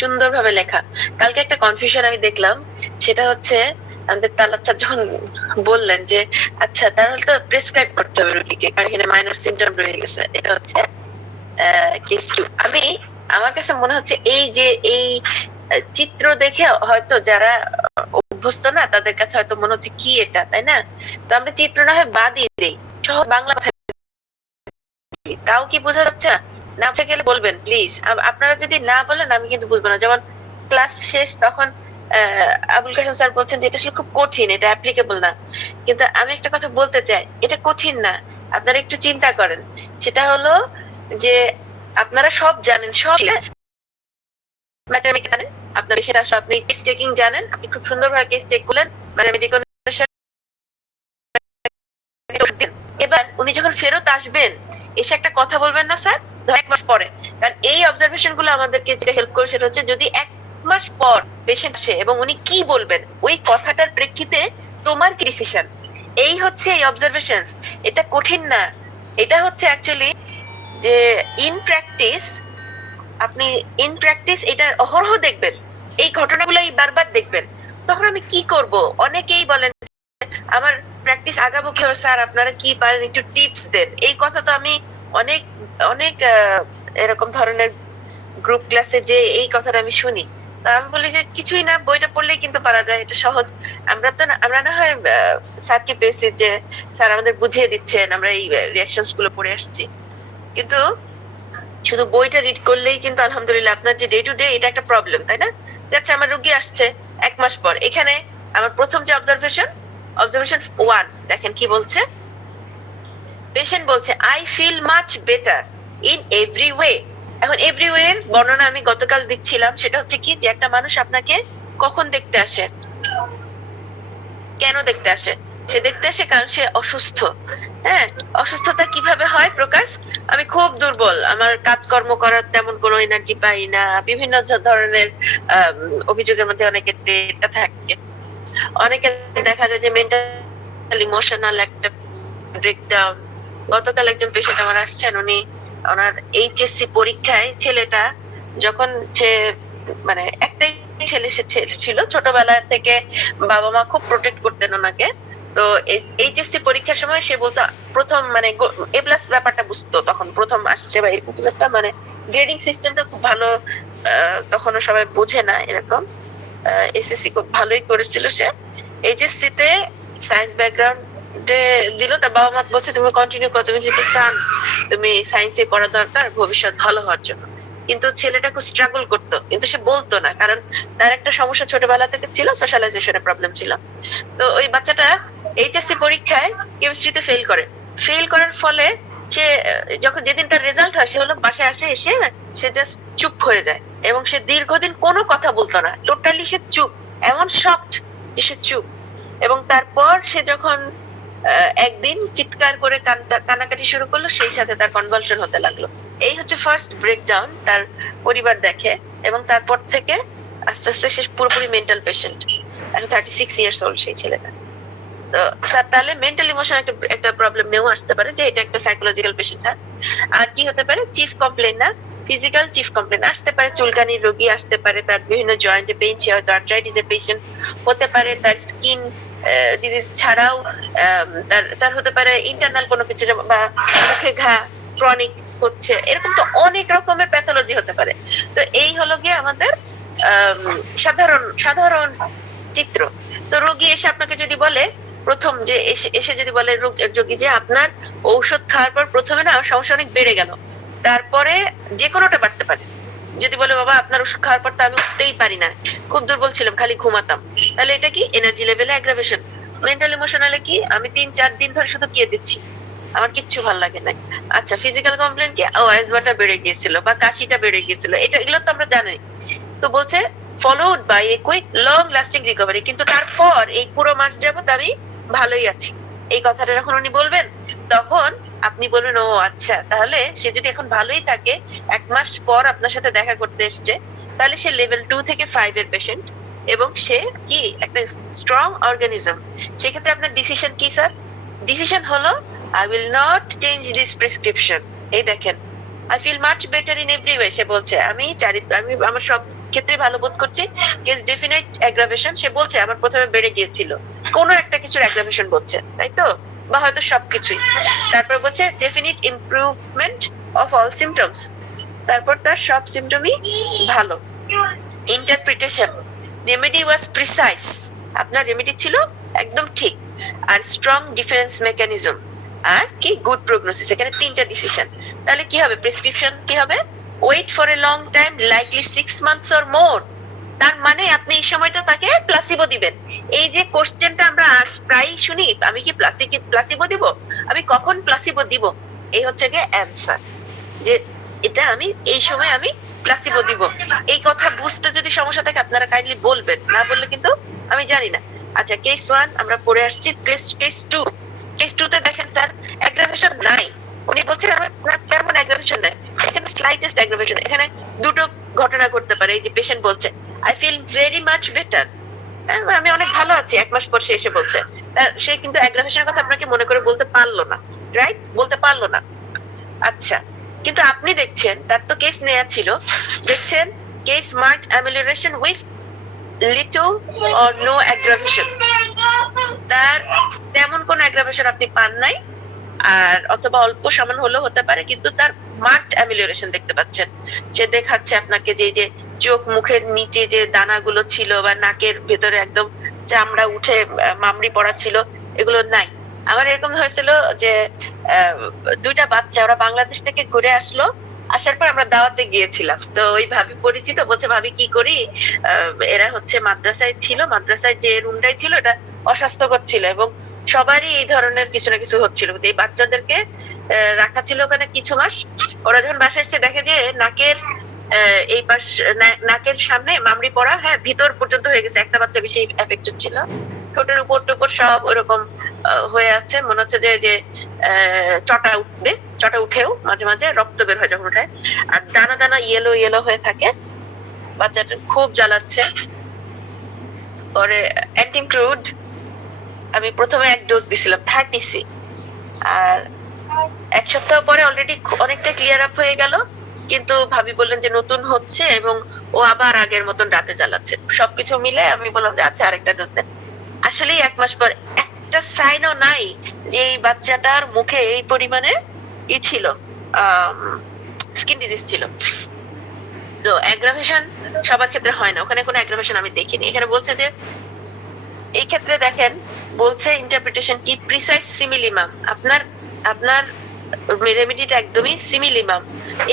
সুন্দরভাবে লেখা। কালকে একটা কনফিউশন আমি দেখলাম, সেটা হচ্ছে আমাদের তালাত স্যার যখন বললেন যে আচ্ছা তাহলে তো প্রেসক্রাইব করতে হবে রোগীকে, কারণ এখানে মাইনর সিমটম রয়ে গেছে, এটা হচ্ছে কেস 2। আমার কাছে মনে হচ্ছে এই যে এই চিত্র দেখে হয়তো যারা অভ্যস্ত না তাদের কাছে হয়তো মনে হচ্ছে কি এটা, তাই না? তো আমরা চিত্র না হয় বাদই দেই, সহজ বাংলা কথা তাও কি বোঝা যাচ্ছে না? না বুঝে গেলে বলবেন প্লিজ। আপনারা যদি না বলেন আমি কিন্তু বুঝবো না। যেমন ক্লাস শেষ তখন আবুল কাসেম স্যার বলছেন যে এটা আসলে খুব কঠিন, এটা অ্যাপ্লিকেবল না। কিন্তু আমি একটা কথা বলতে চাই, এটা কঠিন না। আপনারা একটু চিন্তা করেন, সেটা হলো যে আপনারা সব জানেন, সব ম্যাটারমেটিক জানেন, আপনার সেটা আপনি কেস টেকিং জানেন, আপনি খুব সুন্দরভাবে কেস টেক করলেন, মানে মেডিকেল। এবার উনি যখন ফেরত আসবেন এসে একটা কথা বলবেন না স্যার, এক মাস পরে? কারণ এই অবজারভেশন গুলো আমাদেরকে যেটা হেল্প করে সেটা হচ্ছে যদি এক মাস পর পেশেন্ট আসে এবং উনি কি বলবেন ওই কথাটার প্রেক্ষিতে তোমার কি ডিসিশন, এই হচ্ছে এই অবজারভেশন। এটা কঠিন না, এটা হচ্ছে অ্যাকচুয়ালি যে ইন প্র্যাকটিস, আপনি ইন প্র্যাকটিস এটা অহরহ দেখবেন, এই ঘটনাগুলোই বারবার দেখবেন। তখন আমি কি করব? অনেকেই বলেন আমার প্র্যাকটিস আগাবো কিভাবে স্যার, আপনারা কি পারেন একটু টিপস দেন। এই কথা তো আমি অনেক অনেক এরকম ধরনের গ্রুপ ক্লাসে যে এই কথাটা আমি শুনি। তা আমি বলি যে কিছুই না, বইটা পড়লেই কিন্তু পারা যায়, এটা সহজ। আমরা না হয় স্যারকে পেয়েছি যে স্যার আমাদের বুঝিয়ে দিচ্ছেন, আমরা এই রিঅ্যাকশনস গুলো পড়ে আসছি, কিন্তু শুধু বইটা রিড করলেই কিন্তু আলহামদুলিল্লাহ আপনার যে ডে টু ডে এটা একটা প্রবলেম, তাই না? আচ্ছা আমার রোগী আসছে এক মাস পর, এখানে আমার প্রথম যে অবজারভেশন 1 দেখেন কি বলছে। পেশেন্ট বলছে I feel much better in every way. এখন এভরি ওয়ে এর বর্ণনা আমি গতকাল দিচ্ছিলাম, সেটা হচ্ছে কি যে একটা মানুষ আপনাকে কখন দেখতে আসে, কেন দেখতে আসে? সে দেখতে আসে কারণ সে অসুস্থ। হ্যাঁ, অসুস্থতা কিভাবে হয় প্রকাশ? আমি খুব দুর্বল, আমার কাজকর্ম করার তেমন কোনো এনার্জি পাই না, বিভিন্ন ধরনের অভিযোগের মধ্যে অনেকের এটা থাকে। অনেকের দেখা যায় যে মেন্টাল ইমোশনাল একটা ব্রেকডাউন। গতকাল একজন পেশেন্ট আমার আসছেন, উনি ওনার এইচএসসি পরীক্ষায় ছেলেটা যখন সে মানে একটাই ছেলে সে ছিল, ছোটবেলা থেকে বাবা মা খুব প্রোটেক্ট করতেন ওনাকে। তো এইচএসসি পরীক্ষার সময় সে বলতো প্রথম মানে এ প্লাস ব্যাপারটা বুঝতো, তখন প্রথম আসছে বা এরকম একটা মানে গ্রেডিং সিস্টেমটা খুব ভালো, তখনও সবাই বোঝে না এরকম। এসএসসি খুব ভালোই করেছিল সে। এইচএসসি তে সায়েন্স ব্যাকগ্রাউন্ড দিল, তার বাবা মা বলছে তুমি কন্টিনিউ করো, তুমি যেহেতু চান তুমি সায়েন্সে পড়া দরকার ভবিষ্যৎ ভালো হওয়ার জন্য। কিন্তু ছেলেটা খুব স্ট্রাগল করতো, কিন্তু সে বলতো না, কারণ তার একটা সমস্যা ছোটবেলা থেকে ছিল, সোশ্যালাইজেশনের প্রবলেম ছিল। তো ওই বাচ্চাটা এইচএসসি পরীক্ষায় কেমিস্ট্রিতে ফেল করার ফলে সে যখন যেদিন তার রেজাল্ট হয় সে হলো বাসায় এসে সে জাস্ট চুপ হয়ে যায়, এবং সে দীর্ঘদিন কোনো কথা বলতো না, টোটালি সে চুপ, এমন শকড যে সে চুপ। এবং তারপর সে যখন একদিন চিৎকার করে কানাকাটি শুরু করলো, সেই সাথে তার কনভালশন হতে লাগলো। এই হচ্ছে ফার্স্ট ব্রেকডাউন তার পরিবার দেখে, এবং তারপর থেকে আস্তে আস্তে সে পুরোপুরি মেন্টাল পেশেন্ট। এখন 36 ইয়ার্স ওল্ড সেই ছেলেটা। তো স্যার তাহলে মেন্টাল ইমোশন একটা প্রবলেম নিয়েও আসতে পারে, যে এটা একটা সাইকোলজিক্যাল পেশেন্ট। হ্যাঁ, আর কি হতে পারে? চিফ কমপ্লেন না, ফিজিক্যাল চিফ কমপ্লেন আসতে পারে, চুলকানির রোগী আসতে পারে, তার বিভিন্ন জয়েন্টে পেইন, সে হয়তো আর্থ্রাইটিসের পেশেন্ট হতে পারে, তার স্কিন ডিজিজ ছাড়াও তার হতে পারে ইন্টারনাল কোনো কিছু, বা মুখে ঘা ক্রনিক হচ্ছে, এরকম তো অনেক রকমের প্যাথোলজি হতে পারে। তো এই হলো গিয়ে আমাদের সাধারণ সাধারণ চিত্র। তো রোগী এসে আপনাকে যদি বলে, প্রথম যে এসে যদি বলে রোগী যে আপনার ঔষধ খাওয়ার পর প্রথমে না সমস্যা অনেক বেড়ে গেল, তারপরে যে কোনোটা বাড়তে পারে। যদি বলে বাবা আপনার ওষুধ খাওয়ার পর তো আমি উঠতেই পারি না, খুব দুর্বল ছিলাম, খালি ঘুমাতাম, তাহলে এটা কি এনার্জি লেভেলে অ্যাগ্রাভেশন। মেন্টাল ইমোশনালে কি আমি 3-4 দিন ধরে শুধু গিয়ে দিচ্ছি, আমার কিচ্ছু ভালো লাগে না। আচ্ছা ফিজিক্যাল কমপ্লেন কি? ও অ্যাজমাটা বেড়ে গিয়েছিল বা কাশিটা বেড়ে গিয়েছিল, এগুলো তো আমরা জানি। তো বলছে followed by a quick long lasting recovery, কিন্তু তারপর এই পুরো মাস যাবত আমি ভালোই আছি। এই কথাটা যখন উনি বলবেন তখন আপনি বলবেন ও আচ্ছা, তাহলে সে যদি এখন ভালোই থাকে, এক মাস পর আপনার সাথে দেখা করতে এসছে, তাহলে সে লেভেল 2 থেকে 5 এর পেশেন্ট, এবং সে কি একটা স্ট্রং অর্গানিজম। সেক্ষেত্রে আপনার ডিসিশন কি স্যার? ডিসিশন হলো I will not change this prescription. এই দেখেন, I feel much better in every way, সে বলছে আমি আমার সব ক্ষেত্রে ভালো বোধ করছি। কেস ডেফিনাইট অ্যাগ্রাভেশন, সে বলছে আমার প্রথমে বেড়ে গিয়েছিল, কোনো একটা কিছুর অ্যাগ্রাভেশন বলছে, তাই তো, বা হয়তো সবকিছুই। তারপর বলছে definite improvement of all symptoms, তারপর তার সব সিমটমই ভালো। ইন্টারপ্রিটেশন, রেমেডি ওয়াজ প্রিসাইজ, আপনার রেমেডি ছিল একদম ঠিক। আর স্ট্রং ডিফেন্স মেকানিজম, আর কি গুড প্রগনোসিস, এখানে তিনটা ডিসিশন। তাহলে কি হবে, প্রেসক্রিপশন কি হবে, wait for a long time likely 6 months or more. তার মানে আপনি এই সময়টা তাকে প্লাসিবো দিবেন। এই যে কোশ্চেনটা আমরা প্রায় শুনি, আমি কি প্লাসিবো দিব, আমি কখন প্লাসিবো দিব, এই হচ্ছে গিয়ে অ্যান্সার, যে এটা আমি এই সময় আমি প্লাসিবো দিব। এই কথা বুঝতে যদি সমস্যা থাকে আপনারা কাইন্ডলি বলবেন, না বললে কিন্তু আমি জানি না। আচ্ছা, কেস 1 আমরা পড়ে আসছি। কেস 2, কেস 2 তে দেখেন স্যার অ্যাগ্রাভেশন নাই। উনি বলছেন আমার কেমন অ্যাগ্রাভেশন নাই, এখানে স্লাইটেস্ট অ্যাগ্রাভেশন। এখানে দুটো ঘটনা করতে পারে। এই যে পেশেন্ট বলছে I feel very much better, আমি অনেক ভালো আছি, 1 মাস পর সে এসে বলছে। সে কিন্তু অ্যাগ্রাভেশনের কথা আপনাকে মনে করে বলতে পারলো না, রাইট, বলতে পারলো না। আচ্ছা, কিন্তু আপনি দেখছেন তার তো কেস নেওয়া ছিল, দেখছেন case marked amelioration with little or no aggravation, তার তেমন কোনো অ্যাগ্রাভেশন আপনি পান নাই, আর অথবা অল্প সামান্য হলেও হতে পারে, কিন্তু তার মার্কড অ্যামেলিওরেশন দেখতে পাচ্ছেন। সে দেখাচ্ছে আপনাকে যে চোখ মুখের নিচে যে দানাগুলো ছিল বা নাকের ভেতরে একদম চামড়া উঠে মামড়ি পড়া ছিল, এগুলো নাই। আমার এরকম হয়েছিল যে দুইটা বাচ্চা, ওরা বাংলাদেশ থেকে ঘুরে আসলো, আসার পর আমরা দাওয়াতে গিয়েছিলাম, তো ওই ভাবি পরিচিত, বলছে ভাবি কি করি, এরা হচ্ছে মাদ্রাসায় ছিল, মাদ্রাসায় যে রুমটাই ছিল এটা অস্বাস্থ্যকর ছিল এবং সবারই এই ধরনের কিছু না কিছু হচ্ছিল। এই বাচ্চাদেরকে রাখা ছিল ওখানে কিছু মাস। ওরা যখন বাসায় এসছে দেখে যে নাকের এই পাশ, নাকের সামনে মামড়ি পড়া, হ্যাঁ ভিতর পর্যন্ত হয়ে গেছে, একটা বাচ্চা বেশি এফেক্টেড ছিল, ঠোঁটের উপর টুপর সব ওরকম হয়ে আছে, মনে হচ্ছে যে চটা উঠবে, চটা উঠেও মাঝে মাঝে রক্ত বের হয় যখন উঠায়, আর দানা দানা ইয়েলো ইয়েলো হয়ে থাকে, বাচ্চাটা খুব জ্বালাচ্ছে। পরে অ্যান্টিক্রুড আমি প্রথমে 1 ডোজ দিছিলাম 30C, আর 1 সপ্তাহ পরে অলরেডি অনেকটা ক্লিয়ার আপ হয়ে গেল, কিন্তু ভাবি বললেন যে নতুন হচ্ছে এবং ও আবার আগের মতন রাতে জ্বালাচ্ছে। সবকিছু মিলে আমি বললাম যে আচ্ছা আরেকটা ডোজ দেন। আসলে 1 মাস পর একটা সাইনও নাই যে এই বাচ্চাটার মুখে এই পরিমাণে কি ছিল, স্কিন ডিজিজ ছিল। তো অ্যাগ্রাভেশন সবার ক্ষেত্রে হয় না, ওখানে কোনো অ্যাগ্রাভেশন আমি দেখিনি। এখানে বলছে যে এই ক্ষেত্রে দেখেন বলছে ইন্টারপ্রিটেশন কি, প্রিসাইজ সিমিলিমাম, আপনার আপনার রেমেডিটা একদমই সিমিলিমাম,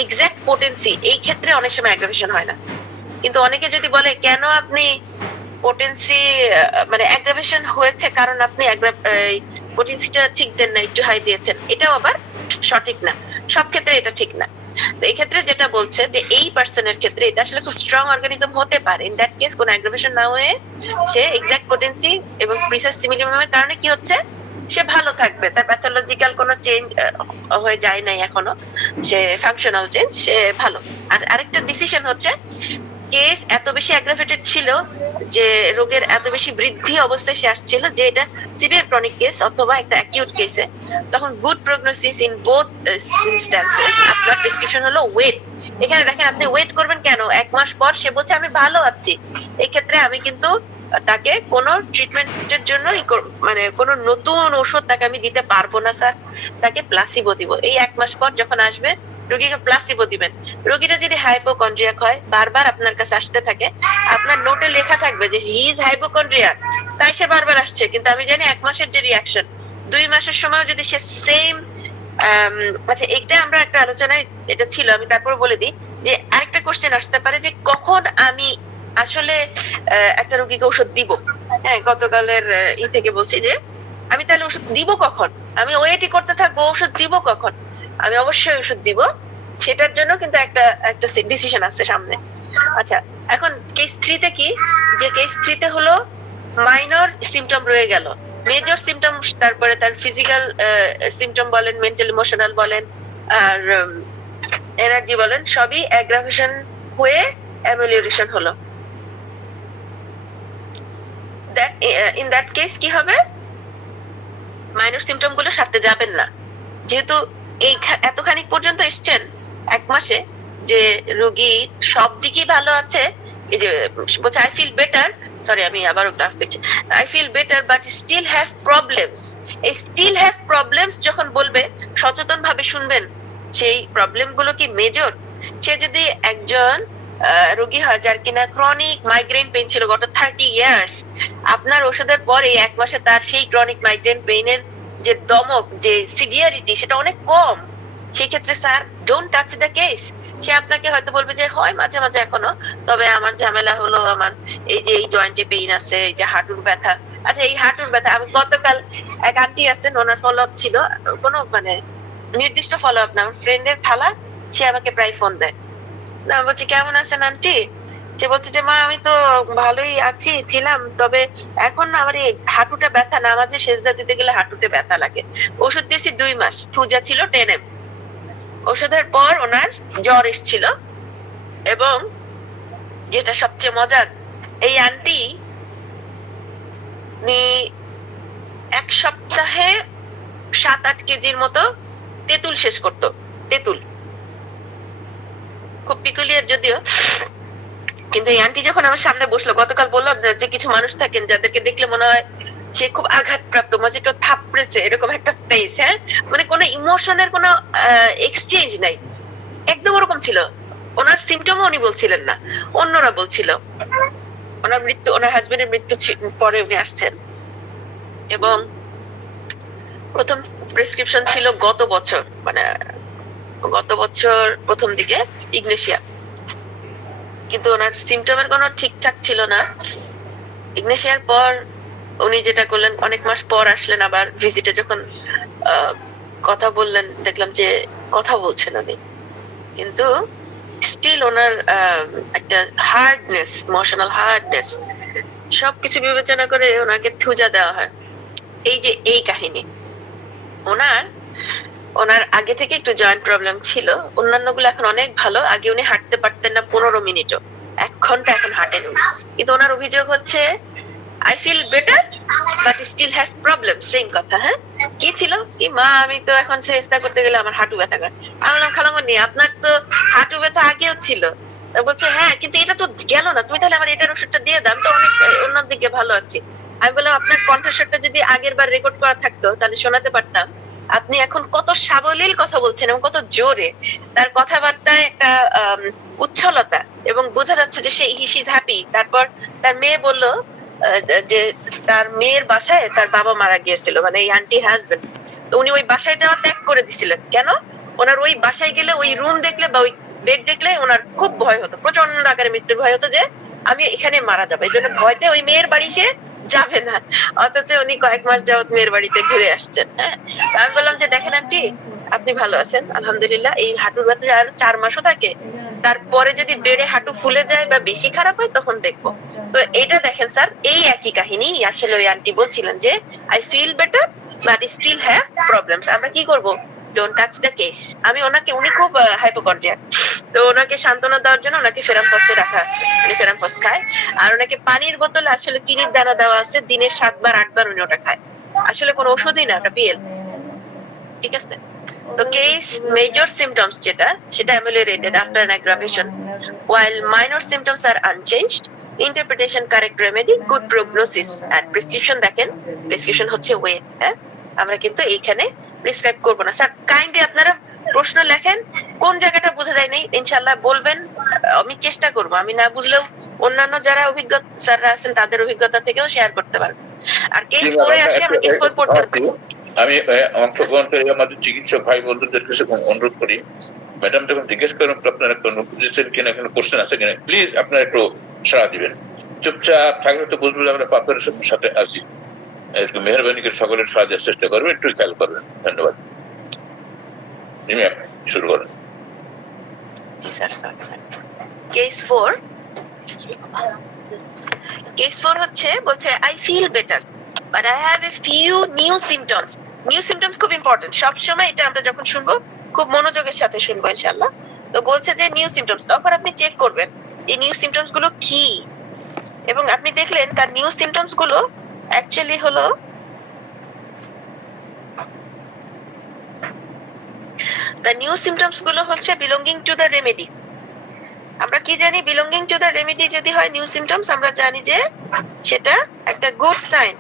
এক্সাক্ট পোটেন্সি, এই ক্ষেত্রে অনেক সময় অ্যাগ্রাভেশন হয় না। কিন্তু অনেকে যদি বলে কেন আপনি পোটেন্সি মানে অ্যাগ্রাভেশন হয়েছে কারণ আপনি পোটেন্সিটা ঠিক দেন না, একটু হাই দিয়েছেন, এটাও আবার সঠিক না, সব ক্ষেত্রে এটা ঠিক না। তো এই ক্ষেত্রে যেটা বলছে যে এই পার্সনের ক্ষেত্রে এটা আসলে খুব স্ট্রং অর্গানিজম হতে পারে, ইন দ্যাট কেস কোনো অ্যাগ্রাভেশন না হয়ে সে এক্সাক্ট পোটেন্সি এবং প্রিসাইজ সিমিলিমামের কারণে কি হচ্ছে, সে ভালো থাকবে, তার প্যাথোলজিক্যাল কোনো চেঞ্জ হয়ে যায় নাই এখনো, সে ফাংশনাল চেঞ্জ, সে ভালো। আর আরেকটা ডিসিশন হচ্ছে কেস এত বেশি অ্যাগ্রাভেটেড ছিল যে রোগের এত বেশি বৃদ্ধি অবস্থায় সে আসছিল যে এটা সিভিয়ার ক্রনিক কেস অথবা একটা অ্যাকিউট কেসে, তখন good prognosis in both instances আপনার প্রেসক্রিপশন হলো ওয়েট। এখানে দেখেন আপনি ওয়েট করবেন কেন, 1 মাস পর সে বলছে আমি ভালো আছি, এই ক্ষেত্রে আমি কিন্তু তাকে কোনো ট্রিটমেন্টের জন্য মানে কোনো নতুন ওষুধ তাকে আমি দিতে পারবো না স্যার, তাকে প্লাসিবো দিব। এই 1 মাস পর যখন আসবে রোগীকে প্লাসিবো দিবেন। রোগীটা যদি হাইপোকন্ড্রিয়াক হয়, বারবার আপনার কাছে আসতে থাকে, আপনার নোটে লেখা থাকবে যে হি ইজ হাইপোকন্ড্রিয়াক, তাই সে বারবার আসছে, কিন্তু আমি জানি 1 মাসের যে রিয়াকশন, 2 মাসের সময় যদি সে সেম, আচ্ছা এটা আমরা একটা আলোচনায় এটা ছিল, আমি তারপর বলে দিই যে আরেকটা কোশ্চেন আসতে পারে যে কখন আমি আসলে একটা রোগীকে ওষুধ দিব। হ্যাঁ, গতকালের থেকে বলছি যে আমি তাহলে ওষুধ দিব কখন, আমি ওয়েটই করতে থাকবো, ওষুধ দিব কখন, আমি অবশ্যই ওষুধ দিব, সেটার জন্য কিন্তু একটা একটা ডিসিশন আছে সামনে। আচ্ছা, এখন কেস 3 তে কি, যে কেস 3 তে হলো মাইনর সিমটম রয়ে গেল, মেজর সিমটম, তারপরে তার ফিজিক্যাল সিমটম বলেন, মেন্টাল ইমোশনাল বলেন, আর এনার্জি বলেন, সবই অ্যাগ্রাভেশন হয়ে অ্যামেলিওরেশন হলো। ইন দ্যাট কেস কি হবে, মাইনর সিমটম গুলো সারতে যাবেন না, যেহেতু এই এতখানি পর্যন্ত এসছেন 1 মাসে, যে রোগী সব দিকই ভালো আছে, এই যে বলছে আই ফিল বেটার, সরি আমি আবারও গ্রাফ দেখছি, I feel better but still have problems. এই স্টিল হ্যাভ প্রবলেমস যখন বলবে সচেতন ভাবে শুনবেন, সেই প্রবলেম গুলো কি মেজর? সে যদি একজন রোগী হয় যার কিনা ক্রনিক মাইগ্রেন পেইন ছিল গত 30 ইয়ার্স, আপনার ওষুধের পরে 1 মাসে তার সেই ক্রনিক মাইগ্রেন পেইনের যে দমক, যে সিভিয়ারিটি, সেটা অনেক কম, সেই ক্ষেত্রে sir don't touch the case. সে আপনাকে হয়তো বলবে যে হয় মাঝে মাঝে এখনো, তবে আমার ঝামেলা হলো আমার এই যে এই জয়েন্টে পেইন আছে, এই যে হাঁটুর ব্যথা। আচ্ছা এই হাঁটুর ব্যথা, আমি গতকাল এক আন্টি আছেন, ওনার ফলো আপ ছিল, কোনো মানে নির্দিষ্ট ফলো আপ না, আমার ফ্রেন্ডের খালা, সে আমাকে প্রায় ফোন দেয়। না বলছি কেমন আছেন আন্টি? সে বলছে যে মা আমি তো ভালোই আছি ছিলাম, তবে এখন না আমার এই হাঁটুটা ব্যথা, নামাজে সেজদা দিতে গেলে হাঁটুতে ব্যথা লাগে। ওষুধ দিয়েছি 2 মাস, থুজা ছিল 10 mg। ওষুধের পর ওনার জ্বর এসেছিল, এবং যেটা সবচেয়ে মজার, এই আন্টি 1 সপ্তাহে 7-8 কেজির মতো তেঁতুল শেষ করতো। তেঁতুল খুব পিকুলিয়ার যদিও, কিন্তু এই আন্টি যখন আমার সামনে বসলো, গতকাল বললাম যে কিছু মানুষ থাকেন যাদেরকে দেখলে মনে হয় সে খুব আঘাতপ্রাপ্ত, মাঝে কেউ থাপড়েছে, এরকম একটা ফেস, হ্যাঁ, মানে কোনো ইমোশনের কোনো এক্সচেঞ্জ নাই, একদম ওরকম ছিল। ওনার সিমটমও উনি বলছিলেন না, অন্যরা বলছিল। ওনার মৃত্যু, ওনার হাজবেন্ডের মৃত্যু পরে উনি আসছেন, এবং প্রথম প্রেসক্রিপশন ছিল গত বছর, মানে গত বছর প্রথম দিকে ইগনেশিয়া, কিন্তু ওনার সিমটমের কোনো ঠিকঠাক ছিল না। ইগনেশিয়ার পর উনি যেটা করলেন, অনেক মাস পর আসলেন আবার ভিজিটে, যখন কথা বললেন দেখলাম যে কথা বলছেন উনি, কিন্তু স্টিল ওনার একটা হার্ডনেস, ইমোশনাল হার্ডনেস, সবকিছু বিবেচনা করে ওনাকে থুজা দেওয়া হয়। এই যে এই কাহিনী, ওনার ওনার আগে থেকে একটু জয়েন্ট প্রবলেম ছিল, অন্যান্য গুলো এখন অনেক ভালো। আগে উনি হাঁটতে পারতেন না 15 মিনিটও, 1 ঘন্টা এখন হাঁটেন উনি। কিন্তু ওনার অভিযোগ হচ্ছে I feel better but still have problem, same কথা। হ্যাঁ, কি ছিল কি মা, আমি তো এখন চেষ্টা করতে গেলে আমার হাঁটু ব্যথা করে। আমি বললাম খালামণি আপনার তো হাঁটু ব্যথা আগেও ছিল। বলছে হ্যাঁ, কিন্তু এটা তো গেল না, তুমি তাহলে আমার এটার ওষুধটা দিয়ে দাও, তো অনেক অন্যদিকে দিকে ভালো আছি। আমি বললাম আপনার কণ্ঠস্বরটা যদি আগের বার রেকর্ড করা থাকতো তাহলে শোনাতে পারতাম। আপনি এখন কত সাবলীল কথা বলছেন এবং কত জোরে, তার কথাবার্তায় একটা উচ্ছলতা, এবং বোঝা যাচ্ছে যে সে হি ইজ হ্যাপি। তারপর তার মেয়ে বলল যে তার মেয়ের বাসায় তার বাবা মারা গিয়েছিল, মানে এই আন্টি হাজবেন্ড, তো উনি ওই বাসায় যাওয়া ত্যাগ করে দিছিলেন। কেন? ওনার ওই বাসায় গেলে, ওই রুম দেখলে বা ওই বেড দেখলে ওনার খুব ভয় হতো, প্রচন্ড আকারে মৃত্যুর ভয় হতো, যে আমি এখানে মারা যাবো, এই জন্য ভয়তে ওই মেয়ের বাড়ি সে যাবে না। অথচ উনি কয়েক মাস যাবত মেয়ের বাড়িতে ঘুরে আসছেন। হ্যাঁ, আমি বললাম যে দেখেন আন্টি, আপনি ভালো আছেন আলহামদুলিল্লাহ, এই হাঁটুর ব্যথা আর 4 মাসও থাকে, তারপরে যদি বেড়ে হাঁটু ফুলে যায় বা বেশি খারাপ হয় তখন দেখবো। তো এটা দেখেন স্যার, এই একই কাহিনী আসলে ওই আন্টি বলছিলেন যে I feel better but still have problems. আমরা কি করব? Don't touch the case. আমি ওনাকে, উনি খুব হাইপোকন্ড্রিয়া, তো ওনাকে সান্ত্বনা দেওয়ার জন্য ওনাকে ফেরামফসে রাখা আছে, উনি ফেরামফস খায়। আর ওনাকে পানির বোতলে আসলে চিনির দানা দেওয়া আছে, দিনে 7-8 বার উনি ওটা খায়। আসলে কোনো ওষুধই না, ওটা পিএল। ঠিক আছে? তো কেস মেজর সিমটমস যেটা, সেটা ameliorated after an aggravation, while minor symptoms are unchanged, interpretation correct remedy, good prognosis, and prescription দেখেন, প্রেসক্রিপশন হচ্ছে ওয়েট। হ্যাঁ, আমরা কিন্তু এইখানে প্রেসক্রাইব করব না। স্যার কাইন্ডলি আপনারা প্রশ্ন লেখেন, কোন জায়গাটা বোঝা যায় নাই ইনশাআল্লাহ বলবেন, আমি চেষ্টা করব, আমি না বুঝলেও অন্যান্য যারা অভিজ্ঞ স্যাররা আছেন তাদের অভিজ্ঞতা থেকেও শেয়ার করতে পারবেন। আর কেস 4-এ আসি, আমরা কেস 4 পর্যন্ত। আমি অংশগ্রহণকারী আমাদের চিকিৎসক ভাই বন্ধুদের কাছে অনুরোধ করি, ম্যাডাম যখন জিজ্ঞেস করেন আপনার কোনো বুঝেছেন কিনা, কোনো কোশ্চেন আছে কিনা, প্লিজ আপনারা একটু সাড়া দিবেন। চুপচাপ থাকলে তো বুঝবো আমরা পাপের সাথে আছি। একটু মেহরবানি করে সকলের সাড়া দেওয়ার চেষ্টা করবেন, একটু খেয়াল করবেন। ধন্যবাদ। শুরু করেন। জি স্যার, কেস 4, কেস 4 হচ্ছে, বলছে I feel better but I have a few new symptoms. New symptoms খুব ইম্পর্টেন্ট, সবসময় এটা আমরা যখন শুনবো খুব মনোযোগের সাথে শুনবো ইনশাআল্লাহ। তো বলছে যে নিউ সিমটমস, তখন আপনি চেক করবেন এই নিউ সিমটমস গুলো কি, এবং আপনি দেখলেন তার নিউ সিমটমস গুলো অ্যাকচুয়ালি হলো the new symptoms গুলো হচ্ছে belonging to the remedy, আমরা কি জানি, বিলঙ্গিং টু দ্য রেমেডি যদি হয় নিউ সিমটমস, আমরা জানি যে সেটা একটা গুড সাইন।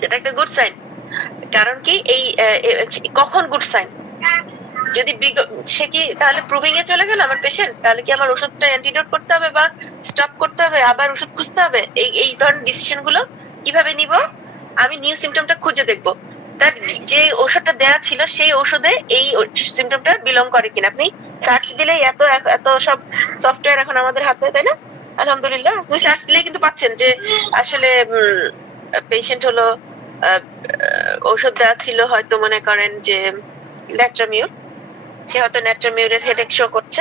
সেটা একটা গুড সাইন। কারণ কি এই কখন গুড সাইন? যদি সে কি তাহলে প্রুভিং এ চলে গেল আমার পেশেন্ট, তাহলে কি আমার ওষুধটা অ্যান্টিডোট করতে হবে বা স্টপ করতে হবে, আবার ওষুধ খুঁজতে হবে? এই ধরনের ডিসিশন গুলো কিভাবে নিব? আমি নিউ সিমটমটা খুঁজে দেখবো তার যে ওষুধটা দেয়া ছিল সেই ওষুধে এই সিমটমটা বিলং করে কিনা। আপনি সার্চ দিলেই এত এত সব সফটওয়্যার এখন আমাদের হাতে, তাই না? আলহামদুলিল্লাহ, আপনি সার্চ দিলেই কিন্তু পাচ্ছেন যে আসলে পেশেন্ট হলো ঔষধ দেওয়া ছিল হয়তো মনে করেন যে ল্যাট্রামিউর, সে হয়তো ন্যাট্রামিউরের হেডেক শো করছে।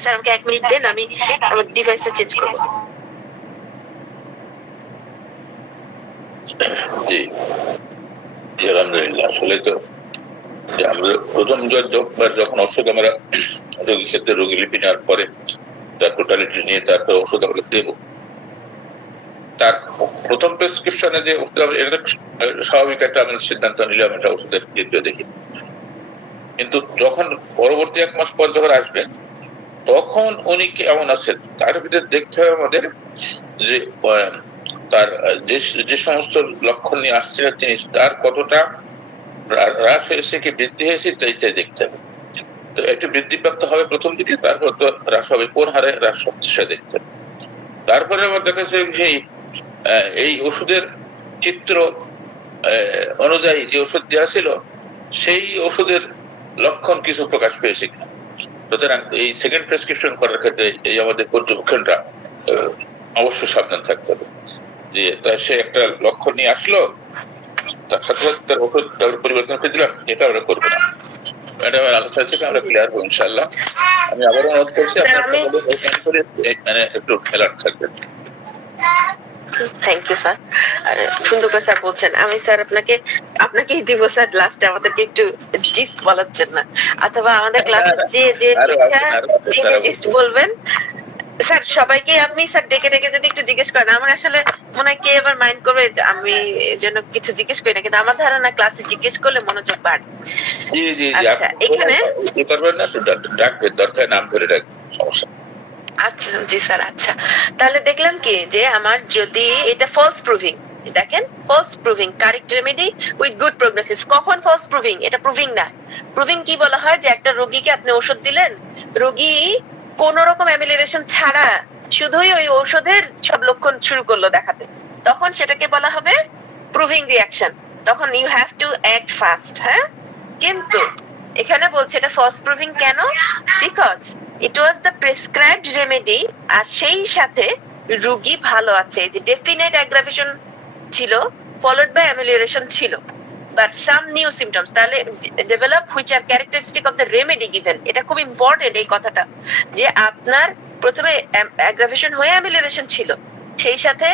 স্যার আমাকে 1 মিনিট দেন, আমি আমার ডিভাইসটা চেঞ্জ করবো। জি জি আলহামদুলিল্লাহ। আসলে তো যে আমরা প্রথম যখন ওষুধ আমরা রোগী ক্ষেত্রে রোগী লিপি নেওয়ার পরে তার টোটালিটি নিয়ে তারপর ওষুধ আমরা দেবো, তার প্রথম প্রেসক্রিপশনে যে ওষুধ এটা স্বাভাবিক একটা আমাদের সিদ্ধান্ত নিলাম এটা ওষুধের দ্বিতীয় দেখি। কিন্তু যখন পরবর্তী 1 মাস পর যখন আসবেন তখন উনি কেমন আছেন তার ভিতরে দেখতে হবে আমাদের যে তার যে সমস্ত লক্ষণ নিয়ে আসছিলেন তিনি তার কতটা হ্রাস হয়েছে কি বৃদ্ধি হয়েছে তাই দেখতে হবে। তো একটু বৃদ্ধিপ্রাপ্ত হবে প্রথম দিকে, তারপর তো হ্রাস হবে, কোন হারে হ্রাস হচ্ছে সেটা দেখতে হবে। তারপরে আমার দেখা যাচ্ছে যে এই ওষুধের চিত্র অনুযায়ী যে ওষুধ দেওয়া ছিল সেই ওষুধের লক্ষণ কিছু প্রকাশ পেয়েছে কিনা। সুতরাং এই সেকেন্ড প্রেসক্রিপশন করার ক্ষেত্রে এই আমাদের পর্যবেক্ষণটা অবশ্যই সাবধান থাকতে হবে যে সে একটা লক্ষণ নিয়ে আসলো, তার সাথে সাথে তার ওষুধ পরিবর্তন করে দিলাম, এটা আমরা করবো না। ম্যাডামের আলোচনা থেকে আমরা ক্লিয়ার হবো ইনশাআল্লাহ। আমি আবারও অনুরোধ করছি মানে একটু অ্যালার্ট থাকবেন। Thank you sir. সুন্দর করে স্যার বলছেন। আমি স্যার আপনাকেই দিব স্যার লাস্টে আমাদেরকে একটু জিস্ট বলার জন্য, অথবা আমাদের ক্লাসে যে ইচ্ছা যিনি জিস্ট বলবেন স্যার সবাইকে আপনি স্যার ডেকে ডেকে যদি একটু জিজ্ঞেস করেন, আমার আসলে মনে হয় কে এবার মাইন্ড করবে আমি যেন কিছু জিজ্ঞেস করি না, কিন্তু আমার ধারণা ক্লাসে জিজ্ঞেস করলে মনোযোগ বাড়ে। জি জি জি, আচ্ছা এখানে করবেন না, ডাকবেন, দরকার নাম ধরে ডাকবেন, সমস্যা। আচ্ছা জি স্যার। আচ্ছা তাহলে দেখলাম কি যে আমার যদি এটা ফলস প্রুভিং, দেখেন false proving correct remedy with good prognosis. কখন ফলস প্রুভিং? এটা প্রুভিং না। প্রুভিং কি বলা হয় যে একটা রোগীকে আপনি ওষুধ দিলেন, রোগী কোন রকম অ্যামিলিরেশন ছাড়া শুধুই ওই ঔষধের সব লক্ষণ শুরু করলো দেখাতে, তখন সেটাকে বলা হবে প্রুভিং রিঅ্যাকশন। তখন you have to act fast. হ্যাঁ, কিন্তু এখানে বলছে এটা ফলস প্রুভিং কেন? Because it was the prescribed remedy, আর সেই সাথে রোগী ভালো আছে, যে ডেফিনেট অ্যাগ্রাভেশন ছিল ফলোড বাই অ্যামিলিয়েশন ছিল, বাট সাম নিউ সিমটমস তাহলে develop which are characteristic of the remedy given. এটা খুব ইম্পর্টেন্ট এই কথাটা, যে আপনার প্রথমে অ্যাগ্রাভেশন হয়ে অ্যামিলিয়েশন ছিল, সেই সাথে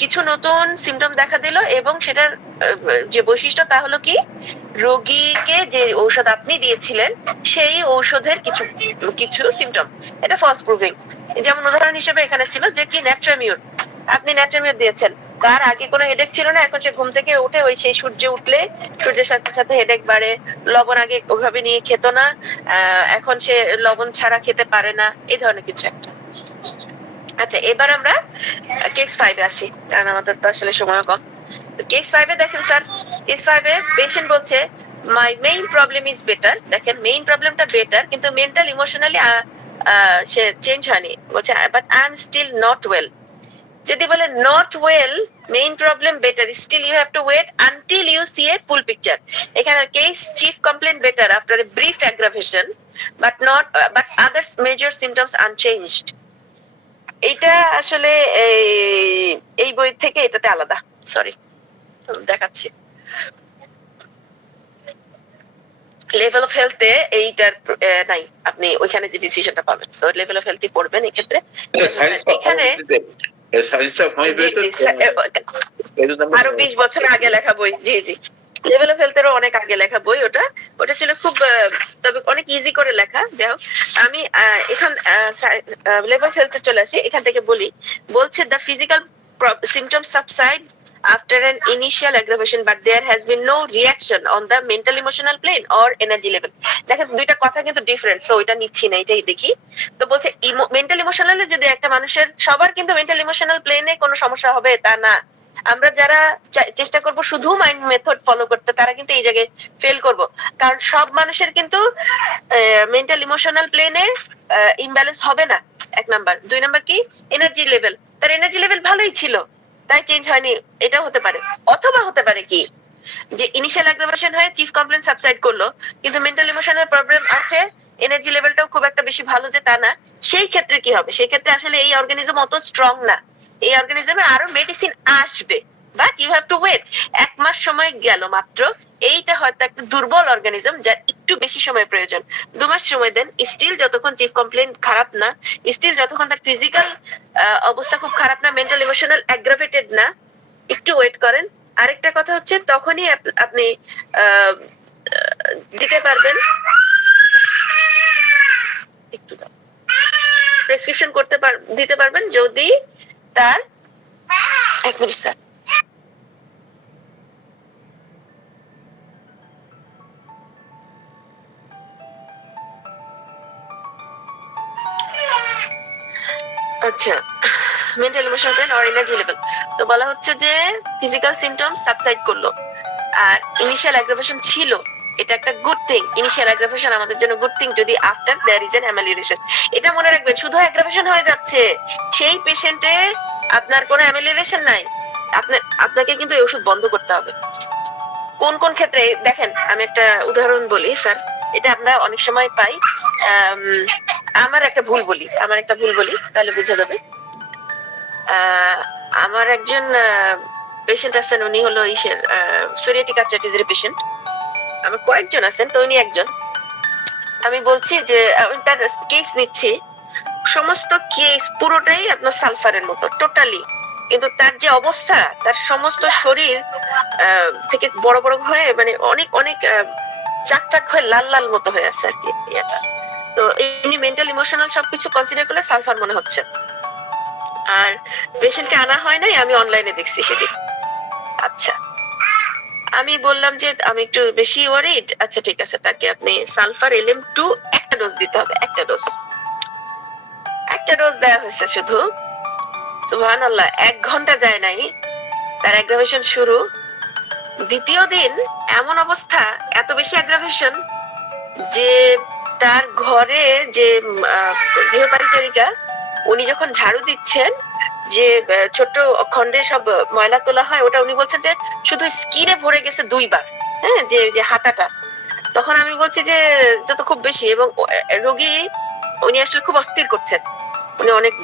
কিছু নতুন সিমটম দেখা দিল, এবং সেটার যে বৈশিষ্ট্য তা হলো কি রোগীকে যে ঔষধ আপনি দিয়েছিলেন সেই ঔষধের কিছু কিছু সিমটম, এটা ফলস প্রুভিং। যেমন উদাহরণ হিসেবে এখানে ছিল যে কি ন্যাট্রামিউর, আপনি ন্যাট্রামিউর দিয়েছেন, তার আগে কোনো হেডেক ছিল না, এখন সে ঘুম থেকে উঠে ওই সেই সূর্যে উঠলে সূর্যের সাথে সাথে হেডেক বাড়ে। লবণ আগে ওইভাবে নিয়ে খেত না, এখন সে লবণ ছাড়া খেতে পারে না, এই ধরনের কিছু একটা। আচ্ছা এবার আমরা কেস 5 এ আসি, কারণ আমাদের তো আসলে সময় কম। কেস 5 এ দেখেন স্যার, কেস 5 এ পেশেন্ট বলছে my main problem is better. দেখেন মেইন প্রবলেমটা বেটার, কিন্তু মেন্টাল ইমোশনালি সে চেঞ্জ হয়নি। বলছে but I am still not well. যদি বলে not well, main problem better, still you have to wait until you see a full picture. এখানে case chief complain better after a brief aggravation but others major symptoms unchanged. এইটা আসলে এই বই থেকে এটাতে আলাদা। সরি, দেখাচ্ছি। লেভেল অফ হেলথে এইটার নাই, আপনি ওইখানে যে ডিসিশনটা পাবেন, সো লেভেল অফ হেলথই পড়বেন এই ক্ষেত্রে। এখানে আরো 20 বছর আগে লেখা বই। জি জি, লেভেল অফ হেলথেরও অনেক আগে লেখা বই ওটা। ওটা ছিল খুব তবে অনেক ইজি করে লেখা। যাই হোক, আমি এখন লেভেল অফ হেলথে চলে আসি। এখান থেকে বলছে the physical symptoms subside after an initial aggravation but there has been no reaction on the mental emotional plane or energy level. দেখেন দুইটা কথা কিন্তু ডিফারেন্ট, সো এটা নিচ্ছি না, এটাই দেখি। তো বলছে মেন্টাল ইমোশনালে যদি একটা মানুষের, সবার কিন্তু মেন্টাল ইমোশনাল প্লেনে কোনো সমস্যা হবে তা না। আমরা যারা চেষ্টা করব শুধু মাইন্ড মেথড ফলো করতে, তারা কিন্তু এই জায়গায় ফেল করব, কারণ সব মানুষের কিন্তু মেন্টাল ইমোশনাল প্লেনে ইমব্যালেন্স হবে না, এক নাম্বার। দুই নাম্বার কি, এনার্জি লেভেল, তার এনার্জি লেভেল ভালোই ছিল তাই চেঞ্জ হয়নি, এটাও হতে পারে। অথবা হতে পারে কি, যে ইনিশিয়াল অ্যাগ্রাভেশন হয়ে চিফ কমপ্লেন সাবসাইড করলো, কিন্তু মেন্টাল ইমোশনাল প্রবলেম আছে, এনার্জি লেভেলটাও খুব একটা বেশি ভালো যে তা না। সেই ক্ষেত্রে কি হবে, সেই ক্ষেত্রে আসলে এই অর্গানিজম অত স্ট্রং না, এই অর্গানিজমে আরো মেডিসিন আসবে, but you have to wait. 1 মাস সময় গেল মাত্র, এইটা হয়তো একটা দুর্বল অর্গানিজম যার একটু বেশি সময় প্রয়োজন। 2 মাস সময় দেন, স্টিল যতক্ষণ চিফ কমপ্লেন খারাপ না, স্টিল যতক্ষণ তার ফিজিক্যাল অবস্থা খুব খারাপ না, মেন্টাল ইমোশনাল অ্যাগ্রাভেটেড না, একটু ওয়েট করেন। আরেকটা কথা হচ্ছে, তখনই আপনি দিতে পারবেন, একটু প্রেসক্রিপশন দিতে পারবেন যদি তার, 1 মিনিট স্যার, আচ্ছা, mental emotional pain or energy level. তো বলা হচ্ছে যে ফিজিক্যাল সিমটমস সাবসাইড করলো আর ইনিশিয়াল অ্যাগ্রাভেশন ছিল, এটা একটা গুড থিং। ইনিশিয়াল অ্যাগ্রাভেশন আমাদের জন্য গুড থিং যদি আফটার দেয়ার ইজ অ্যান অ্যামেলিওরেশন। এটা মনে রাখবেন, শুধু অ্যাগ্রাভেশন হয়ে যাচ্ছে সেই পেশেন্টে আপনার কোনো অ্যামেলিওরেশন নাই, আপনাকে কিন্তু এই ওষুধ বন্ধ করতে হবে। কোন কোন ক্ষেত্রে দেখেন, আমি একটা উদাহরণ বলি স্যার, এটা আমরা অনেক সময় পাই। আমার একটা ভুল বলি তাহলে বোঝা যাবে। আমার একজন পেশেন্ট আছেন, উনি হলো ইসের সোরিয়াটিক আর্থ্রাইটিসের পেশেন্ট। আমার কয়েকজন আছেন, তো উনি একজন। আমি বলছি যে তার কেস নিচ্ছি, সমস্ত কেস পুরোটাই আপনার সালফারের মতো টোটালি, কিন্তু তার যে অবস্থা, তার সমস্ত শরীর থেকে বড় বড় হয়ে, মানে অনেক অনেক চাক হয়ে লাল লাল মতো হয়ে আছে আর কি এটা। তো এমনি মেন্টাল ইমোশনাল সবকিছু কনসিডার করলে সালফার মনে হচ্ছে। আর পেশেন্টকে আনা হয় নাই, আমি অনলাইনে দেখছি সেদিন। আচ্ছা, আমি বললাম যে আমি একটু বেশি ওয়ারিড। আচ্ছা ঠিক আছে, তাকে আপনি সালফার LM2 একটা ডোজ দিতে হবে, একটা ডোজ দেওয়া হয়েছে শুধু। সুবহানাল্লাহ, 1 ঘন্টা যায় নাই, তার অ্যাগ্রাভেশন শুরু। দ্বিতীয় দিন এমন অবস্থা, এত বেশি অ্যাগ্রাভেশন যে তার ঘরে যে গৃহপরিচারিকা, উনি যখন ঝাড়ু দিচ্ছেন, যে ছোট খন্ডে সব ময়লা তোলা হয়, ওটা উনি বলছেন যে শুধু স্কিনে ভরে গেছে 2 বার, হ্যাঁ, যে হাতাটা। তখন আমি বলছি যে এটা তো খুব বেশি, এবং রোগী উনি আসলে খুব অস্থির করছেন, উনি অনেক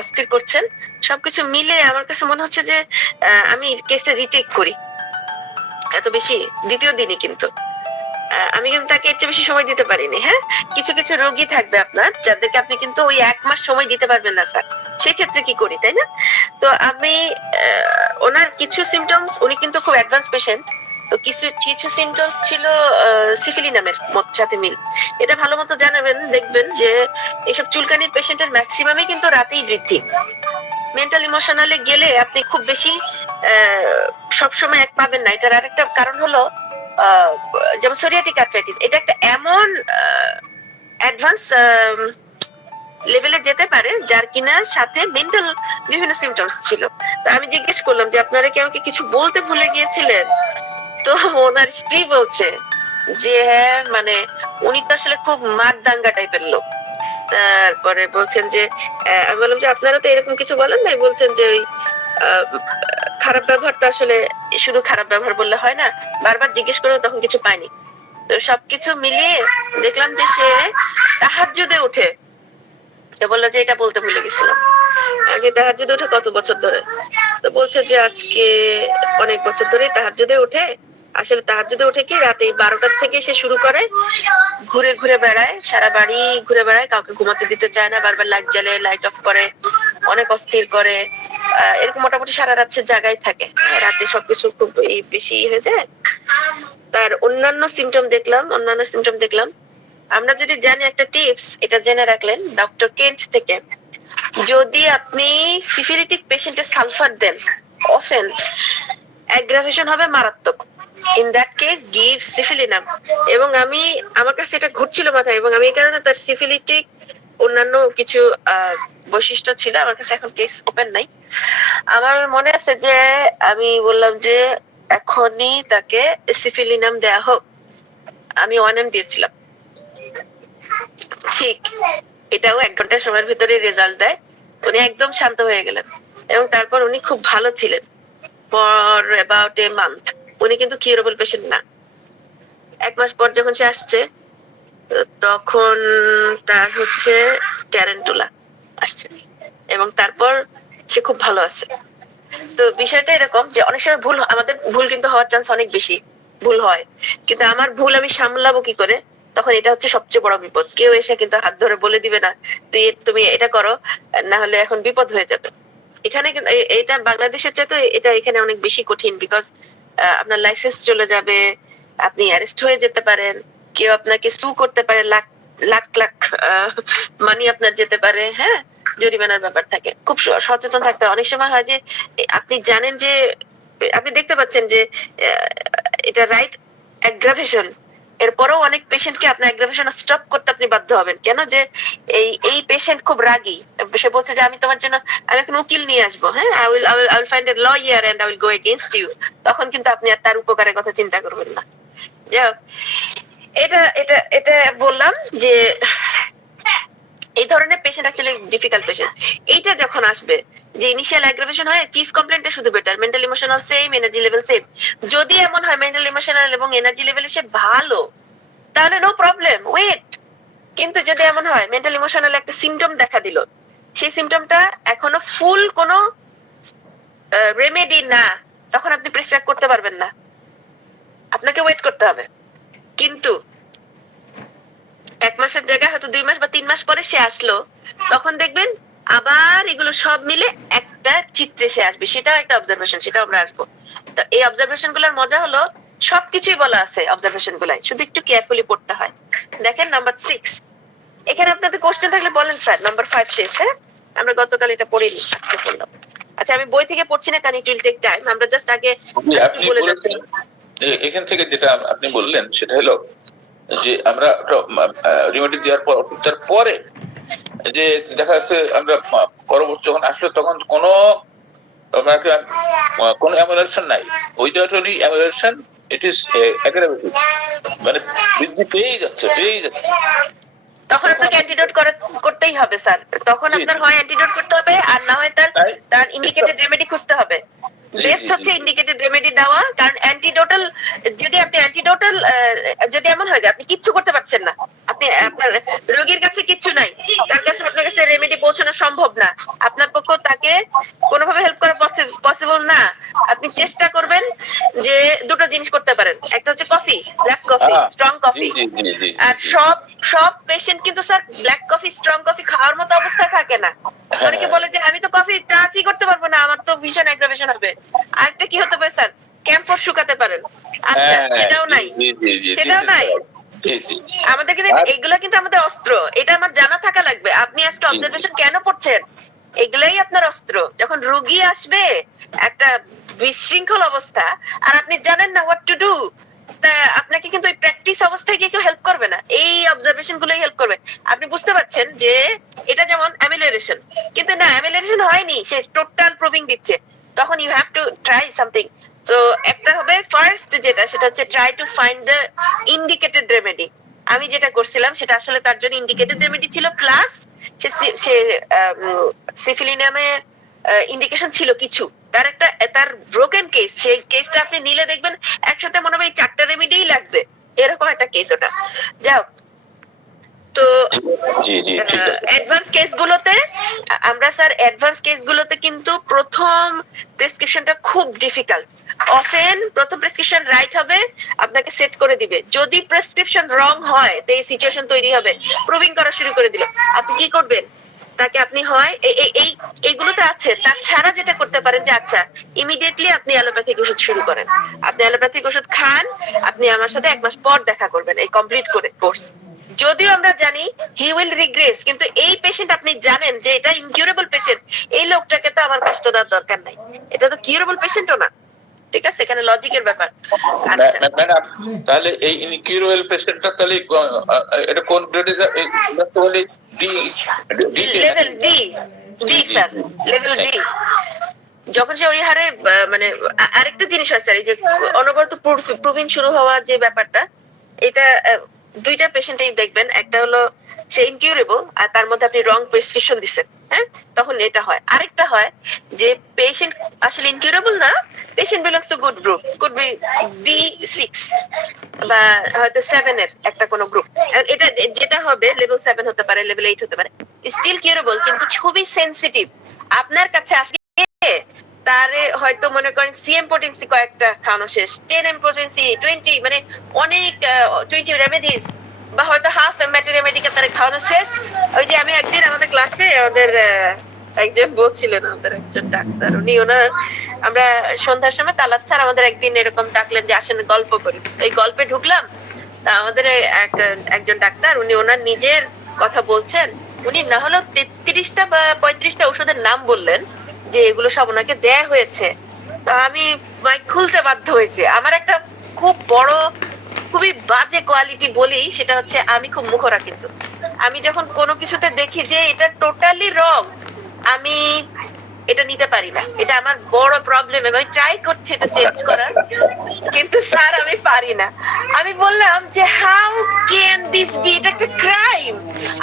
অস্থির করছেন। সবকিছু মিলে আমার কাছে মনে হচ্ছে যে আমি কেসটা রিটেক করি, এত বেশি। দ্বিতীয় দিনই কিন্তু আমি কিন্তু তাকে এর চেয়ে বেশি সময় দিতে পারিনি। হ্যাঁ, কিছু কিছু রোগী থাকবে আপনার, যাদেরকে আপনি কিন্তু ওই 1 মাস সময় দিতে পারবেন না স্যার, সেক্ষেত্রে কি করি, তাই না? তো আমি ওনার কিছু সিমটমস, উনি কিন্তু খুব অ্যাডভান্স পেশেন্ট, তো কিছু কিছু সিমটমস ছিল সিফিলিনামের সাথে মিল। এটা ভালো মতো জানাবেন, দেখবেন যে এইসব চুলকানির পেশেন্টের ম্যাক্সিমামই কিন্তু রাতেই বৃদ্ধি। মেন্টাল ইমোশনালে গেলে আপনি খুব বেশি সবসময় এক পাবেন না। এটার আরেকটা কারণ হলো যেমন সোরিয়াটিক আর্থ্রাইটিস, এটা একটা এমন অ্যাডভান্স লেভেলে যেতে পারে যার কিনার সাথে মেন্টাল বিভিন্ন সিমটমস ছিল। তো আমি জিজ্ঞেস করলাম যে আপনারা কি আমাকে কিছু বলতে ভুলে গিয়েছিলেন? তো ওনার স্ত্রী বলছে যে হ্যাঁ, মানে উনি তো আসলে খুব মারদাঙ্গা টাইপের লোক। তারপরে বলছেন যে আমি বললাম যে আপনারা তো এরকম কিছু বলেন নাই, বলছেন যে ওই খারাপ ব্যবহার, তো আসলে শুধু খারাপ ব্যবহার বললে হয় না, বারবার জিজ্ঞেস করেও তখন কিছু পাইনি। তো সবকিছু মিলিয়ে দেখলাম যে সে তাহাজ্জুদে উঠে, তো বললো যে এটা বলতে ভুলে গেছিলাম, যে তাহাজ্জুদে উঠে কত বছর ধরে। তো বলছে যে আজকে অনেক বছর ধরে তাহাজ্জুদে উঠে। আসলে তাহাজ্জুদে উঠে কি রাতে 12টার থেকে সে শুরু করে, ঘুরে ঘুরে বেড়ায়, সারা বাড়ি ঘুরে বেড়ায়, কাউকে ঘুমাতে দিতে চায় না, বারবার লাইট জ্বালে, লাইট অফ করে, অনেক অস্থির করে, এরকম মোটামুটি সারা রাত সে জায়গায় থাকে। রাতে সবকিছু খুব বেশি হয়ে যায়। তার অন্যান্য সিমটম দেখলাম। আমরা যদি জানি একটা টিপস, এটা জেনে রাখলেন ডক্টর কেন্ট থেকে, যদি আপনি সিফিলিটিক পেশেন্টে সালফার দেন, অফেন অ্যাগ্রাভেশন হবে মারাত্মক। In that case give syphilinum. এবং আমার কাছে এটা ঘুরছিল মাথায়, এবং আমি এই কারণে তার সিফিলিটিক অন্যান্য কিছু বৈশিষ্ট্য ছিল। আমার কাছে এখন কেস ওপেন নাই। আমার মনে আছে যে আমি বললাম যে এখনই তাকে সিফিলিনাম দেয়া হোক। আমি 1M দিয়েছিলাম। ঠিক এটাও 1 ঘন্টার সময়ের ভিতরে রেজাল্ট দেয়। উনি একদম শান্ত হয়ে গেলেন, এবং তারপর উনি খুব ভালো ছিলেন ফর অ্যাবাউট এ মান্থ। উনি কিন্তু কিউরেবল পেশেন্ট না। 1 মাস পর যখন সে আসছে, তখন তার হচ্ছে ট্যারেন্টুলা আসছে, এবং তারপর সে খুব ভালো আছে। তো বিষয়টা এরকম যে অনেক সময় আমাদের ভুল কিন্তু হওয়ার চান্স অনেক বেশি, ভুল হয়, কিন্তু আমার ভুল আমি সামলাবো কি করে, তখন এটা হচ্ছে সবচেয়ে বড় বিপদ। কেউ এসে কিন্তু হাত ধরে বলে দিবে না তুমি এটা করো, না হলে এখন বিপদ হয়ে যাবে। এখানে কিন্তু এটা বাংলাদেশের চেয়ে তো এটা এখানে অনেক বেশি কঠিন, বিকজ আপনার লাইসেন্স চলে যাবে, আপনি অ্যারেস্ট হয়ে যেতে পারেন, কেউ আপনাকে সু করতে পারে, লাখ লাখ লাখ মানি আপনার যেতে পারে। হ্যাঁ, জরিমানার ব্যাপার থাকে, খুব সচেতন থাকতে হয়। অনেক সময় হয় যে আপনি জানেন যে, আপনি দেখতে পাচ্ছেন যে এটা রাইট অ্যাগ্রাভেশন, এরপরেও অনেক পেশেন্টকে আপনার অ্যাগ্রাভেশন স্টপ করতে আপনি বাধ্য হবেন। কেন? যে এই পেশেন্ট খুব রাগী, সে বলছে যে আমি তোমার জন্য আমি এখন উকিল নিয়ে আসবো। হ্যাঁ, I will find a lawyer and I will go against you. তখন কিন্তু আপনি আর তার উপকারের কথা চিন্তা করবেন না। যাই হোক, এটা এটা এটা বললাম যে এই ধরনের পেশেন্ট অ্যাকচুয়ালি ডিফিকাল্ট পেশেন্ট। এইটা যখন আসবে যে ইনিশিয়াল অ্যাগ্রাভেশন হয়, চিফ কমপ্লেন্টটা শুধু better, mental emotional same, energy level same. যদি এমন হয় মেন্টাল ইমোশনাল এবং এনার্জি লেভেল সে ভালো, তাহলে নো প্রবলেম, ওয়েট। কিন্তু যদি এমন হয় মেন্টাল ইমোশনাল একটা সিমটম দেখা দিল, সেই সিমটমটা এখনো ফুল কোনো রেমেডি না, তখন আপনি প্রেসক্রাইব করতে পারবেন না, আপনাকে ওয়েট করতে হবে। কিন্তু 1 মাসের জায়গায় হয়তো 2 মাস বা 3 মাস পরে সে আসলো, তখন দেখবেন আবার এগুলো সব মিলে একটা চিত্রে সে আসবে। সেটাও একটা অবজারভেশন, সেটাও আমরা আসবো। তো এই অবজারভেশন গুলোর মজা হলো সবকিছুই বলা আছে অবজারভেশন গুলাই, শুধু একটু কেয়ারফুলি পড়তে হয়। দেখেন নাম্বার 6, এখানে আপনাদের কোশ্চেন থাকলে বলেন স্যার। নাম্বার 5 শেষ। হ্যাঁ, আমরা গতকাল এটা পড়িনি, আজকে পড়লাম। আচ্ছা, আমি বই থেকে পড়ছি না, কারণ ইট উইল টেক টাইম। আমরা জাস্ট আগে আপনি বলে যাচ্ছি। বলেছেন এখান থেকে যেটা আপনি বললেন সেটা হলো যে আমরা রিমেডি দেওয়ার পর তারপরে যে দেখা যাচ্ছে আমরা পরবর্তী যখন আসলো তখন কোনো অ্যামুলেশন নাই, উইদাউট এনি অ্যামুলেশন ইট ইজ অ্যাগ্রাভেটিভ, মানে বৃদ্ধি পেয়েই যাচ্ছে। তখন আপনাকে অ্যান্টিডোট করতেই হবে স্যার। তখন আপনার হয় অ্যান্টিডোট করতে হবে, আর না হয় তার ইন্ডিকেটেড রেমেডি খুঁজতে হবে। বেস্ট হচ্ছে ইন্ডিকেটেড রেমেডি দেওয়া, কারণ অ্যান্টিডোটাল, যদি আপনি অ্যান্টিডোটাল যদি এমন হয় যে আপনি কিচ্ছু করতে পারছেন না, আপনি আপনার রোগীর কাছে কিচ্ছু নাই, তার কাছে আপনার কাছে রেমেডি পৌঁছানো সম্ভব না, আপনার পক্ষে তাকে কোনোভাবে হেল্প করা পসিবল না, আপনি চেষ্টা করবেন যে দুটো জিনিস করতে পারেন। একটা হচ্ছে coffee, black coffee, strong coffee. আর সব পেশেন্ট কিন্তু sir black coffee, strong coffee খাওয়ার মতো অবস্থায় থাকে না। অনেকে বলে যে আমি তো কফি টাচই করতে পারবো না, আমার তো ভীষণ অ্যাগ্রাভেশন হবে। আরেকটা কি হতে পারে স্যার? ক্যাম্ফর শুকাতে পারেন। আচ্ছা, সেটাও নাই, সেটাও নাই। আমাদের কিন্তু এগুলা কিন্তু আমাদের অস্ত্র, এটা আমার জানা থাকা লাগবে। আপনি আজকে অবজারভেশন কেন পড়ছেন, এগুলাই আপনার অস্ত্র। যখন রোগী আসবে একটা বিশৃঙ্খল অবস্থা, আর আপনি জানেন না হোয়াট টু ডু, আপনাকে কিন্তু ওই প্র্যাকটিস অবস্থায় গিয়ে কেউ হেল্প করবে না, এই অবজারভেশন গুলোই হেল্প করবে। আপনি বুঝতে পারছেন যে এটা যেমন অ্যামিলেশন, কিন্তু না, অ্যামিলেশন হয়নি, সে টোটাল প্রুভিং দিচ্ছে, তখন you have to try something. তো একটা হবে ফার্স্ট যেটা, সেটা হচ্ছে try to find the indicated remedy. আমি যেটা করছিলাম সেটা আসলে তার জন্য ইন্ডিকেটেড রেমেডি ছিল, প্লাস সে সিফিলিনামের ইন্ডিকেশন ছিল কিছু, তার ব্রোকেন কেস, সেই কেসটা আপনি নিলে দেখবেন একসাথে মনে হবে এই 4টা রেমেডিই লাগবে, এরকম একটা কেস ওটা। যাও, তো অ্যাডভান্স কেসগুলোতে আমরা স্যার, অ্যাডভান্স কেসগুলোতে কিন্তু প্রথম প্রেসক্রিপশনটা খুব ডিফিকাল্ট। অফেন প্রথম প্রেসক্রিপশন রাইট হবে, আপনাকে সেট করে দিবে। যদি প্রেসক্রিপশন রং হয়, তো এই সিচুয়েশন তৈরি হবে, প্রুভিং করা শুরু করে দিল, আপনি কি করবেন? তাকে আপনি হয় এইগুলোতে আছে, তাছাড়া যেটা করতে পারেন যে আচ্ছা ইমিডিয়েটলি আপনি অ্যালোপ্যাথিক ওষুধ শুরু করেন, আপনি অ্যালোপ্যাথিক ওষুধ খান, আপনি আমার সাথে 1 মাস পর দেখা করবেন এই কমপ্লিট করে কোর্স। যদিও আমরা জানি হি উইল রিগ্রেস, কিন্তু এই পেশেন্ট আপনি জানেন যে এটা ইনকিউরেবল পেশেন্ট, এই লোকটাকে তো আমার কষ্ট দেওয়ার দরকার নাই, এটা তো কিউরেবল পেশেন্টও না। ঠিক আছে, এখানে লজিকের ব্যাপার। আচ্ছা, ম্যাডাম তাহলে এই ইনকিউরেবল পেশেন্টটা তাহলে এটা কোন গ্রেডে বলে? D D level D. D sir, level D. যখন সে ওই হারে মানে আরেকটা জিনিস হয় স্যার, এই যে অনবরত প্রুভিং শুরু হওয়া যে ব্যাপারটা, এটা দুইটা পেশেন্টেই দেখবেন, একটা হলো সে ইনকিউরেবল আর তার মধ্যে আপনি রং প্রেসক্রিপশন দিচ্ছেন, হ্যাঁ, তখন এটা হয়। আরেকটা হয় যে পেশেন্ট আসলে ইনকিউরেবল না, patient belongs to good group, could be B6 বা হয়তো 7 এর একটা কোনো গ্রুপ। এটা যেটা হবে লেভেল 7 হতে পারে, লেভেল 8 হতে পারে, স্টিল কিউরেবল, কিন্তু খুবই সেনসিটিভ। আপনার কাছে আসলে তারে হয়তো মনে করেন সিএম পোটেন্সি কয়েকটা খাওয়ানো শেষ, 10 পোটেন্সি 20, মানে অনেক 20 রেমেডিস বা হয়তো হাফ রেমেডিকে তারে খাওয়ানো শেষ। ওই যে আমি একদিন আমাদের ক্লাসে আমাদের একজন বলছিলেন, আমাদের একজন ডাক্তার, উনি ওনার, আমরা সন্ধ্যার সময় তালাত স্যার আমাদের একদিন এরকম ডাকলেন যে আসেন গল্প করি, এই গল্পে ঢুকলাম। তা আমাদের একজন ডাক্তার, উনি ওনার নিজের কথা বলছেন, উনি না হলেও 33টা বা 35টা ওষুধের নাম বললেন যে এগুলো সব ওনাকে দেয়া হয়েছে। তো আমি মাইক খুলতে বাধ্য হয়েছে। আমার একটা খুব বড় খুবই বাজে কোয়ালিটি বলি, সেটা হচ্ছে আমি খুব মুখরা, কিন্তু আমি যখন কোনো কিছুতে দেখি যে এটা টোটালি রং, আমি এটা নিতে পারি না, এটা আমার বড় প্রবলেম। আমি ট্রাই করছি এটা চেঞ্জ করার, কিন্তু স্যার আমি পারি না। আমি বললাম যে হাউ ক্যান দিস বি, এটা একটা ক্রাইম।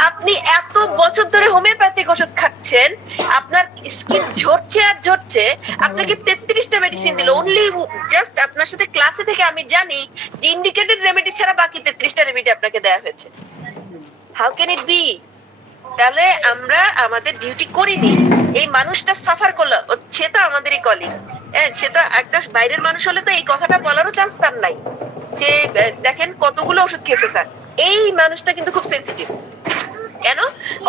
আপনি এত বছর ধরে হোমিওপ্যাথিক ওষুধ খাচ্ছেন, আপনার স্কিন ঝরছে আর ঝরছে, আপনাকে 33টা মেডিসিন দিল, অনলি জাস্ট আপনার সাথে ক্লাসে থেকে আমি জানি যে ইন্ডিকেটেড রেমেডি ছাড়া বাকি 33টা রেমেডি আপনাকে দেয়া হয়েছে। How can it be? তাহলে আমরা আমাদের ডিউটি করিনি, এই মানুষটা সাফার করলো, সে তো আমাদেরই কলিগ, সে তো একটা বাইরের মানুষ হলে তো এই কথাটা বলারও চান্স তার নাই। সে দেখেন কতগুলো ওষুধ খেয়েছে স্যার, এই মানুষটা কিন্তু খুব সেনসিটিভ। কেন?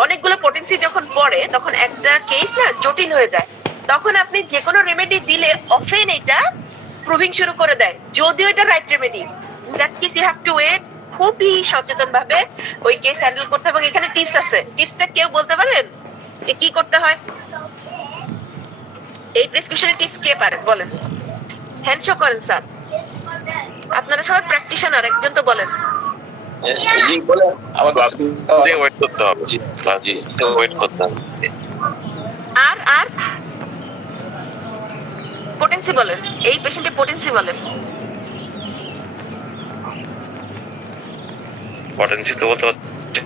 অনেকগুলো পোটেন্সি যখন পড়ে তখন একটা কেস না জটিল হয়ে যায়, তখন আপনি যে কোনো রেমেডি দিলে অফেন এটা প্রুভিং শুরু করে দেয়, যদিও এটা right remedy. That case you have to wait, খুবই সচেতন ভাবে ওই কেস হ্যান্ডেল করতে হবে। এখানে টিপস আছে, টিপসটা কেউ বলতে পারেন যে কি করতে হয়? এই প্রেসক্রিপশনের টিপস কে পারেন বলেন? হ্যান্ড শো করেন স্যার, আপনারা সবাই প্র্যাকটিশনার, একজন তো বলেন। জি বলেন। আমার ওয়েট করতে হবে, জি জি ওয়েট করতে হবে। আর আর পোটেন্সি বলেন, এই পেশেন্টের পোটেন্সি বলেন। পটেন্সি তো বলতে হচ্ছে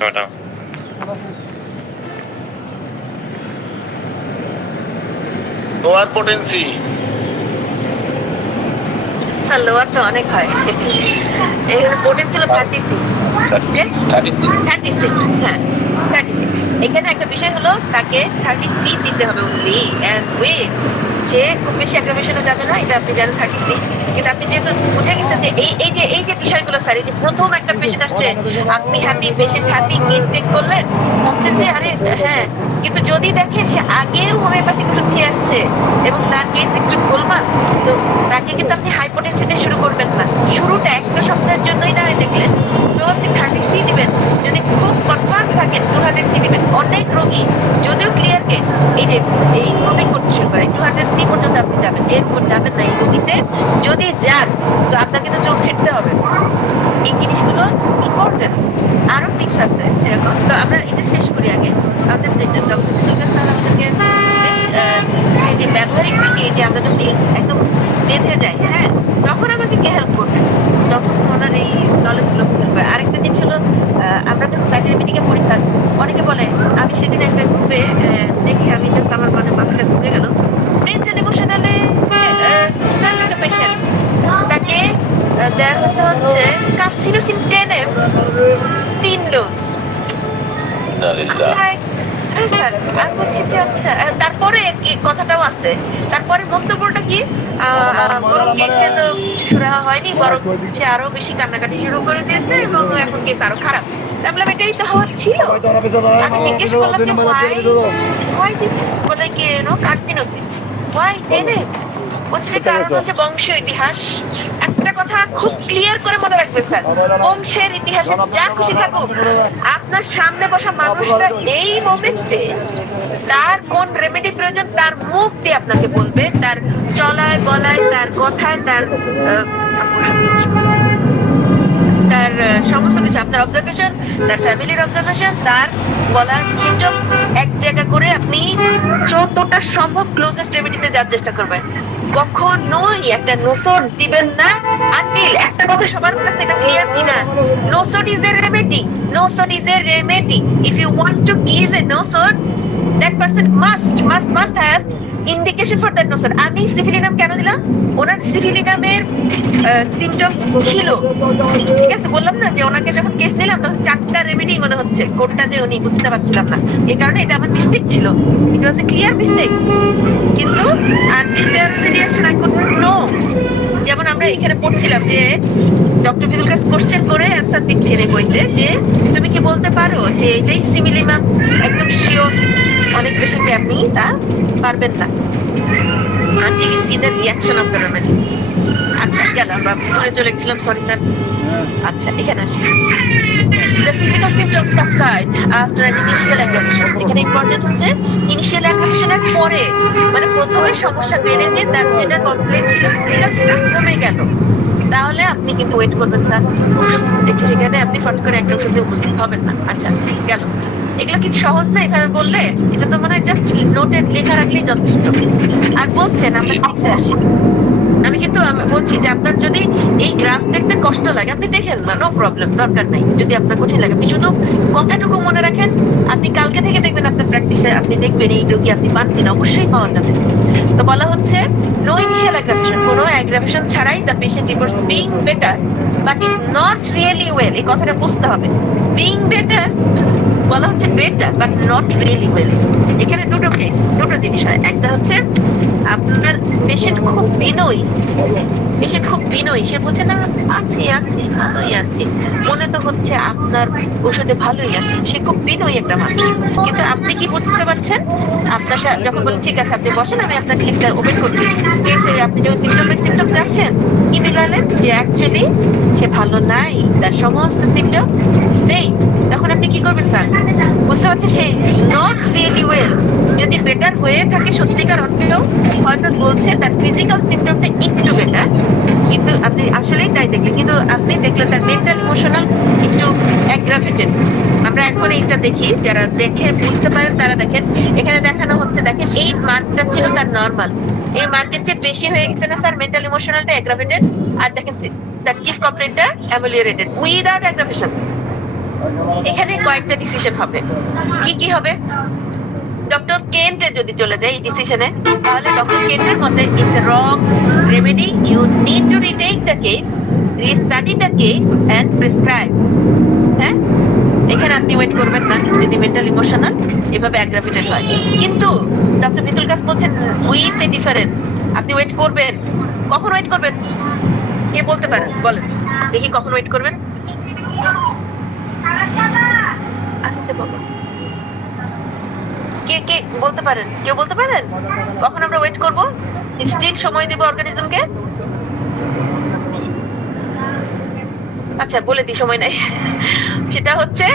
madam, lower potency, sir lower তো অনেক হয়, এখানে পোটেন্সি ছিল 36, 36, হ্যাঁ 36। এখানে একটা বিষয় হলো তাকে 36 দিতে হবে অনলি, এন্ড ওয়েট যে খুব বেশি অ্যাগ্রাভেশনে যাবে না, এটা আপনি জানেন 36। কিন্তু আপনি যেহেতু বুঝে গেছেন যে এই যে বিষয়গুলো স্যার, এই যে প্রথম একটা পেশেন্ট আসছে, আপনি happy, patient happy, case take করলেন, হচ্ছে যে আরে হ্যাঁ, কিন্তু যদি দেখেন সে আগেও হোমিওপ্যাথিক ওষুধ খেয়ে আসছে এবং তার কেস একটু গোলমাল, তো তাকে কিন্তু আপনি হাইপোটেন্সিতে শুরু করবেন না। শুরুটা একটা সপ্তাহের জন্যই না হয় দেখলেন, তো আপনি 30C দিবেন। যদি খুব কনফার্ম থাকেন 200C দিবেন। অনেক রোগী যদিও ক্লিয়ার কেস, এই যে এই প্রুভিং করতে শুরু করে 200C পর্যন্ত আপনি যাবেন, এর উপর যাবেন না। এই রোগীতে যদি যান তো আপনাকে তো চোখ ছিটতে হবে। এই জিনিসগুলো ইম্পর্টেন্ট। আরো টিপস আছে এরকম, তো আমরা এটা শেষ করি আগে। আমাদের ডক্টর দুর্গা স্যার আমাদেরকে বেশ যে ব্যবহারিক দিকে, যে আমরা যদি একদম বেঁধে যাই, হ্যাঁ, তখন আমাকে কে হেল্প করবে, তখন ওনার এই নলেজ গুলো হেল্প করে। আরেকটা জিনিস হলো, আমরা যখন ব্যাটারি মেডিকেল পড়ি স্যার, অনেকে বলে, আমি সেদিন একটা গ্রুপে দেখি, আমি জাস্ট আমার মাথাটা ঘুরে গেল, মেন্টাল ইমোশনালে একটা পেশেন্ট, তাকে দেয়া হচ্ছে কার্সিনোসিন 10M 3 ডোজ। আমি বলছি যে আচ্ছা, তারপরে এই কথাটাও আছে, তারপরে বক্তব্যটা কি, বরং কেসে তো কিছু সুরাহা হয়নি, বরং সে আরো বেশি কান্নাকাটি শুরু করে দিয়েছে এবং এখন কেস আরো খারাপ। আমি বললাম এটাই তো হওয়ার ছিল। আমি জিজ্ঞেস করলাম যে why this like carcinosin, why 10M? বলছে যে কারণ হচ্ছে বংশীয় ইতিহাস। একটা কথা খুব ক্লিয়ার করে মনে রাখবেন স্যার, বংশের ইতিহাসে যা খুশি থাকুক, আপনার সামনে বসা মানুষটা এই মোমেন্টে তার কোন রেমেডি প্রয়োজন তার মুখ দিয়ে আপনাকে বলবে, তার চলায় বলায়, তার কথায়, তার সমস্ত কিছু, আপনার অবজারভেশন, তার ফ্যামিলির অবজারভেশন, তার বলার সিমটমস এক জায়গা করে আপনি যতটা সম্ভব ক্লোজেস্ট রেমেডিতে যাওয়ার চেষ্টা করবেন। কখনোই একটা নোসোড দিবেন না আনটিল, একটা কথা সবার কাছে এটা ক্লিয়ার কিনা, nosode is a remedy, nosode is a remedy. If you want to give a nosode, that person must have indication for that nosode. আমি সিফিলিনাম কেন দিলাম? ওনার সিফিলিনামের সিমটমস ছিল, ঠিক আছে, বললাম না যে ওনাকে যখন কেস দিলাম তখন 4টা রেমেডি মনে হচ্ছে, কোনটা যে উনি বুঝতে পারছিলাম না, এই কারণে এটা আমার মিস্টেক ছিল, it was a clear mistake. কিন্তু until their reaction I could not know. যেমন আমরা এখানে পড়ছিলাম যে ডক্টর ফিদুল কাছে কোশ্চেন করে অ্যান্সার দিচ্ছেন এই বইতে, যে তুমি কি বলতে পারো যে এটাই সিমিলিমাম? একদম শিওর অনেক পেশেন্টে আপনি তা পারবেন না until you see the reaction of the remedy. আচ্ছা গেল, আমরা দূরে চলে গেছিলাম, সরি স্যার। আচ্ছা এখানে আসি, the physical symptoms subside after an initial aggravation. এখানে ইম্পর্টেন্ট হচ্ছে ইনিশিয়াল অ্যাগ্রাভেশনের পরে, মানে প্রথমে সমস্যা বেড়েছে, তার যেটা কমপ্লেন ছিল সেটা কমে গেল, তাহলে আপনি কিন্তু ওয়েট করবেন স্যার। দেখে সেখানে আপনি ফট করে একটা ওষুধে উপস্থিত হবেন না। আচ্ছা গেল, এগুলো কিছু সহজ না এভাবে বললে, এটা তো মনে হয় জাস্ট নোটেড লেখা রাখলেই যথেষ্ট। আর বলছেন আমরা 6 আসি, আমি কিন্তু বলছি যে আপনার যদি এই গ্রাফস দেখতে কষ্ট লাগে আপনি দেখেন না, নো প্রবলেম, দরকার নাই। যদি আপনার কঠিন লাগে আপনি শুধু কথাটুকু মনে রাখেন, আপনি কালকে থেকে দেখবেন আপনার প্র্যাকটিসে আপনি দেখবেন এই রোগী আপনি পান কিনা, অবশ্যই পাওয়া যাবে। তো বলা হচ্ছে নো ইনিশিয়াল অ্যাগ্রাভেশন, কোনো অ্যাগ্রাভেশন ছাড়াই the patient reports being better but is not really well. এই কথাটা বুঝতে হবে, বিং বেটার বলা হচ্ছে better but not really well. এখানে দুটো কেস, দুটো জিনিস হয়। একটা হচ্ছে আপনার পেশেন্ট খুব বিনয়ী, সে বলছে না আছি ভালোই আছি, মনে তো হচ্ছে আপনার ওষুধে ভালোই আছে, সে খুব বিনয়ী একটা মানুষ। কিন্তু আপনি কি বুঝতে পারছেন, আপনার যখন বলেন ঠিক আছে আপনি বসেন আমি আপনার কেসটা ওপেন করছি, কেসে আপনি যখন সিমটম যাচ্ছেন কি মিলালেন যে অ্যাকচুয়ালি সে ভালো নাই, তার সমস্ত সিমটম সেম, তখন আপনি কি করবেন স্যার? বুঝতে পারছেন সে নট রিয়েলি ওয়েল। যদি বেটার হয়ে থাকে সত্যিকার অর্থেও হয়তো বলছে তার ফিজিক্যাল সিমটমটা একটু বেটার, কিন্তু আপনি আসলেই তাই দেখলেন, কিন্তু আপনি দেখলেন তার মেন্টাল ইমোশনাল একটু অ্যাগ্রাভেটেড। আমরা এখন এইটা দেখি, যারা দেখে বুঝতে পারেন তারা দেখেন, এখানে দেখানো হচ্ছে, দেখেন এই মার্কটা ছিল তার নরমাল, এই মার্কের চেয়ে বেশি হয়ে গেছে না স্যার মেন্টাল ইমোশনালটা অ্যাগ্রাভেটেড, আর দেখেন তার চিফ কমপ্লেন্টটা অ্যামুলিয়ারেটেড উইদাউট অ্যাগ্রাভেশন। এখানে কয়েকটা ডিসিশন হবে, কি হবে? ডক্টর কেন্টে যদি চলে যায় এই ডিসিশনে, তাহলে ডক্টর কেন্টের মতে it's a wrong remedy, you need to retake the case, restudy the case and prescribe. হ্যাঁ, এখানে আপনি ওয়েট করবেন না যদি মেন্টাল ইমোশনাল এভাবে অ্যাগ্রাভেটেড হয়। কিন্তু ডক্টর ফিদুল কাস বলছেন উইথ এ ডিফারেন্স, আপনি ওয়েট করবেন। কখন ওয়েট করবেন কে বলতে পারেন? বলেন দেখি কখন ওয়েট করবেন। আসতে বলো, কে বলতে পারেন? কেউ বলতে পারেন কখন আমরা ওয়েট করব? স্টিল সময় দেব অর্গানিজমকে। আচ্ছা বলে দিই, সময় নাই। সেটা হচ্ছে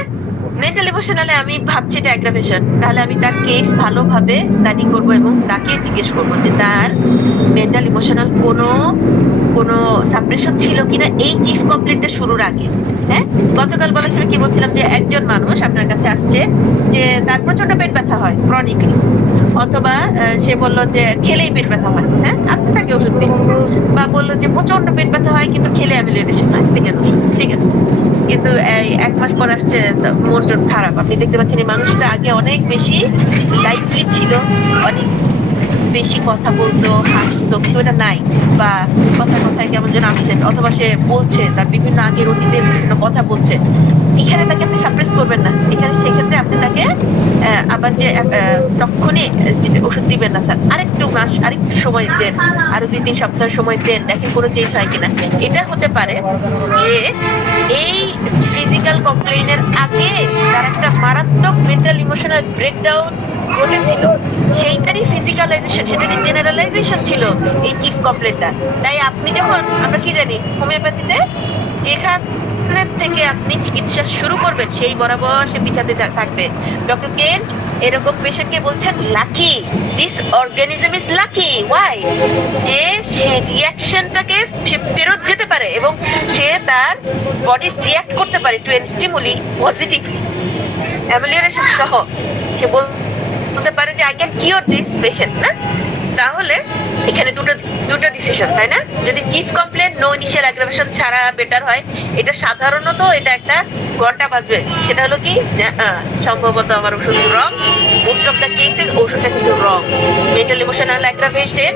মেন্টাল ইমোশনালে আমি ভাবছি এটা অ্যাগ্রাভেশন, তাহলে আমি তার কেস ভালোভাবে স্টাডি করব এবং তাকে জিজ্ঞেস করব যে তার মেন্টাল ইমোশনাল কোনো সাপ্রেশন ছিল কিনা এই চিফ কমপ্লেন্টটা শুরুর আগে। হ্যাঁ, গতকাল বলার সময় কি বলছিলাম যে একজন মানুষ আপনার কাছে আসছে যে তার প্রচন্ড পেট ব্যথা হয় ক্রনিকলি, অথবা সে বললো যে খেলেই পেট ব্যথা হয়, হ্যাঁ আপনি তাকে ওষুধ দিন, বা বললো যে প্রচন্ড পেট ব্যথা হয় কিন্তু খেলে অ্যামিলিয়েশন হয়, দেখেন ওষুধ ঠিক আছে, কিন্তু এই 1 মাস পর আসছে মন খারাপ। আপনি দেখতে পাচ্ছেন এই মানুষটা আগে অনেক বেশি লাইভলি ছিল, অনেক বেশি কথা বলতো, হাসতো, কিন্তু এটা নাই, বা কথায় কেমন যেন আপসেন্ট, অথবা সে বলছে তার বিভিন্ন আগের অতীতের বিভিন্ন কথা বলছে। এখানে তাকে আপনি সাপ্রেস করবেন না, এখানে সেক্ষেত্রে আপনি তাকে আবার যে তখনই ওষুধ দিবেন না স্যার, আরেকটু মাস আরেকটু সময় দেন, আরো 2-3 সপ্তাহ সময় দেন, দেখেন কোনো চেঞ্জ হয় কিনা। এটা হতে পারে যে এই ফিজিক্যাল কমপ্লেইনের আগে তার একটা মারাত্মক মেন্টাল ইমোশনাল ব্রেকডাউন ঘটেছিল সেইটারই ফিজিক্যালাইজেশন, সেটারই জেনারেলাইজেশন ছিল এই চিফ কমপ্লেনটা। তাই আপনি যখন, আমরা কি জানি হোমিওপ্যাথিতে যেখান থেকে আপনি চিকিৎসা শুরু করবেন সেই বরাবর সে পিছাতে থাকবে। ডক্টর কেন্ট এরকম পেশেন্টকে বলছেন lucky, this organism is lucky. Why? যে সে রিঅ্যাকশনটাকে ফেরত যেতে পারে এবং সে তার বডি রিঅ্যাক্ট করতে পারে to an stimuli positive amelioration সহ। সে বলতে পারে যে I can cure this patient, না? তাহলে এখানে দুটো ডিসিশন, তাই না? যদি chief complain no initial aggravation ছাড়া বেটার হয়, এটা সাধারণত এটা একটা ঘন্টা বাজবে। সেটা হলো কি, সম্ভবত আমার ওষুধ রং, মোস্ট অফ দ্য কেসেস ওষুধটা কিন্তু রং। মেন্টাল ইমোশনাল অ্যাগ্রাভেশন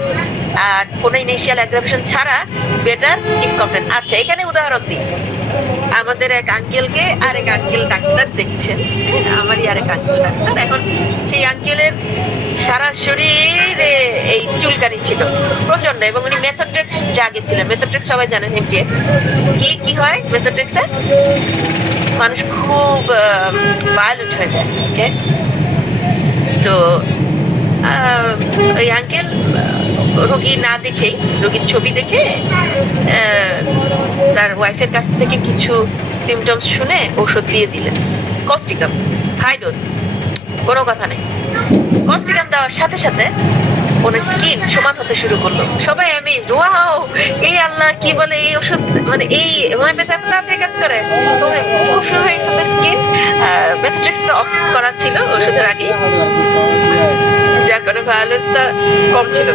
আর কোনো ইনিশিয়াল অ্যাগ্রাভেশন ছাড়া বেটার চিফ কমপ্লেন। আচ্ছা, এখানে উদাহরণ দিই। আমাদের এক আঙ্কেলকে আরেক আঙ্কেল ডাক্তার দেখছেন, আমারই আরেক আঙ্কেল ডাক্তার। এখন সেই আঙ্কেলের সারা শরীরে এই চুলকানি ছিল প্রচন্ড, এবং উনি মেথোট্রেক্স জাগিয়েছিলেন। মেথোট্রেক্স সবাই জানেন, এমটিএক্স। কি হয় মেথোট্রেক্সে? মানুষ খুব ভায়োলেন্ট হয়ে যায়। ওকে, তো ওই আঙ্কেল রোগী না দেখেই, রোগীর ছবি দেখে তার ওয়াইফের কাছ থেকে কিছু সিমটমস শুনে ওষুধ দিয়ে দিলেন, কস্টিকাম, হাই ডোজ। কোনো কথা নেই, কস্টিকাম দেওয়ার সাথে সাথে ওনার স্কিন সমান হতে শুরু করলো। সবাই অ্যামেজড, ওয়াও, এই আল্লাহ কি বলে, এই ওষুধ মানে এই হোমিওপ্যাথি এত তাড়াতাড়ি কাজ করে। খুব শুরু হয়ে গেছে স্কিন। মেথোট্রেক্স তো অফ করা ছিল ওষুধের আগে, যার কারণে ভায়োলেন্সটা কম ছিল।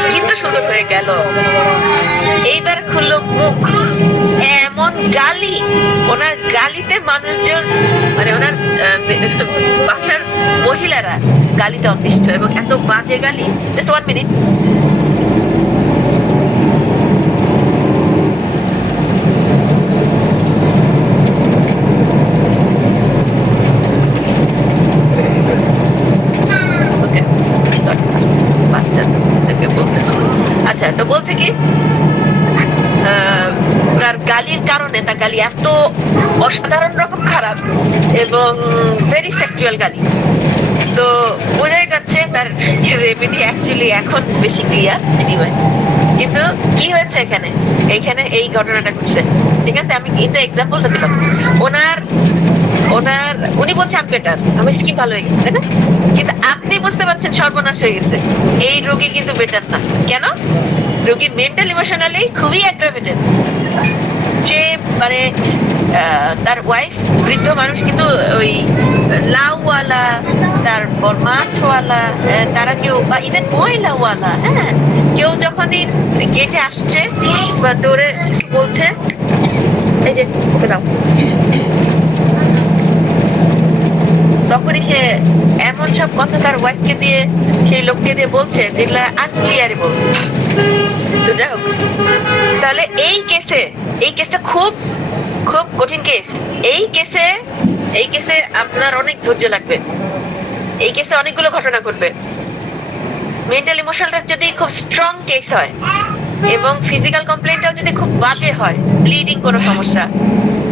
স্কিন তো সুন্দর হয়ে গেল। এইবার খুললো মুখ, এমন গালি, ওনার গালিতে মানুষজন, মানে ওনার বাসার মহিলারা গালিতে অতিষ্ঠ, এবং এত বাজে গালি। Just 1 minute. আচ্ছা, তো বলছে কি, তার গালির কারণে, তার গালি এত অসাধারণ রকম খারাপ এবং ভেরি সেক্সুয়াল গালি, তো বোঝাই যাচ্ছে তার রেমেডি অ্যাকচুয়ালি এখন বেশি ক্লিয়ার। এনিওয়ে, কিন্তু কি হয়েছে এইখানে এই ঘটনাটা ঘটছে, ঠিক আছে? আমি এটা এক্সাম্পলটা দিলাম। উনি বলছে আমি বেটার, আমার স্কিন ভালো হয়ে গেছে, তাই না? কিন্তু আপনি বুঝতে পারছেন সর্বনাশ হয়ে গেছে। এই রোগী কিন্তু বেটার না। কেন? রোগী মেন্টাল ইমোশনালি খুবই অ্যাগ্রাভেটেড। যে মানে তার ওয়াইফ বৃদ্ধ মানুষ, কিন্তু ওই লাউওয়ালা, তারপর মাছওয়ালা, তারা কেউ, বা ইভেন ময়লাওয়ালা, হ্যাঁ, কেউ যখনই গেটে আসছে বা ডোরে বলছে, এই যে ওকে দাও, তখনই সে এমন সব কথা তার ওয়াইফকে দিয়ে, সেই লোককে দিয়ে বলছে যেগুলা আনক্লিয়ারেবল। তো যাই হোক, তাহলে এই কেসটা খুব খুব কঠিন কেস। এই কেসে আপনার অনেক ধৈর্য লাগবে। এই কেসে অনেকগুলো ঘটনা ঘটবে। মেন্টাল ইমোশনালটা যদি খুব স্ট্রং কেস হয় এবং ফিজিক্যাল কমপ্লেইনটাও যদি খুব বাজে হয়, ব্লিডিং কোনো সমস্যা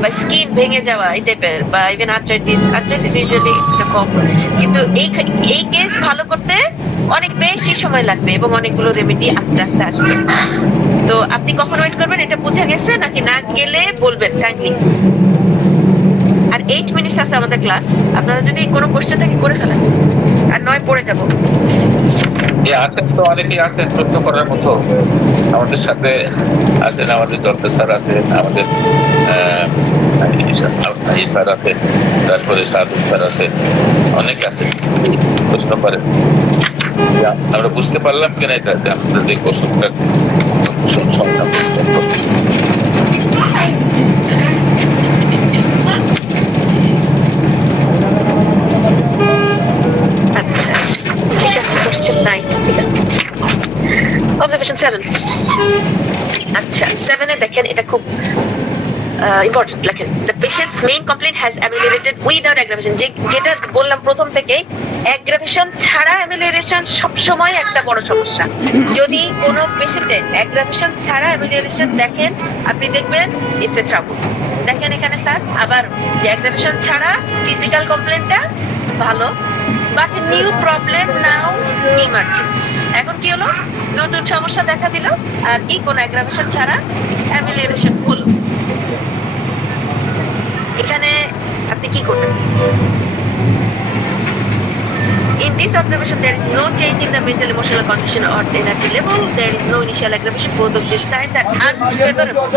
বা স্কিন ভেঙে যাওয়া এই টাইপের, বা ইভেন আর্থ্রাইটিস ইউজুয়ালি কম, কিন্তু এই কেস ভালো করতে অনেক বেশি সময় লাগবে এবং অনেকগুলো রেমেডি আস্তে আস্তে আসবে। তো আপনি কখন ওয়েট করবেন, এটা বুঝে গেছে নাকি? না গেলে বলবেন কাইন্ডলি। আর 8 মিনিটস আছে আমাদের ক্লাস, আপনারা যদি কোনো কোশ্চেন থাকে করে ফেলেন, আর নয় পড়ে যাবো। আছেন তো অনেকেই আছেন প্রশ্ন করার মতো। আমাদের সাথে আছেন আমাদের জলদা স্যার আছেন, আমাদের স্যার আছে, তারপরে সাধু স্যার আছে, অনেকে আছে প্রশ্ন করেন। আমরা বুঝতে পারলাম কিনা এটা, যে আমাদের যে কোশ্চেনটা Observation 7. আচ্ছা, 7 এ দেখেন, এটা খুব ইম্পর্টেন্ট। লেখেন, the patient's main complaint has ameliorated without aggravation. যেটা বললাম প্রথম থেকেই, অ্যাগ্রাভেশন ছাড়া অ্যামেলিওরেশন সবসময় একটা বড় সমস্যা। যদি কোনো পেশেন্টে অ্যাগ্রাভেশন ছাড়া অ্যামেলিওরেশন দেখেন, আপনি দেখবেন ইটস এ ট্রাবল। দেখেন এখানে স্যার, আবার অ্যাগ্রাভেশন ছাড়া ফিজিক্যাল কমপ্লেন্টটা ভালো, but new problem now emergence. এখন কি হলো, নতুন সমস্যা দেখা দিল, আর কি কোনো অ্যাগ্রাভেশন ছাড়া অ্যামিলিয়েশন হলো। এখানে আপনি কি করবেন? In this observation, there is no change in the mental emotional condition or energy level. There is no initial aggravation. Both of these signs are unfavorable.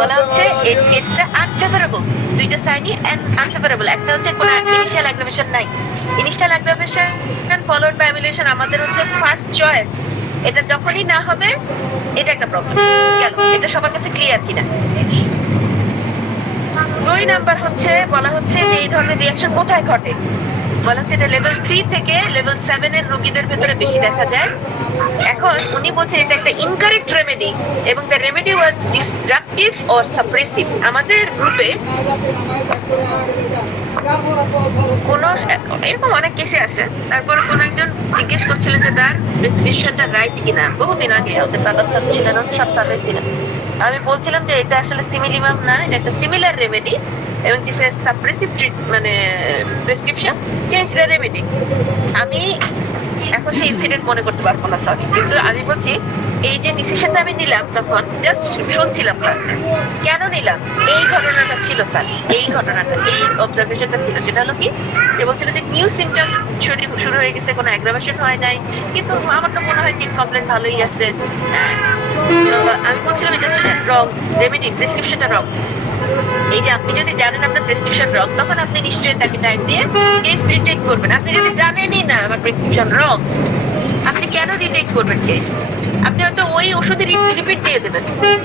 বলা হচ্ছে এই কেসটা unfavorable। দুইটা সাইনই unfavorable। একটা হচ্ছে কোনো ইনিশিয়াল অ্যাগ্রাভেশন নাই। ইনিশিয়াল অ্যাগ্রাভেশন ফলোড বাই অ্যামিলিয়েশন আমাদের হচ্ছে ফার্স্ট চয়েস। এটা যখনই না হবে, এটা একটা প্রবলেম। গেল, এটা সবার কাছে ক্লিয়ার কিনা? 2 নাম্বার হচ্ছে বলা হচ্ছে যে এই ধরনের রিঅ্যাকশন কোথায় ঘটে। বলা হচ্ছে এটা লেভেল 3 থেকে লেভেল 7 এর রোগীদের ভেতরে বেশি দেখা যায়। এখন উনি বলছেন এটা একটা ইনকারেক্ট রেমেডি এবং the remedy was destructive or suppressive. আমাদের গ্রুপে কোন এরকম অনেক কেসে আসে, তারপরে কোন একজন জিজ্ঞেস করছিলেন যে তার প্রেসক্রিপশনটা রাইট কিনা। বহুদিন আগে ওদের দাদা সাহেব ছিলেন, সব সালে ছিলেন। আমি বলছিলাম যে এটা আসলে সিমিলিমাম না, এটা একটা সিমিলার রেমেডি এবং দিস ইজ সাপ্রেসিভ মানে প্রেসক্রিপশন, চেঞ্জ দ্য রেমেডি। আমি এখন সেই ইনসিডেন্ট মনে করতে পারবো না, সরি, কিন্তু আমি বলছি এই যে ডিসিশনটা আমি নিলাম তখন জাস্ট শুনছিলাম ক্লাসে। কেন নিলাম? এই ঘটনাটা ছিল স্যার, এই ঘটনাটা, এই অবজারভেশনটা ছিল। সেটা হলো কি, সে বলছিল যে নিউ সিমটম শুরু হয়ে গেছে, কোনো অ্যাগ্রাভেশন হয় নাই, কিন্তু আমার তো মনে হয় জিন কমপ্লেন ভালোই আছে। আমি বলছিলাম এটা আসলে রং রেমেডি, প্রেসক্রিপশনটা রং। এই যে আপনি যদি জানেন আপনার প্রেসক্রিপশন রং, তখন আপনি নিশ্চয়ই তাকে টাইম দিয়ে কেস রিটেক্ট করবেন। আপনি যদি জানেনই না আমার প্রেসক্রিপশন রং, আপনি কেন রিটেক্ট করবেন কেস? আপনি হয়তো ওই ওষুধে রিপিট দিয়ে দেবেন,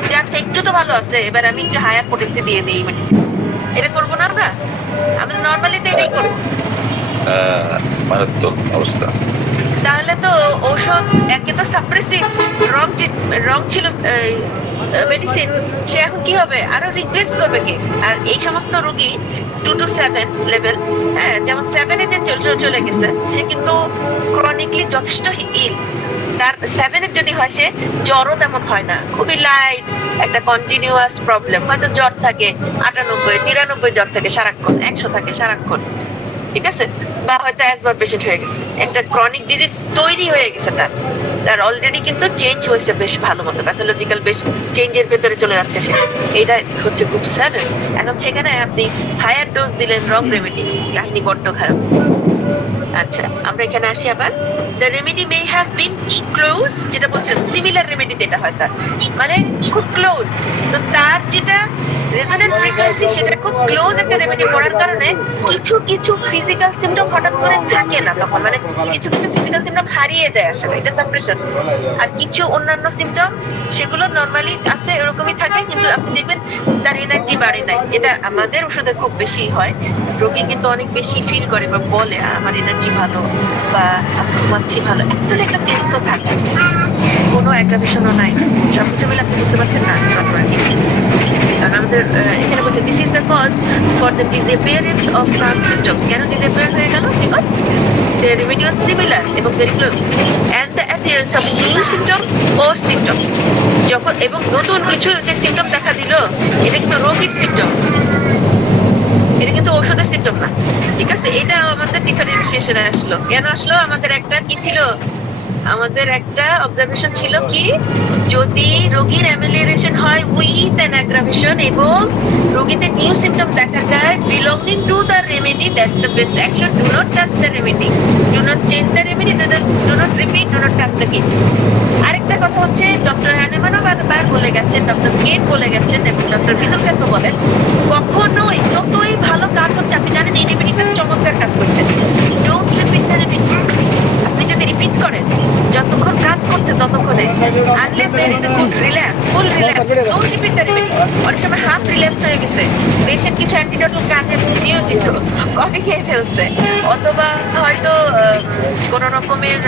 যে আচ্ছা একটু তো ভালো আছে, এবার আমি একটু হায়ার পোটেন্সি দিয়ে দিই মেডিসিন। এটা করবো না আমরা? আমরা নর্মালি তো এটাই করবো। মারাত্মক অবস্থা। তাহলে তো ঔষধ একে তো সাপ্রেসিভ, রং ছিল মেডিসিন, সে এখন কি হবে? আরো রিগ্রেস করবে কেস। আর এই সমস্ত রোগী 2 to 7 লেভেল, হ্যাঁ, যেমন 7 এ যে চলে গেছে সে কিন্তু ক্রনিকলি যথেষ্ট ইল। তার 7 এর যদি হয়, সে জ্বরও তেমন হয় না, খুবই লাইট একটা কন্টিনিউয়াস প্রবলেম। হয়তো জ্বর থাকে 98, 99 জ্বর থাকে সারাক্ষণ, 100 থাকে সারাক্ষণ, ঠিক আছে? বা হয়তো অ্যাজমার পেশেন্ট হয়ে গেছে, একটা ক্রনিক ডিজিজ তৈরি হয়ে গেছে তার অলরেডি, কিন্তু চেঞ্জ হয়েছে বেশ ভালো মতো, প্যাথোলজিক্যাল বেশ চেঞ্জের ভেতরে চলে যাচ্ছে সে। এইটা হচ্ছে গ্রুপ 7। এখন সেখানে আপনি হায়ার ডোজ দিলেন রং রেমেডি, কাহিনী বড্ড খারাপ। আচ্ছা, আমরা এখানে আসি আবার। The remedy may have been close, যেটা বলছিলাম সিমিলার রেমেডি যেটা হয় স্যার, মানে খুব ক্লোজ। তো তার যেটা রেজোনেন্ট ফ্রিকোয়েন্সি সেটা খুব ক্লোজ একটা রেমেডি পড়ার কারণে কিছু কিছু ফিজিক্যাল সিমটম হঠাৎ করে থাকে না তখন, মানে কিছু কিছু ফিজিক্যাল সিমটম হারিয়ে যায় আসলে, এটা সাপ্রেশন। আর কিছু অন্যান্য সিমটম সেগুলো নরমালি আছে, এরকমই থাকে, কিন্তু আপনি দেখবেন তার এনার্জি বাড়ে নাই, যেটা আমাদের ওষুধে খুব বেশি হয়। রোগী কিন্তু অনেক বেশি ফিল করে বা বলে আমার এনার্জি ভালো বা ঘুমাচ্ছি ভালো, একটু একটা চেঞ্জ তো থাকে, কোনো অ্যাগ্রাভেশনও নাই। সবকিছু মিলে আপনি বুঝতে পারছেন না আপনার কি। কারণ আমাদের এখানে বলছে this is the cause for the disappearance of some symptoms. কেন ডিসঅ্যাপিয়ার হয়ে গেল? Because the remedy was similar এবং very close and the appearance of new symptom or symptoms. যখন এবং নতুন কিছু যে সিমটম দেখা দিল, এটা কিন্তু রোগীর সিমটম, এটা কিন্তু ওষুধের সিমটম না, ঠিক আছে? এটা আমাদের ডিফারেন্সিয়েশনে আসলো। কেন আসলো? আমাদের একটা কি ছিল, আমাদের একটা অবজারভেশন ছিল কি, যদি রোগীর অ্যামিলিয়েশন হয় উইথ অ্যান অ্যাগ্রাভেশন এবং রোগীতে নিউ সিমটম দেখা যায় belonging to the remedy, that's the best action. Do not touch the remedy, do not change the remedy, do not repeat, do not touch the case. আরেকটা কথা হচ্ছে, doctor হ্যানেমানও বার বলে গেছেন, doctor Kate বলে গেছেন এবং ডক্টর বিদুল কাসও বলেন, কখনোই যতই ভালো কাজ হচ্ছে, আপনি জানেন এই রেমেডিটা চমৎকার কাজ করছে, ডোন্ট রিপিট দ্য রেমেডি। আপনি যদি রিপিট করেন যতক্ষণ কাজ করছে ততক্ষণে, unless there is a good relapse, full relapse, don't repeat the remedy. অনেক সময় হাফ রিল্যাপস হয়ে গেছে, পেশেন্ট কিছু অ্যান্টিডোটাল কাজে নিয়োজিত, কফি খেয়ে ফেলছে, অথবা হয়তো কোন রকমের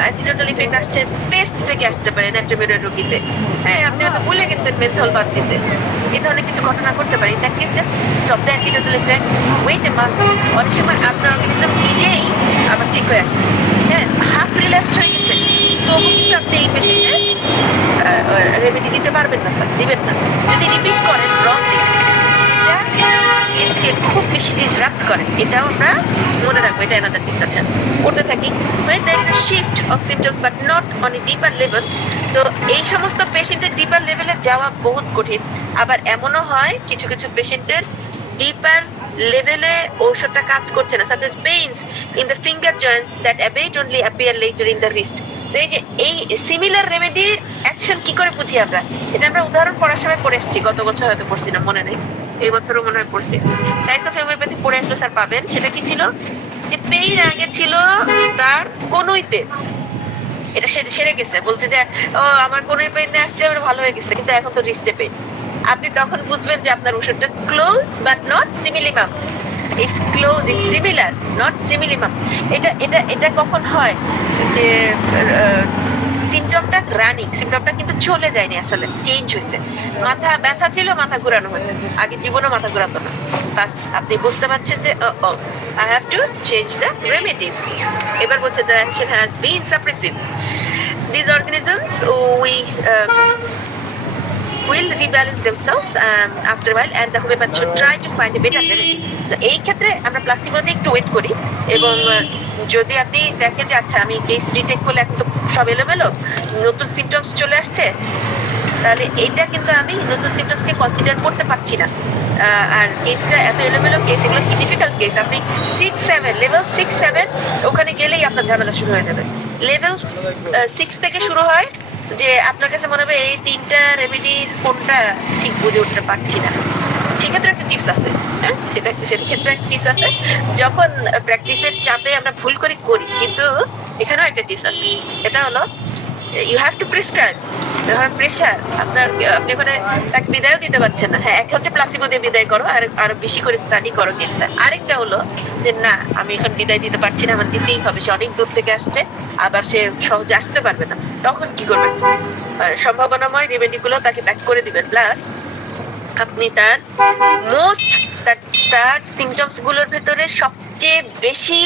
অ্যান্টিডোটাল ইফেক্ট আসছে, পেস্ট থেকে আসতে পারে ন্যাট্রোমিরের রোগীতে, হ্যাঁ, আপনি হয়তো ভুলে গেছেন মেন্থল বাদ দিতে, এই ধরনের কিছু ঘটনা করতে পারে। That can just stop the antidotal effect, wait a month. অনেক সময় আপনার অর্গানিজম নিজেই আবার ঠিক হয়ে আসবে, হ্যাঁ, হাফ রিল্যাপস হয়ে গেছে, তবু কিন্তু আপনি এই পেশেন্টে রেমেডি দিতে পারবেন না স্যার, দিবেন না। যদি রিপিট করেন রংলি, এটা কেসকে খুব বেশি ডিসরাপ্ট করে, এটাও আমরা মনে রাখবো, এটা এনাদের টিপস আছে। করতে থাকি, when there is a shift of symptoms but not on a deeper level, তো এই সমস্ত পেশেন্টের ডিপার লেভেলে যাওয়া বহুত কঠিন। আবার এমনও হয় কিছু কিছু পেশেন্টের ডিপার লেভেলে ঔষধটা কাজ করছে না, such as pains in the finger joints that abate only appear later in the wrist। তো এই যে এই সিমিলার রেমেডির অ্যাকশন কি করে বুঝি আমরা, এটা আমরা উদাহরণ পড়ার সময় পড়ে এসেছি, গত বছর হয়তো পড়ছি না, মনে নেই, এই বছরও মনে হয় পড়ছি। সায়েন্স অফ হোমিওপ্যাথি পড়ে আসলে স্যার পাবেন। সেটা কি ছিল, যে পেইন আগে ছিল তার কনুইতে, এটা সেরে গেছে, বলছে যে ও আমার কনুই পেইন আসছে, আমার ভালো হয়ে গেছে, কিন্তু এখন তো রিস্টে পেইন। আপনি তখন বুঝবেন যে আপনার ওষুধটা close but not simillimum. Is close, is similar, not simillimum. এটা এটা এটা কখন হয়, যে সিমটমটা রানিং, সিমটমটা কিন্তু চলে যায়নি, আসলে চেঞ্জ হয়েছে। মাথা ব্যথা ছিল, মাথা ঘোরানো হয়েছে, আগে জীবনে মাথা ঘোরাতো না, বাস আপনি বুঝতে পারছেন যে I have to change the remedy. এবার বলছে the action has been suppressive. These organisms will rebalance themselves after a while and the homeopath should try to find a better remedy. তো এই ক্ষেত্রে আমরা প্লাসিবোতে একটু ওয়েট করি, এবং যদি আপনি দেখেন যে আচ্ছা আমি কেস রিটেক করলে এখন তো সব এলোমেলো, নতুন সিমটমস চলে আসছে, তাহলে এইটা কিন্তু আমি নতুন সিমটমসকে কনসিডার করতে পারছি না। আর কেসটা এত এলোমেলো কেস, এগুলো কি ডিফিকাল্ট কেস, আপনি 6-7 লেভেল 6-7 ওখানে গেলেই আপনার ঝামেলা শুরু হয়ে যাবে। লেভেল 6 থেকে শুরু হয় যে আপনার কাছে মনে হবে এই তিনটা রেমেডির কোনটা ঠিক বুঝে উঠতে পারছি না। সেক্ষেত্রে একটা টিপস আছে, হ্যাঁ সেক্ষেত্রে একটা টিপস আছে, যখন প্র্যাকটিসের চাপে আমরা ভুল করি, কিন্তু এখানেও একটা টিপস আছে, এটা হলো ইউ হ্যাভ টু প্রেসক্রাইব। ধরেন প্রেশার আপনি ওখানে তাকে বিদায়ও দিতে পারছেন না, হ্যাঁ একটা হচ্ছে প্লাসিবো দিয়ে বিদায় করো, আর আরো বেশি করে স্টাডি করো কেসটা। আরেকটা হলো যে না আমি এখন বিদায় দিতে পারছি না, আমার দিতেই হবে, সে অনেক দূর থেকে আসছে, আবার সে সহজে আসতে পারবে না, তখন কি করবেন, সম্ভাবনাময় রেমেডিগুলো তাকে ব্যাক করে দিবেন, প্লাস আপনি তার তার সিমটমস গুলোর ভেতরে সবচেয়ে বেশি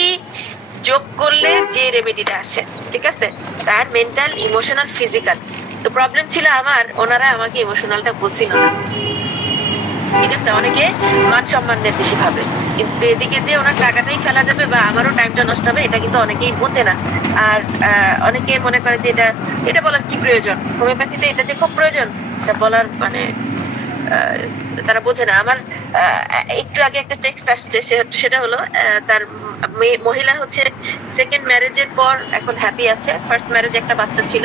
যোগ করলে যে রেমেডিটা আসে, ঠিক আছে, তার মেন্টাল, ইমোশনাল, ফিজিক্যাল। তো প্রবলেম ছিল আমার, ওনারা আমাকে ইমোশনালটা বলছিল না, ঠিক আছে, অনেকে মান সম্মানের বেশি ভাবে, কিন্তু এদিকে যে ওনার টাকাটাই ফেলা যাবে বা আমারও টাইমটা নষ্ট হবে, এটা কিন্তু অনেকেই বোঝে না। আর অনেকে মনে করে যে এটা বলার কি প্রয়োজন, হোমিওপ্যাথিতে এটা যে খুব প্রয়োজন, এটা বলার মানে তারা বোঝে না। আমার একটু আগে একটা টেক্সট আসছে, সেটা হলো তার মহিলা হচ্ছে সেকেন্ড ম্যারেজের পর এখন হ্যাপি আছে, ফার্স্ট ম্যারেজে একটা বাচ্চা ছিল,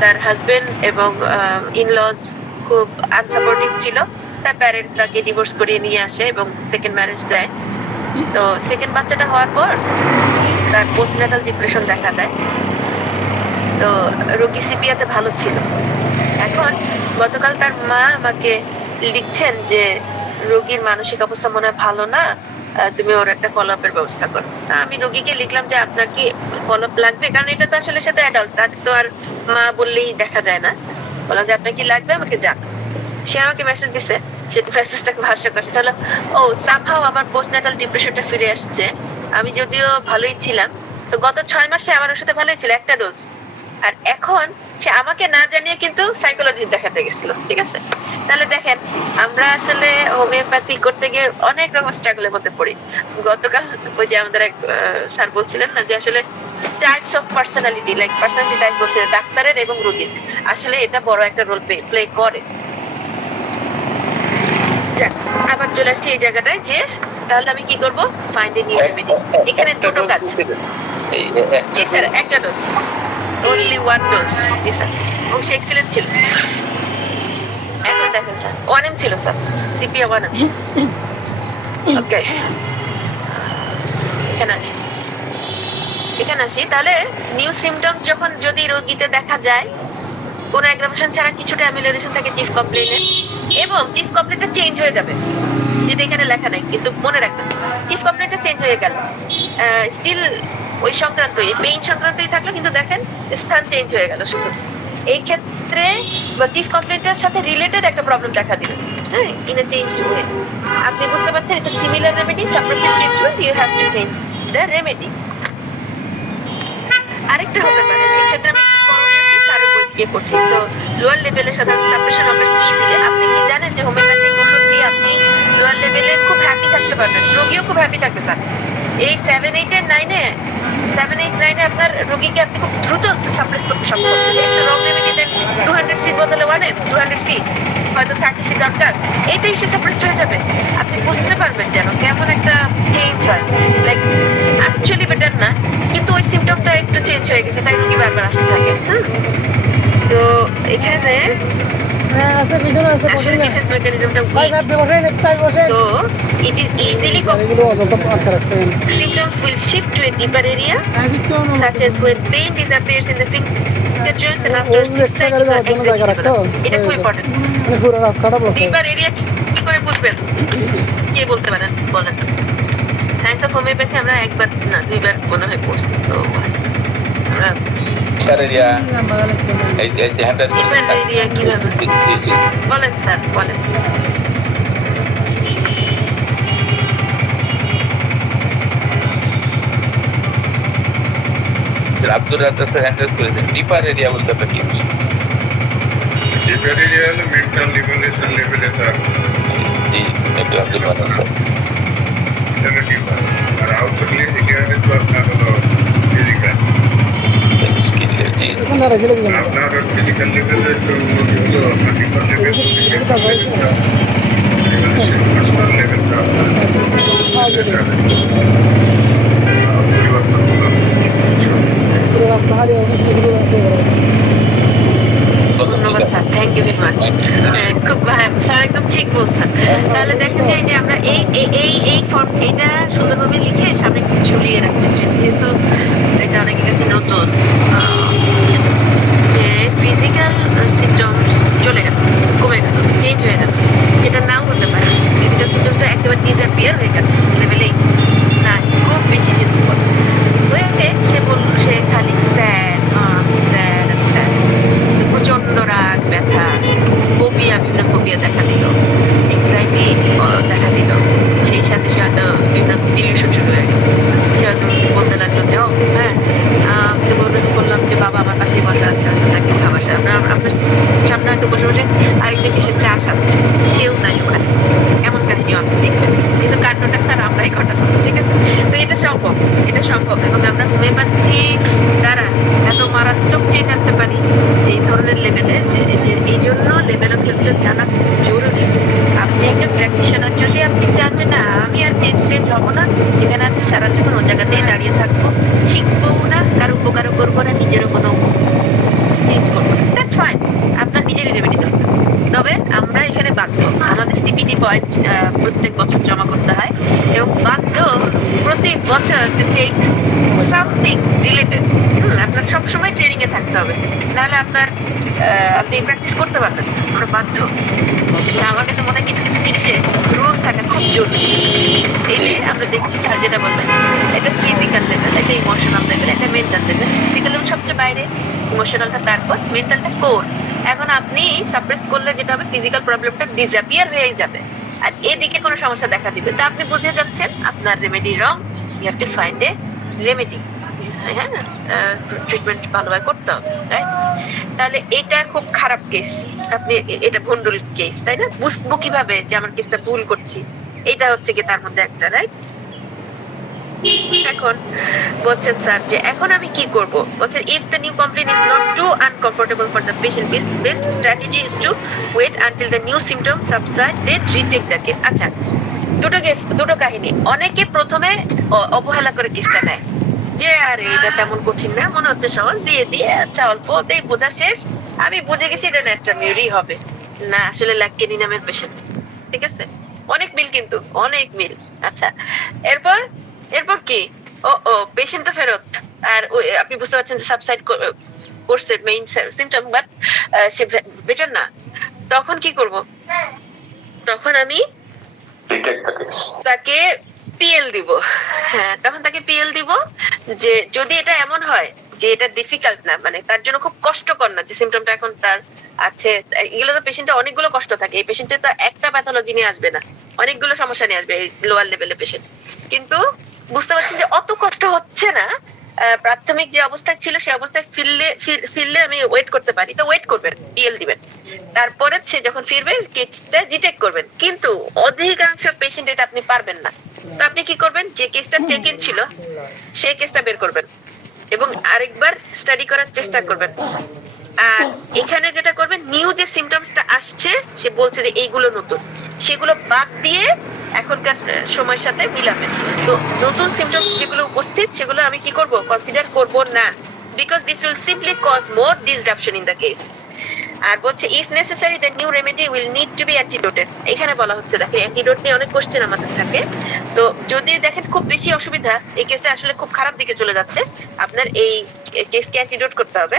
তার হাজবেন্ড এবং ইনলস খুব আনসাপোর্টিভ ছিল, তার প্যারেন্ট তাকে ডিভোর্স করিয়ে নিয়ে আসে এবং সেকেন্ড ম্যারেজ দেয়। তো সেকেন্ড বাচ্চাটা হওয়ার পর তার পোস্টন্যাটাল ডিপ্রেশন দেখা দেয়। তো রোগী সিপিয়াতে ভালো ছিল। এখন গতকাল তার মা আমাকে লিখছেন যে রোগীর মানসিক অবস্থা মনে হয় ভালো না, তুমি ওর একটা ফলো আপের ব্যবস্থা করো। আমি রোগীকে লিখলাম যে আপনার কি ফলো আপ লাগবে, কারণ এটা তো আসলে সাথে অ্যাডাল্ট, তাকে তো আর মা বললেই দেখা যায় না। বললাম যে আপনার কি লাগবে আমাকে জান। সে আমাকে মেসেজ দিছে, সে মেসেজটাকে হাস্যকর, সেটা হলো ও সামহাও আমার পোস্টন্যাটাল ডিপ্রেশনটা ফিরে আসছে, আমি যদিও ভালোই ছিলাম, তো গত 6 মাসে আমার ওর সাথে ভালোই ছিল, একটা ডোজ, আর এখন সে আমাকে না জানিয়ে কিন্তু সাইকোলজিস্ট দেখাতে গেছিল, ঠিক আছে। তাহলে দেখেন আমরা আসলে হোমিওপ্যাথি করতে গিয়ে অনেক রকম স্ট্রাগলের মধ্যে পড়ি। গতকাল ওই যে আমাদের এক স্যার বলছিলেন না যে আসলে types of personality, like personality type বলছিলেন ডাক্তারের এবং রোগীর, আসলে এটা বড় একটা রোল প্লে করে। আবার চলে আসছি এই জায়গাটায় যে তাহলে আমি কি করব, ফাইন্ড এ নিউ রেমেডি। এখানে দুটো কাজ, জি স্যার একটা ডোজ, only one dose, জি স্যার, এবং সে এক্সিলেন্ট ছিল। এখন দেখেন স্যার 1M ছিল স্যার, সিপিএ 1M। ওকে এখানে আসি তাহলে নিউ সিমটমস যখন যদি রোগীতে দেখা যায়, কোনো অ্যাগ্রাভেশন ছাড়া কিছুটা অ্যামিলিওরেশন থাকে চিফ কমপ্লেইনে, এবং চিফ কমপ্লেইনটা চেঞ্জ হয়ে যাবে, যেটা এখানে লেখা নাই, কিন্তু মনে রাখবেন চিফ কমপ্লেইনটা চেঞ্জ হয়ে গেল, স্টিল ওই সংক্রান্তই পেইন সংক্রান্তই থাকলো, কিন্তু দেখেন স্থান চেঞ্জ হয়ে গেল শুধু। এই ক্ষেত্রে বা চিফ কমপ্লেইনটার সাথে রিলেটেড একটা প্রবলেম দেখা দিবে, হ্যাঁ, ইন এ চেঞ্জড ওয়ে। আপনি বুঝতে পারছেন এটা similar remedy, suppressive treatment, you have to change the remedy. আরেকটা হতে পারে এই ক্ষেত্রে আমি করণীয় কি স্যারের বই দিয়ে করছি, তো লোয়ার লেভেলে সাধারণত সাপ্রেশন অফার্স দিলে আপনি কি জানেন যে হোমিওপ্যাথিক ওষুধ দিয়ে আপনি লোয়ার লেভেলে খুব হ্যাপি থাকতে পারবেন, রোগীও খুব হ্যাপি থাকবে স্যার। এই 7, 8 এর 9 এ 7, 8, 9 আপনার রোগীকে আপনি খুব দ্রুত সাপ্রেস করতে সক্ষম। একটা রং রেমেডি দেন 200 সি বদলে 200 সি, হয়তো 30 সি দরকার, এইটাই সে সাপ্রেস হয়ে যাবে। আপনি বুঝতে পারবেন যেন কেমন একটা চেঞ্জ হয়, লাইক অ্যাকচুয়ালি বেটার না, কিন্তু ওই সিমটমটা একটু চেঞ্জ হয়ে গেছে, তাই রোগী বারবার আসতে থাকে। তো এখানে আছে ভিডিও আছে আসলে ডিফেন্স মেকানিজমটা ভাই ভাই বসেন এক সাইড বসেন so it is easily এগুলো অযথা আটকে রাখছেন symptoms will shift to a deeper area such as when pain disappears in the finger joints and after 6 times or জায়গা রাখতো এটা খুব ইম্পর্টেন্ট। মানে পুরো রাস্তাটা ব্লক ডিপার এরিয়া কি করে বুঝবেন, কে বলতে পারেন বলেন? সায়েন্স অফ হোমিওপ্যাথি আমরা একবার না দুইবার মনে হয় পড়ছি। সো আমরা এরিয়া এই যে হ্যান্ড রাইজ করছেন ডিপার এরিয়া কিভাবে জি জি বলেন স্যার বলেন। Abdur Razzak sir hand raise করেছেন ডিপার এরিয়া বলতে আপনার কি বুঝছেন? ডিপার এরিয়া হলো মেন্টাল লিবারেশন লেভেলে স্যার, জি ডক্টর আব্দুল মান্নান স্যার। এটা ডিপার। আর আউটসাইড এরিয়া তো আপনার হলো ফিজিক্যাল। স্কিল জি এখন না রাখলে দিলাম আপনার ফিজিক্যাল লেভেলে তো হলো আপনার ডিপার লেভেল পার্সোনাল লেভেলটা পুরো রাস্তা হারিয়ে আছে শুধু ধন্যবাদ sir, thank you very much. খুব স্যার একদম ঠিক বলছেন। তাহলে দেখেন যে এই যে আমরা এই ফর্ম এটা সুন্দরভাবে লিখে সামনে একটু ঝুলিয়ে রাখবেন, যেহেতু এটা অনেকের কাছে নতুন। সেটা যে ফিজিক্যাল সিমটমস চলে গেল, কমে গেল, চেঞ্জ হয়ে গেল, সেটা নাও হতে পারে। ফিজিক্যাল সিমটমসটা একেবারে ডিসঅ্যাপিয়ার হয়ে গেল লেভেলেই না, খুব বেশি কিন্তু হয়ে সে খালি স্যাড স্যাড স্যাড, প্রচন্ড রাগ, ব্যথা, ফোবিয়া, বিভিন্ন ফোবিয়া দেখা দিল, এংজাইটি দেখা দিল, সেই সাথে সে হয়তো বিভিন্ন ডিলিউশন শুরু হয়ে গেল। সে হয়তো বলতে লাগলো যে হ্যাঁ আমি তো বললাম যে বাবা আমার পাশেই বসে আছে, হয়তো তাকে খাবার আপনার সামনে হয়তো বসে বসে আরেকজনকে সে চা খাচ্ছে, কেউ নাই ওখানে, এমন কাহিনী আপনি দেখবেন। কিন্তু কাণ্ডটা স্যার আমরাই ঘটালাম, ঠিক আছে? তো এটা সম্ভব, এটা সম্ভব, এবং আমরা হোমিওপ্যাথি দ্বারা এত মারাত্মক চেঞ্জ আনতে পারি এই ধরনের লেভেলে, যে এই জন্য লেভেল অফ হেলথ জানা জরুরি। আপনি একজন প্র্যাকটিশনার, যদি আপনি চান যে না আমি আর চেঞ্জ হবো না, যেখানে আছে সারা জীবন ও জায়গাতেই দাঁড়িয়ে থাকবো, শিখবো না, কারো উপকারও করবো না, নিজেরও কোনো চেঞ্জ করবো না, দ্যাটস ফাইন, আপনার নিজেরই রেমেডি দরকার। তবে আমরা এখানে বাধ্য, আমাদের সিপিডি পয়েন্ট প্রত্যেক বছর জমা করতে হয়, এবং বাধ্য প্রতি বছর টেক সামথিং রিলেটেড। আপনার সবসময় ট্রেনিং এ থাকতে হবে, নাহলে আপনি প্র্যাকটিস করতে পারবেন না। আমরা বাধ্য। আমার কাছে মনে হয় কিছু কিছু জিনিসে রুলস থাকা খুব জরুরি। এই যে আমরা দেখছি স্যার যেটা বললেন, এটা ফিজিক্যাল লেভেল, এটা ইমোশনাল লেভেল, এটা মেন্টাল লেভেল। ফিজিক্যাল লেভেল সবচেয়ে বাইরে, ইমোশনালটা তারপর, মেন্টালটা কোর। এখন আপনি সাপ্রেস করলে যেটা হবে, ফিজিক্যাল প্রবলেমটা ডিসঅ্যাপিয়ার হয়ে যাবে, আর এদিকে কোনো সমস্যা দেখা দিবে। তা আপনি বুঝে যাচ্ছেন আপনার remedy wrong, you have to find a remedy. হ্যাঁ, ট্রিটমেন্ট ভালোভাবে করতে হবে, রাইট? তাহলে এটা খুব খারাপ কেস, আপনি এটা ভন্ডুল কেস, তাই না? বুঝবো কিভাবে যে আমার কেসটা ভুল করছি? এটা হচ্ছে কি তার মধ্যে একটা, রাইট? এখন বলছেন স্যার যে এখন আমি কি করব? বলছেন if the new complaint is not too uncomfortable for the patient, best strategy is to wait until the new symptoms subside, then retake the case. আচ্ছা, দুটো কাহিনী। অনেকে প্রথমে অবহেলা করে কেসটা নেয় যে আরে এটা তেমন কঠিন না, মনে হচ্ছে সহজ, দিয়ে আচ্ছা অল্পতেই বোঝা শেষ, আমি বুঝে গেছি এটা ন্যাট্রামিউরি হবে না, আসলে ল্যাকেনি নামের পেশেন্ট। ঠিক আছে, অনেক মিল, কিন্তু অনেক মিল। আচ্ছা, এরপর কি? ও পেশেন্ট তো ফেরত, আর আপনি বুঝতে পারছেন যে সাবসাইড করছে main symptom, but say better না। তখন কি করব? তখন আমি তাকে পিএল দিব। হ্যাঁ, তখন তাকে পিএল দিব যে যদি এটা এমন হয় যে এটা ডিফিকাল্ট না, মানে তার জন্য খুব কষ্টকর না, যে সিমটমটা এখন তার আছে, এগুলো তো পেশেন্টের অনেকগুলো কষ্ট থাকে, এই পেশেন্টের তো একটা প্যাথোলজি নিয়ে আসবে না, অনেকগুলো সমস্যা নিয়ে আসবে এই লোয়ার লেভেলের পেশেন্ট। কিন্তু বুঝতে পারছেন যে অত কষ্ট হচ্ছে না, প্রাথমিক যে অবস্থা ছিল সেই অবস্থায় ফিরলে আমি ওয়েট করতে পারি, তো ওয়েট করবেন, বিএল দিবেন, তারপরে সে যখন ফিরবে কেসটা ডিটেক্ট করবেন। কিন্তু অধিকাংশ পেশেন্ট এটা আপনি পারবেন না, তো আপনি কি করবেন, যে কেসটা টেকেন ছিল সেই কেসটা বের করবেন এবং আরেকবার স্টাডি করার চেষ্টা করবেন। আর এখানে যেটা করবেন, নিউ যে সিমটমসটা আসছে সে বলছে যে এইগুলো নতুন, সেগুলো বাদ দিয়ে এখনকার সময়ের সাথে মিলাবেন। তো নতুন সিমটমস যেগুলো উপস্থিত সেগুলো আমি কি করব, কনসিডার করব না, because this will simply cause more disruption in the case. আর বলছে if necessary the new remedy will need to be antidoted. এখানে বলা হচ্ছে দেখেন অ্যান্টিডোট নিয়ে অনেক কোশ্চেন আমাদের থাকে, তো যদি দেখেন খুব বেশি অসুবিধা, এই কেসটা আসলে খুব খারাপ দিকে চলে যাচ্ছে, আপনার এই কেসকে অ্যান্টিডোট করতে হবে,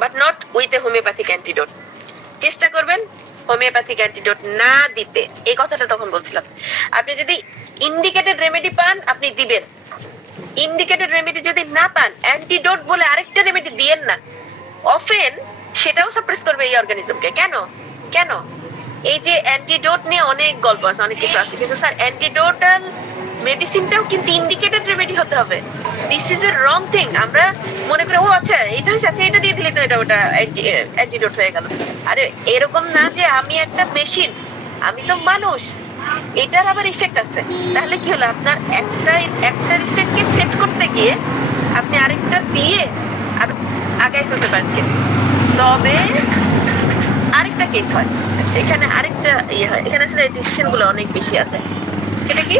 but not with a homeopathic antidote. চেষ্টা করবেন হোমিওপ্যাথিক অ্যান্টিডোট না দিতে, এই কথাটা তখন বলছিলাম। আপনি যদি ইন্ডিকেটেড রেমেডি পান আপনি দিবেন, ইন্ডিকেটেড রেমেডি যদি না পান অ্যান্টিডোট বলে আরেকটা রেমেডি দিয়েন না, অফেন সেটাও সাপ্রেস করবে এই অর্গানিজমকে। কেন কেন এই যে অ্যান্টিডোট নিয়ে অনেক গল্প আছে, অনেক কিছু আছে, কিন্তু স্যার অ্যান্টিডোটাল মেডিসিনটাও কিন্তু ইন্ডিকেটেড রেমেডি হতে হবে। This is a wrong thing. আমরা মনে করি ও আচ্ছা এটা হয়েছে, আচ্ছা এটা দিয়ে দিলে তো এটা ওটা অ্যান্টিডোট হয়ে গেল। আরে এরকম না যে আমি একটা মেশিন, আমি তো মানুষ, এটার আবার ইফেক্ট আছে। তাহলে কি হলো, আপনার একটা ইফেক্টকে সেট করতে গিয়ে আপনি আরেকটা দিয়ে আর আগায় ফেলতে পারেন কেস। তবে আরেকটা কেস হয়, আচ্ছা এখানে আরেকটা ইয়ে হয়, এখানে আসলে ডিসিশন গুলো অনেক বেশি আছে। সেটা কি,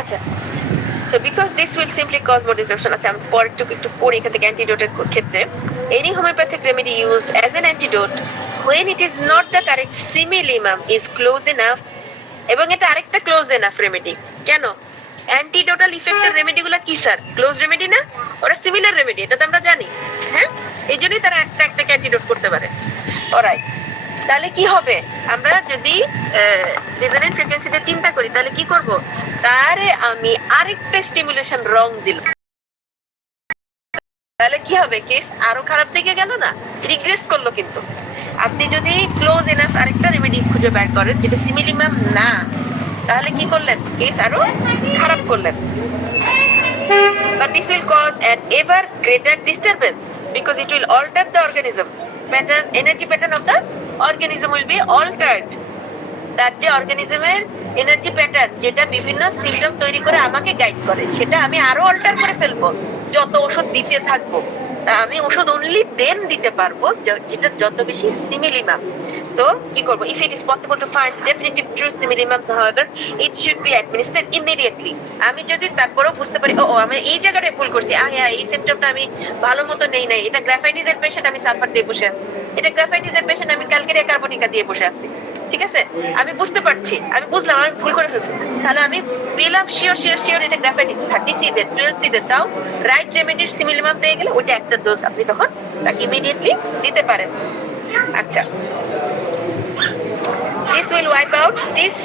আচ্ছা so because this will simply cause more disruption, আচ্ছা আমি পরে একটু পড়ি এখান থেকে। অ্যান্টিডোটের ক্ষেত্রে any homeopathic remedy used as an antidote when it is not the correct similimum is close enough, এবং এটা আরেকটা ক্লোজ এনাফ রেমেডি। কেন, অ্যান্টিডোটাল ইফেক্টের রেমেডি গুলা কি স্যার, ক্লোজ রেমেডি না, ওরা সিমিলার রেমেডি, এটা তো আমরা জানি। হ্যাঁ, এই জন্যই তারা একটা অ্যান্টিডোট করতে পারে। অলরাইট, তাহলে কি হবে, আমরা যদি রেজোনেন্ট ফ্রিকোয়েন্সিতে চিন্তা করি তাহলে কি করব, তারে আমি আরেকটা স্টিমুলেশন রং দিলাম, তাহলে কি হবে, কেস আরো খারাপ দিকে গেল না, রিগ্রেস করলো। কিন্তু আপনি যদি ক্লোজ এনাফ আরেকটা রেমেডি খুঁজে বের করেন যেটা সিমিলিমাম না, তাহলে কি করলেন, কেস আরো খারাপ করলেন। But this will cause an ever greater disturbance because it will alter the organism pattern, energy pattern of the organism will be altered. তার যে অর্গানিজমের এনার্জি প্যাটার্ন যেটা বিভিন্ন সিস্টেম তৈরি করে আমাকে গাইড করে, সেটা আমি আরো অল্টার করে ফেলবো যত ওষুধ দিতে থাকবো। তা আমি ওষুধ অনলি দেন দিতে পারবো যেটা যত বেশি সিমিলিমাম। তো কি করবো, if it is possible to find definitive true simillimums, however it should be administered immediately. আমি যদি তারপরেও বুঝতে পারি ও আমি এই জায়গাটায় ভুল করছি, হ্যাঁ এই সিমটমটা আমি ভালো মতো নেই নাই, এটা গ্রাফাইটিসের পেশেন্ট আমি সালফার দিয়ে বসে আছি, এটা গ্রাফাইটিসের পেশেন্ট আমি ক্যালকেরিয়া কার্বনিকা দিয়ে বসে আছি, ঠিক আছে, আমি বুঝতে পারছি, আমি বুঝলাম আমি ভুল করে ফেলছি, তাহলে আমি পেলাম শিওর এটা গ্রাফাইটিস 30 সি দেন 12 সি দেন, তাও রাইট রেমেডির সিমিলিমাম পেয়ে গেলে ওইটা একটা ডোজ আপনি তখন তাকে ইমিডিয়েটলি দিতে পারেন। আচ্ছা, this will wipe out this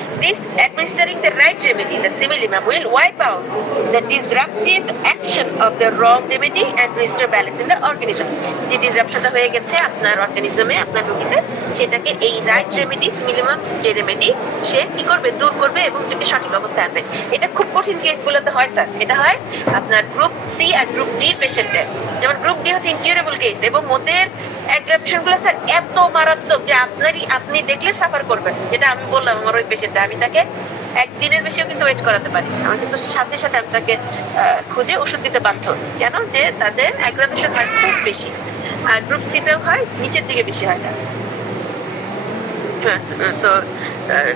administering the right remedy, the similimum will wipe out the disruptive action of the wrong remedy and restore balance in the organism. যে ডিসরাপশনটা হয়ে গেছে আপনার অর্গানিজমে, আপনার রোগীতে, সেটাকে এই রাইট রেমেডি, সিমিলিমাম যে রেমেডি, সে কি করবে, দূর করবে এবং এটাকে সঠিক অবস্থায় আনবে। এটা খুব কঠিন কেসগুলোতে হয় স্যার, এটা হয় আপনার গ্রুপ সি আর গ্রুপ ডি পেশেন্টের। যেমন গ্রুপ ডি হচ্ছে ইনকিউরেবল কেস এবং ওদের অ্যাগ্রাভেশন গুলো স্যার এত মারাত্মক যে আপনি দেখলে সাফার করবেন। যেটা আমি বললাম আমার ওই পেশেন্টটা, আমি তাকে একদিনের বেশিও কিন্তু ওয়েট করাতে পারি, আমি কিন্তু সাথে সাথে আমি তাকে খুঁজে ওষুধ দিতে বাধ্য। কেন, যে তাদের অ্যাগ্রাভেশন হয় খুব বেশি, আর গ্রুপ সিতেও হয়, নিচের দিকে বেশি হয় না। So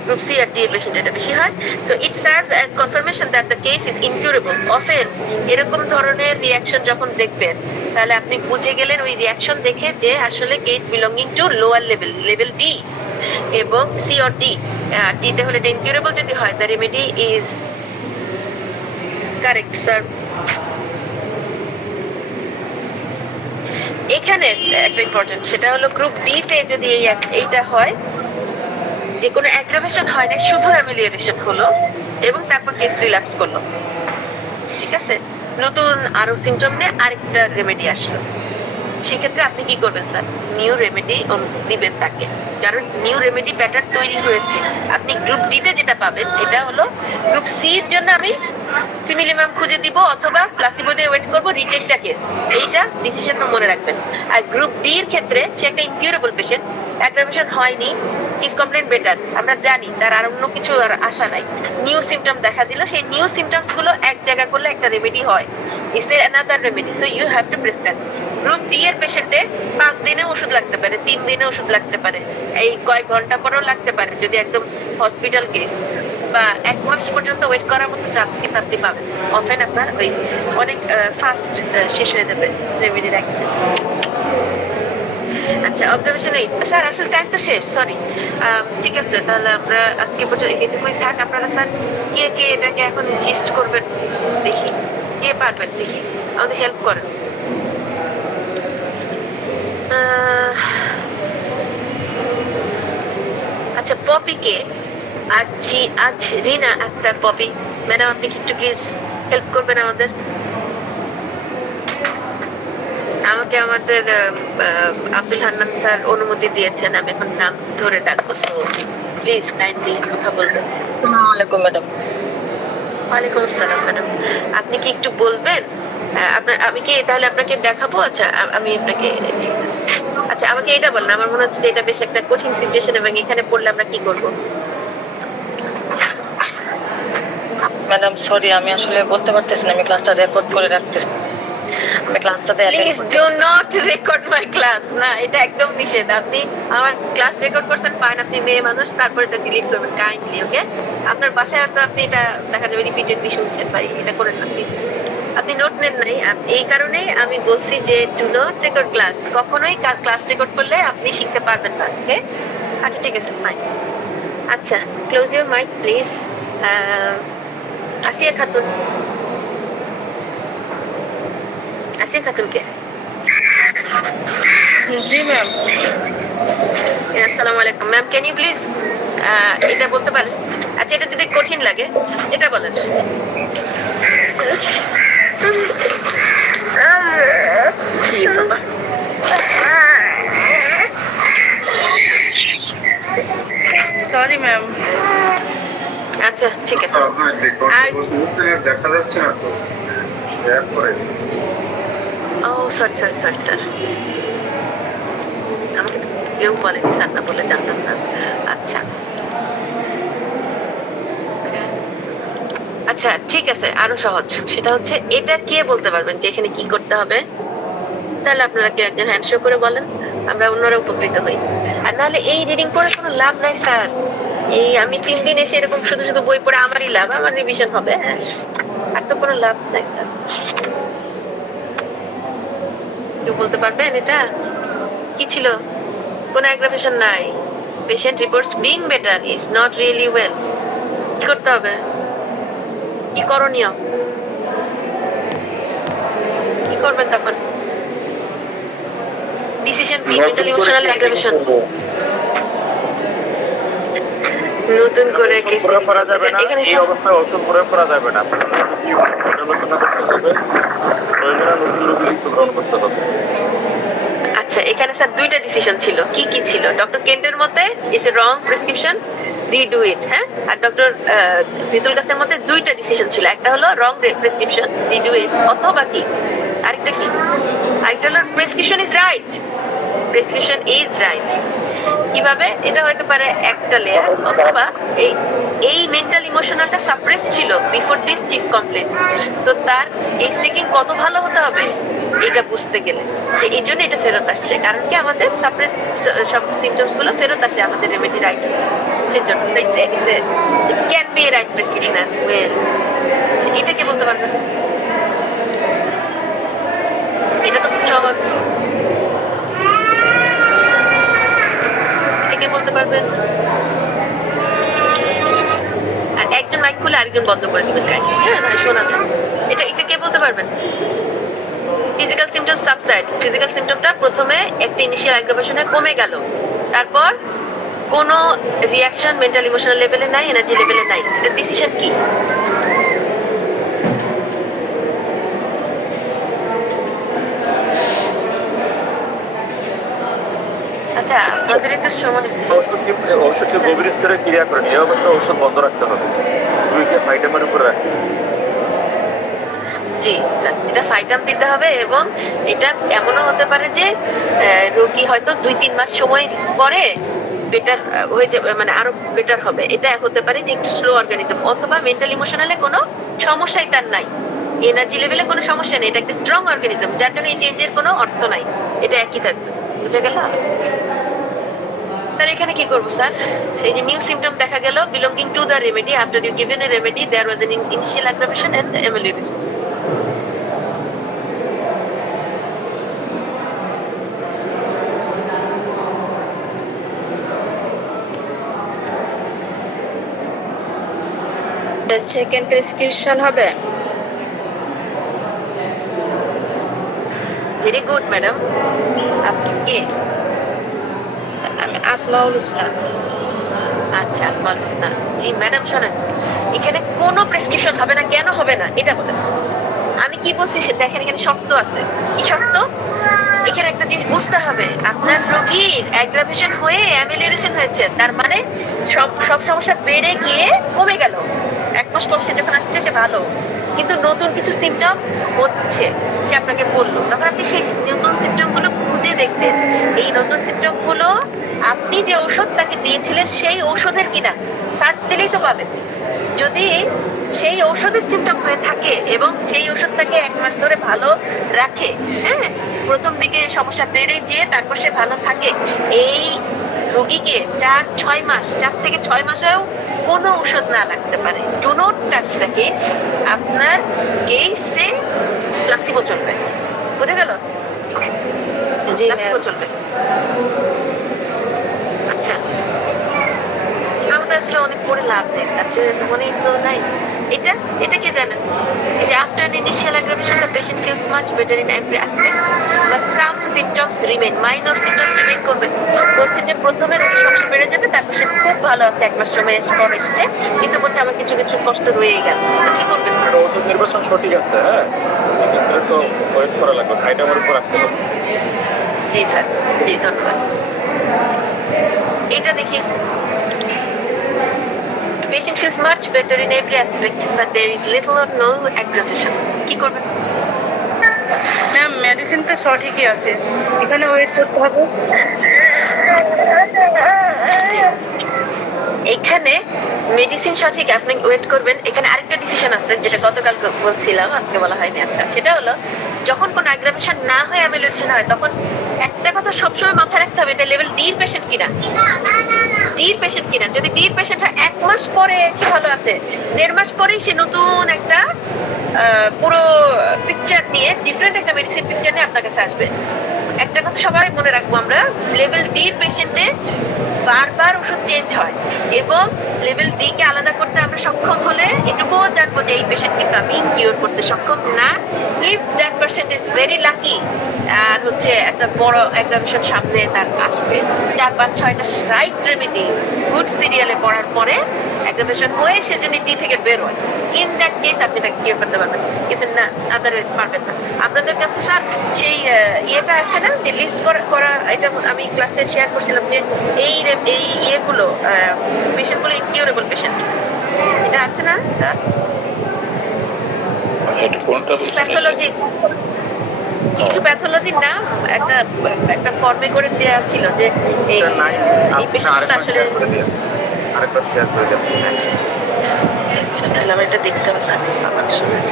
group C আর D patient এটা বেশি হয়। So it serves as confirmation that the case is incurable. Often এরকম ধরনের রিঅ্যাকশন যখন দেখবেন তাহলে আপনি বুঝে গেলেন ওই রিঅ্যাকশন দেখে যে আসলে case belonging to lower level D এবং C or D। D তে হলে এটা incurable যদি হয়, the remedy is correct sir। এখানে একটা ইম্পর্টেন্ট, সেটা হলো গ্রুপ ডি তে যদি এইটা হয়, যে কোনো অ্যাগ্রাভেশন হয় না, শুধু অ্যামেলিওরেশন হলো এবং তারপর কেস রিল্যাপস করলো, ঠিক আছে, নতুন আরো সিমটম নিয়ে আরেকটা রেমেডি আসলো, সেক্ষেত্রে আপনি কি করবেন স্যার? নিউ রেমেডি দিবেন তাকে, কারণ নিউ রেমেডি প্যাটার্ন তৈরি হয়েছে। আপনি গ্রুপ ডি তে যেটা পাবেন এটা হলো গ্রুপ সি এর জন্য আমি সিমিলিমাম খুঁজে দিব অথবা প্লাসিবো দিয়ে ওয়েট করবো রিটেক দ্য কেস, এইটা ডিসিশনটা মনে রাখবেন। আর গ্রুপ ডি এর ক্ষেত্রে সে একটা ইনকিউরেবল পেশেন্ট, অ্যাগ্রাভেশন হয়নি, চিফ কমপ্লেন বেটার, আমরা জানি তার আর অন্য কিছু আর আশা নাই, নিউ সিমটম দেখা দিল, সেই নিউ সিমটমস গুলো এক জায়গা করলে একটা রেমেডি হয়, it's another remedy, so you have to prescribe. Group D এর পেশেন্টে 5 দিনে ওষুধ লাগতে পারে, 3 দিনে ওষুধ লাগতে পারে, এই কয়েক ঘন্টা পরেও লাগতে পারে যদি একদম হসপিটাল কেস, বা 1 মাস পর্যন্ত ওয়েট করার মতো চান্স কিন্তু আপনি পাবেন। অফেন আপনার ওই অনেক ফাস্ট শেষ হয়ে যাবে রেমেডির অ্যাকশন। আচ্ছা, অবজারভেশন এই স্যার, আসলে টাইম তো শেষ, সরি। ঠিক আছে, তাহলে আমরা আজকে পর্যন্ত এইটুকুই থাক। আপনারা স্যার কে কে এটাকে এখন জিস্ট করবেন দেখি, কে পারবেন দেখি, আমাদের হেল্প করেন। আচ্ছা, পপিকে আজ রিনা আক্তার পপি ম্যাডাম, আপনি কি একটু প্লিজ হেল্প করবেন আমাদের? আমাকে আমাদের আব্দুল হান্নান স্যার অনুমতি দিয়েছেন, আমি এখন নাম ধরে ডাকবো, সো প্লিজ কাইন্ডলি কথা বলবেন। আসসালামু আলাইকুম ম্যাডাম। ওয়ালাইকুম আসসালাম ম্যাডাম, আপনি কি একটু বলবেন? আমি কি তাহলে আপনাকে দেখাবো? আচ্ছা, আমি আপনাকে, আচ্ছা আমাকে এটা বলেন, আমার মনে হচ্ছে যে এটা বেশ একটা কঠিন সিচুয়েশন এবং এখানে পড়লে আমরা কি করব? ম্যাডাম সরি, আমি আসলে বলতে পারতেছি না, আমি ক্লাসটা রেকর্ড করে রাখতেছি, আমি ক্লাসটাতে please do not record my class. না, এটা একদম নিষেধ। আপনি আমার ক্লাস রেকর্ড করছেন ফাইন, আপনি মেয়ে মানুষ, তারপর এটা ডিলিট করবেন কাইন্ডলি, ওকে? আপনার বাসায় তো আপনি এটা দেখা যাবে রিপিটেডলি শুনছেন, ভাই এটা করেন না প্লিজ। আপনি নোট নেন নাই, এই কারণেই আমি বলছি যে ডু নট রেকর্ড ক্লাস। কখনোই ক্লাস রেকর্ড করলে আপনি শিখতে পারবেন না, ওকে? আচ্ছা ঠিক আছে, ফাইন। আচ্ছা, close your mic please. Asiya Khatun, Asiya খাতুনকে। জি ম্যাম। আসসালামু আলাইকুম ম্যাম, ক্যান ইউ প্লিজ এটা বলতে পারেন? আচ্ছা, এটা যদি কঠিন লাগে এটা বলেন। কি বাবা, সরি ম্যাম। আচ্ছা ঠিক আছে। আপনার দেখা যাচ্ছে না তো, শেয়ার করে ও সরি সরি সরি স্যার, আমাকে কেউ বলেনি স্যার, না বলে জানতাম না। আচ্ছা আচ্ছা ঠিক আছে, আরো সহজ, সেটা হচ্ছে এটা কে বলতে পারবেন যে এখানে কি করতে হবে? তাহলে আপনারা কেউ একজন হ্যান্ড শো করে বলেন, আমরা অন্যরা উপকৃত হই। আর নাহলে এই রিডিং করে কোনো লাভ নাই স্যার। এই আমি 3 দিন এসে এরকম শুধু শুধু বই পড়ে আমারই লাভ, আমার রিভিশন হবে, হ্যাঁ, আর তো কোনো লাভ নাই। কেউ বলতে পারবেন এটা কি ছিল? কোনো অ্যাগ্রাভেশন নাই, patient reports being better, it's not really well. কি করতে হবে? কি করণীয়? কি করবেন তখন? ডিসিশন কি? মেন্টাল ইমোশনাল অ্যাগ্রাভেশন নতুন করে কেস প্রয়োগ করা যাবে না, এখানে এই অবস্থায় ওষুধ প্রয়োগ করা যাবে না, আলোচনা করতে হবে, প্রয়োজনে নতুন রোগী গ্রহণ করতে হবে। আচ্ছা, এখানে স্যার 2টা ডিসিশন ছিল। কি কি ছিল? ডক্টর কেন্টের মতে it's a wrong prescription, redo it, হ্যাঁ? আর ডক্টর ভিতুল কাসের মতে 2টা ডিসিশন ছিল, একটা হলো রং প্রেসক্রিপশন, রিডু ইট, অথবা কি আরেকটা কি? আরেকটা হলো prescription is right, prescription is right. কিভাবে? এটা হতে পারে একটা লেয়ার, অথবা এই মেন্টাল ইমোশনালটা সাপ্রেস ছিল বিফোর দিস চিফ কমপ্লেন, তো তার এক্সটেকিং কত ভালো হতে হবে এটা বুঝতে গেলে, যে এই জন্য এটা ফেরত আসছে, কারণ কি আমাদের সাপ্রেস সব সিমটমস গুলো ফেরত আসে আমাদের রেমেডি রাইট, সেজন্য it can B A right prescription as well. এটা কে বলতে পারবেন? এটা তো খুব সহজ, এটা কে বলতে পারবেন? আর একজন মাইক খুলে আরেকজন বন্ধ করে দিবেন, হ্যাঁ, তাহলে শোনা যায়। এটা কে বলতে পারবেন? ফিজিক্যাল সিমটম সাবসাইড, ফিজিক্যাল সিমটমটা প্রথমে একটা ইনিশিয়াল অ্যাগ্রাভেশনে কমে গেল, তারপর কোনো রিঅ্যাকশন মেন্টাল ইমোশনাল লেভেলে নাই, এনার্জি লেভেলে নাই, এটা ডিসিশন কি? আমাদেরই তো সময় ওষুধকে গভীর স্তরে ক্রিয়া করেন, এই অবস্থায় ওষুধ বন্ধ রাখতে হবে, রুগীকে ফাইটামের উপরে রাখতে হবে। জি স্যার, এটা ফাইটাম দিতে হবে এবং এটা এমনও হতে পারে যে রোগী হয়তো 2-3 মাস সময় পরে বেটার হয়ে যাবে, মানে আরো বেটার হবে। এটা হতে পারে যে একটু স্লো অর্গানিজম, অথবা মেন্টাল ইমোশনালে কোনো সমস্যাই তার নাই, এনার্জি লেভেলে কোনো সমস্যা নেই, এটা একটা স্ট্রং অর্গানিজম, যার জন্য এই চেঞ্জের কোনো অর্থ নাই, এটা একই থাকবে। বুঝা গেল? স্যার এখানে কি করবো স্যার? এই যে নিউ সিমটম দেখা গেল, belonging to the remedy, after you given a remedy there was an initial aggravation and emulation. Second prescription হবে। Very good madam. আপনি কে? আমি আসমাউল ইসলাম। আচ্ছা, আসমাল হোসনা। জি ম্যাডাম শোনেন, এখানে কোনো প্রেসক্রিপশন হবে না। কেন হবে না এটা বলেন? আমি কি বলছি সে দেখেন, এখানে শর্ত আছে। কি শর্ত? এখানে একটা জিনিস বুঝতে হবে, আপনার রোগীর অ্যাগ্রাভেশন হয়ে অ্যামেলিয়েশন হয়েছে, তার মানে সব সমস্যা বেড়ে গিয়ে কমে গেল। 1 মাস পর সে যখন আসছে সে ভালো, কিন্তু নতুন কিছু সিমটম হচ্ছে, সে আপনাকে বললো, তখন আপনি সেই নতুন সিমটম গুলো খুঁজে দেখবেন। এই নতুন সিমটম গুলো আপনি যে ঔষধ তাকে দিয়েছিলেন সেই ঔষধের কিনা সার্চ দিলেই তো পাবেন। যদি সেই ঔষধের সিমটম হয়ে থাকে এবং সেই ওষুধ তাকে 1 মাস ধরে ভালো রাখে, হ্যাঁ, প্রথম দিকে সমস্যা বেড়ে যেয়ে তারপর সে ভালো থাকে, এই রোগীকে 4 থেকে 6 মাসেও কোনো ঔষধ না লাগতে পারে। Do not touch the case. আপনার কেসে প্লাসিবো চলবে। বুঝে গেল? জি প্লাসিবো ম্যাম। চলবে। আচ্ছা, আমাদের আসলে অনেক পড়ে লাভ নেই, তার জন্য মনেই তো নাই। এটা কি জানেন? এই যে after an initial aggravation the patient feels much better in every aspect but some symptoms remain, minor symptoms remain করবে। বলছে যে প্রথমে রোগীর সমস্যা বেড়ে যাবে, তারপর সে খুব ভালো আছে, 1 মাস সময় পর এসছে, কিন্তু বলছে আমার কিছু কিছু কষ্ট রয়েই গেল। তো কি করবেন? এটা ওষুধ নির্বাচন সঠিক আছে, হ্যাঁ, এক্ষেত্রে তো ওয়েট করা লাগবে, ফাইটামের উপর রাখতে হবে। জি স্যার, জি ধন্যবাদ। এটা দেখি, patient feels much better in every aspect but there is little or no aggravation. কি করবেন? ম্যাম মেডিসিন তো সঠিকই আছে, এখানে ওয়েট করতে হবে। এখানে মেডিসিন সঠিক, আপনি ওয়েট করবেন। এখানে আরেকটা ডিসিশন আছে যেটা গতকাল বলছিলাম, আজকে বলা হয়নি। আচ্ছা, সেটা হলো যখন কোনো অ্যাগ্রাভেশন না হয় অ্যামেলিয়েশন হয়, তখন একটা কথা সবসময় মাথায় রাখতে হবে, এটা লেভেল ডি এর পেশেন্ট কিনা। ডির পেশেন্ট কিনা। যদি ডির পেশেন্ট হয় 1 মাস পরে সে ভালো আছে, 1.5 মাস পরেই সে নতুন একটা পুরো পিকচার নিয়ে, ডিফারেন্ট একটা মেডিসিন পিকচার নিয়ে আপনার কাছে আসবে। একটা কথা সবাই মনে রাখবো, আমরা লেভেল ডি এর পেশেন্টে বারবার ওষুধ চেঞ্জ হয় এবং লেভেল ডি কে আলাদা করতে আমরা সক্ষম হলে এটুকুও জানবো যে এই পেশেন্ট কিন্তু আমি কিউর করতে সক্ষম না। If that percent is very lucky, আর হচ্ছে একটা বড় অ্যাগ্রাভেশন সামনে তার আসবে, 4-5-6টা রাইট রেমেডি গুড সিরিয়ালে পড়ার পরে অ্যাগ্রাভেশন হয়ে সে যদি ডি থেকে বের হয়, ইন দ্যাট কেস আপনি তাকে কিউর করতে পারবেন, কিন্তু না, আদারওয়াইজ পারবেন না। আপনাদের কাছে স্যার সেই ইয়েটা আছে না, যে লিস্ট করা, এটা আমি ক্লাসে শেয়ার করছিলাম, যে এই ইয়েগুলো পেশেন্টগুলো ইনকিউরেবল পেশেন্ট, এটা আছে না স্যার? এটা কোনটা বলছেন? প্যাথোলজি, কিছু প্যাথোলজির নাম একটা ফর্মে করে দেওয়া ছিল, যে এই পেশেন্টটা আসলে আরেকবার শেয়ার করে দেব। আচ্ছা আচ্ছা, তাহলে আমার এটা দেখতে হবে স্যার, আমার সময়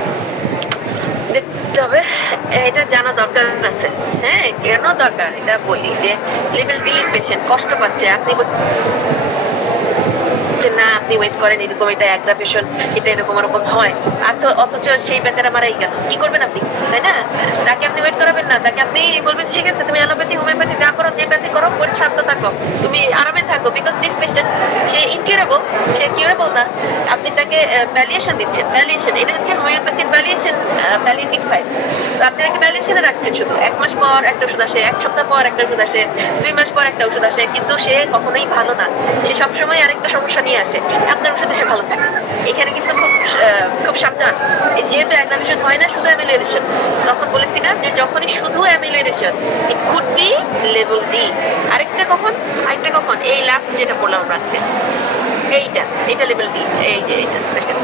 দেখতে হবে, এটা জানা দরকার আছে। হ্যাঁ, কেন দরকার এটা বলি, যে লেভেল ডি পেশেন্ট কষ্ট পাচ্ছে, আপনি না আপনি ওয়েট করেন, এরকম এটা অ্যাগ্রাভেশন, এটা এরকম ওরকম হয়, আর তো অথচ সেই বেচারা মারাই গেল, কি করবেন আপনি? তাই না? তাকে আপনি ওয়েট করাবেন না, তাকে আপনি বলবেন ঠিক আছে তুমি অ্যালোপ্যাথি হোমিওপ্যাথি যা করো, যে প্যাথি করো, করে শান্ত থাকো, তুমি আরামে থাকো, because this patient say incurable, say curable না। আপনি তাকে ভ্যালিয়েশন দিচ্ছেন, ভ্যালিয়েশন, এটা হচ্ছে হোমিওপ্যাথির ভ্যালিয়েশন, ভ্যালিয়েটিভ সাইড। তো আপনি তাকে ভ্যালিয়েশনে রাখছেন, শুধু 1 মাস পর একটা ওষুধ আসে, 1 সপ্তাহ পর একটা ওষুধ আসে, 2 মাস পর একটা ওষুধ আসে, কিন্তু সে কখনোই ভালো না, সে সবসময় আরেকটা সমস্যা নিয়ে আসে, আপনার ওষুধে সে ভালো থাকে। এখানে কিন্তু খুব সাবধান, যেহেতু অ্যাগ্রাভেশন হয় না, শুধু অ্যামেলিয়েশন। তখন বলেছি না আপনি যখনই শুধু amelioration, it could be level D. আরেকটা কখন এই লাস্ট যেটা বললাম আমরা আজকে, এইটা লেভেল ডি। এই যে এইটা দেখেন,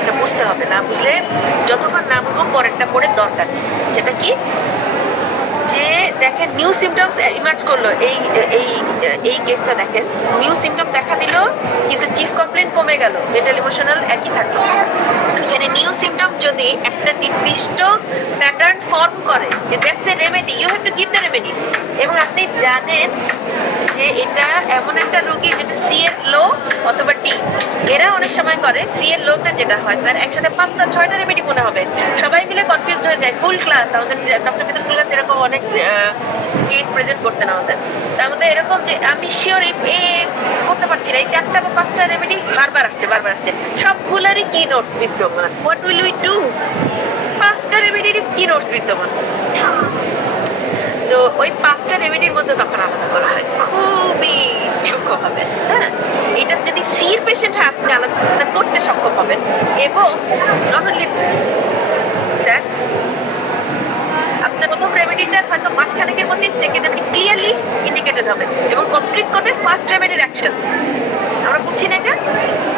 এটা বুঝতে হবে, না বুঝলে যতক্ষণ না বুঝবো পরেরটা পড়ে দরকার নেই। সেটা কি, যে দেখেন নিউ সিমটমস ইমার্জ করলো, এই কেসটা দেখেন, নিউ সিমটম দেখা দিল কিন্তু চিফ কমপ্লেন কমে গেল, মেন্টাল ইমোশনাল একই থাকলো। এখানে নিউ সিমটম যদি একটা নির্দিষ্ট প্যাটার্ন ফর্ম করে, যে that's a remedy, you have to give the remedy. এবং আপনি জানেন যে এটা এমন একটা রোগী যেটা সি এর লো অথবা টি, এরা অনেক সময় করে সি এর লোতে যেটা হয় স্যার, একসাথে 5-6টা রেমেডি মনে হবে, সবাই মিলে কনফিউজড হয়ে যায়। ফুল ক্লাস আমাদের ডক্টর মিতুল ক্লাস এরকম অনেক কেস প্রেজেন্ট করতেন আমাদের। তার মধ্যে এরকম যে আমি শিওর করতে পারছি না, এই 4টা বা 5টা রেমেডি বারবার আসছে, সবগুলারই কি নোটস বিদ্যমান। What will we do? 5টা রেমেডির কি নোটস বিদ্যমান। তো ওই 5টা রেমেডির মধ্যে তখন আলাদা করা হয় খুবই সূক্ষ্মভাবে। হ্যাঁ, এটা যদি সির পেশেন্ট হয় আপনি আলাদা করতে সক্ষম হবেন। এবং নট অনলি দ্যাট, আপনার প্রথম রেমেডিটা হয়তো মাসখানেকের মধ্যে সেকেন্ড রেমেডি ক্লিয়ারলি ইন্ডিকেটেড হবে এবং কমপ্লিট করবে ফার্স্ট রেমেডির অ্যাকশন। আমরা বুঝছি না এটা,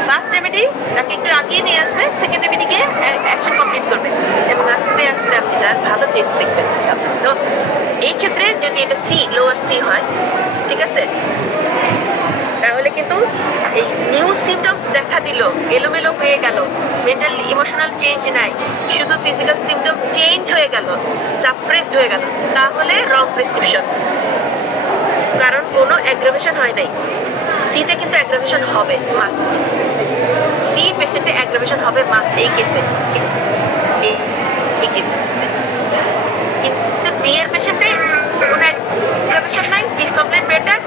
ফার্স্ট রেমেডি তাকে একটু আগিয়ে নিয়ে আসবে, সেকেন্ড রেমেডিকে অ্যাকশন কমপ্লিট করবে এবং আস্তে আস্তে আপনি তার ভালো চেঞ্জ দেখবেন। তো এই ক্ষেত্রে যদি এটা সি, লোয়ার সি হয়, ঠিক আছে, তাহলে কিন্তু এই নিউ সিমটমস দেখা দিল, এলোমেলো হয়ে গেল, মেন্টাল ইমোশনাল চেঞ্জ নাই, শুধু ফিজিক্যাল সিমটম চেঞ্জ হয়ে গেল, সাপ্রেসড হয়ে গেল, তাহলে রং প্রেসক্রিপশন, কারণ কোনো অ্যাগ্রাভেশন হয় নাই। সিতে কিন্তু অ্যাগ্রাভেশন হবে মাস্ট, সি পেশেন্টে অ্যাগ্রাভেশন হবে মাস্ট এই কেসে, এই কেসে। কিন্তু ডি এর পেশেন্টে কোনো অ্যাগ্রাভেশন নাই, চিফ কমপ্লেন বেটার,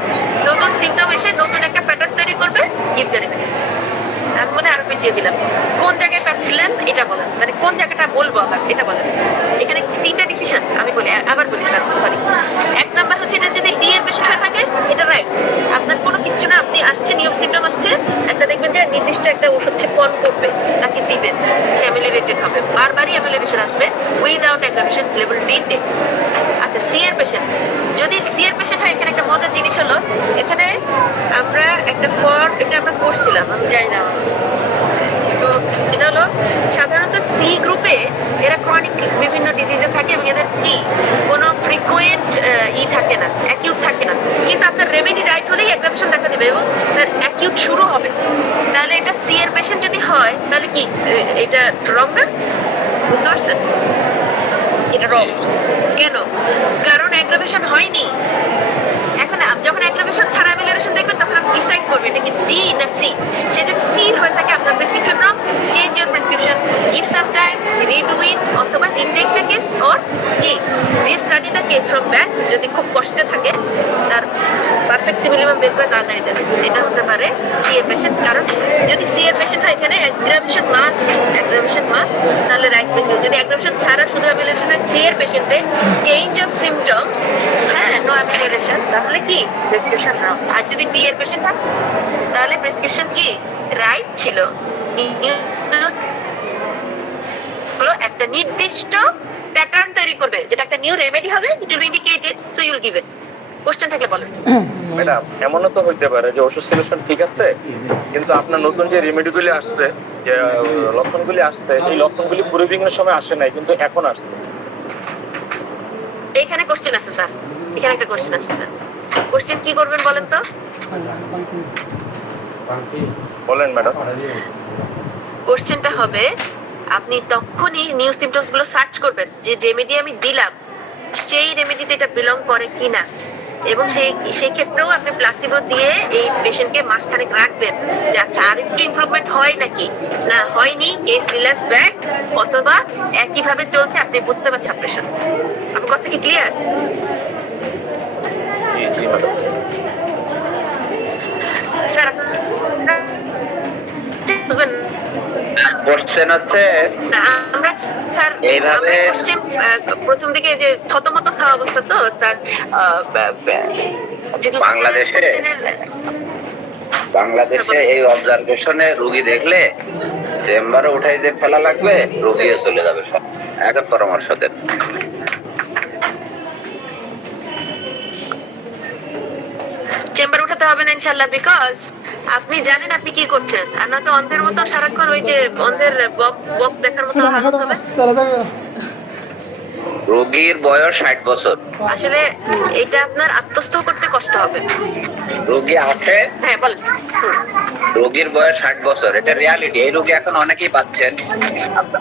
নতুন সিমটম এসে নতুন একটা প্যাটার্ন তৈরি করবে, গিভ দ্য রেমেডি। আমি মনে আরো পেঁচিয়ে দিলাম, কোন জায়গায় পাচ্ছিলেন এটা বলেন, মানে কোন জায়গাটা বলবো আবার এটা বলেন। এখানে 3টা ডিসিশন আমি বলি, আবার বলি স্যার, সরি। 1 নাম্বার হচ্ছে এটা যদি ডি এর পেশেন্ট হয়ে থাকে এটা রাইট, আপনার কোনো কিচ্ছু না, আপনি আসছে নিয়ম সিমটম আসছে, একটা দেখবেন যে নির্দিষ্ট একটা ওষুধ সে পণ করবে, তাকে দিবেন, সে অ্যামিলিয়েটেড হবে, বারবারই অ্যামিলিয়েশন আসবে উইদাউট অ্যাগ্রাভেশন, লেভেল ডি তে। আচ্ছা, সি এর পেশেন্ট, যদি সি এর পেশেন্ট হয়, এখানে একটা মজার জিনিস হলো, এখানে আমরা একটা এটা আমরা করছিলাম, আমি জানি না, তো এটা হলো সাধারণত সি গ্রুপে এরা ক্রনিক বিভিন্ন ডিজিজে থাকে এবং এদের কি কোনো ফ্রিকুয়েন্ট থাকে না, অ্যাকিউট থাকে না, কিন্তু আপনার রেমেডি রাইট হলেই অ্যাগ্রাভেশন দেখা দেবে এবং তার অ্যাকিউট শুরু হবে। তাহলে এটা সি এর পেশেন্ট যদি হয় তাহলে কি এটা রং না? বুঝতে পারছেন? এটা রং কেন? কারণ অ্যাগ্রাভেশন হয়নি। এখন যখন অ্যাগ্রাভেশন ছাড়া অ্যামিলিয়েশন দেখবেন তখন আপনি ডিসাইড করবেন এটা কি ডি না সি। সে যদি সি হয়ে থাকে আপনার prescription wrong, change your prescription, give some time, redo it, অথবা রিটেক দ্য কেস অর কি restudy the case from back. যদি খুব কষ্টে থাকে তার পারফেক্ট সিমিলিমাম বের করে দাঁড়িয়ে দেবে, এটা হতে পারে সি এর পেশেন্ট। কারণ যদি সি এর পেশেন্ট হয় এখানে অ্যাগ্রাভেশন মাস্ট, তাহলে রাইট প্রেসক্রিপশন। যদি অ্যাগ্রাভেশন ছাড়া শুধু অ্যামিলিয়েশন হয় সি এর পেশেন্টে, চেঞ্জ অফ সিমটমস, হ্যাঁ, নো অ্যামিলিয়েশন, তাহলে কি প্রেসক্রিপশন রং। আর যদি ডি এর পেশেন্ট হয় তাহলে প্রেসক্রিপশন কি রাইট ছিল, হলো একটা নির্দিষ্ট প্যাটার্ন তৈরি করবে, যেটা একটা নিউ রেমেডি হবে, it will indicate it, so you will give it. Question থাকলে বলেন। ম্যাডাম, এমনও তো হইতে পারে যে ওষুধ সিলেকশন ঠিক আছে, কিন্তু আপনার নতুন যে রেমেডিগুলি আসছে, যে লক্ষণগুলি আসছে, এই লক্ষণগুলি পরিবিজ্ঞানের সময় আসে নাই, কিন্তু এখন আসছে। এখানে কোশ্চেন আছে স্যার, এখানে একটা কোশ্চেন আছে স্যার। কোশ্চেন কি করবেন বলেন তো? বলেন ম্যাডাম। কোশ্চেনটা হবে, আপনি তখনই নিউ সিমটমস গুলো সার্চ করবেন যে রেমেডি আমি দিলাম সেই রেমেডিতে এটা বিলং করে কিনা, এবং সেই ক্ষেত্রেও আপনি প্লাসিবো দিয়ে এই পেশেন্টকে মাসখানেক রাখবেন যে আচ্ছা আর একটু ইমপ্রুভমেন্ট হয় নাকি, না হয়নি, কেস রিল্যাক্স ব্যাক, অথবা একইভাবে চলছে, আপনি বুঝতে পারছেন অপারেশন। আমার কথা কি ক্লিয়ার? জি ম্যাডাম। স্যার বুঝবেন কোশ্চেন হচ্ছে না, আমরা স্যার এইভাবে কোশ্চেন প্রথম দিকে যে থতমত খাওয়া অবস্থা, তো স্যার বাংলাদেশে এই অবজারভেশনে রোগী দেখলে চেম্বারে উঠাই দিয়ে ফেলা লাগবে, রোগীও চলে যাবে সব। এখন পরামর্শ দেন। চেম্বার উঠাতে হবে না ইনশাল্লাহ, বিকজ আপনি জানেন আপনি কি করছেন, আর নয়তো অন্ধের মতো সারাক্ষণ ওই যে অন্ধের বক বক দেখার মতো হালত হবে। চলে যাবে রোগীর বয়স 60 বছর, আসলে এটা আপনার আত্মস্থ করতে কষ্ট হবে। রোগী আসে, হ্যাঁ বলেন। রোগীর বয়স 60 বছর, এটা রিয়ালিটি। এই রোগী এখন অনেকেই পাচ্ছেন।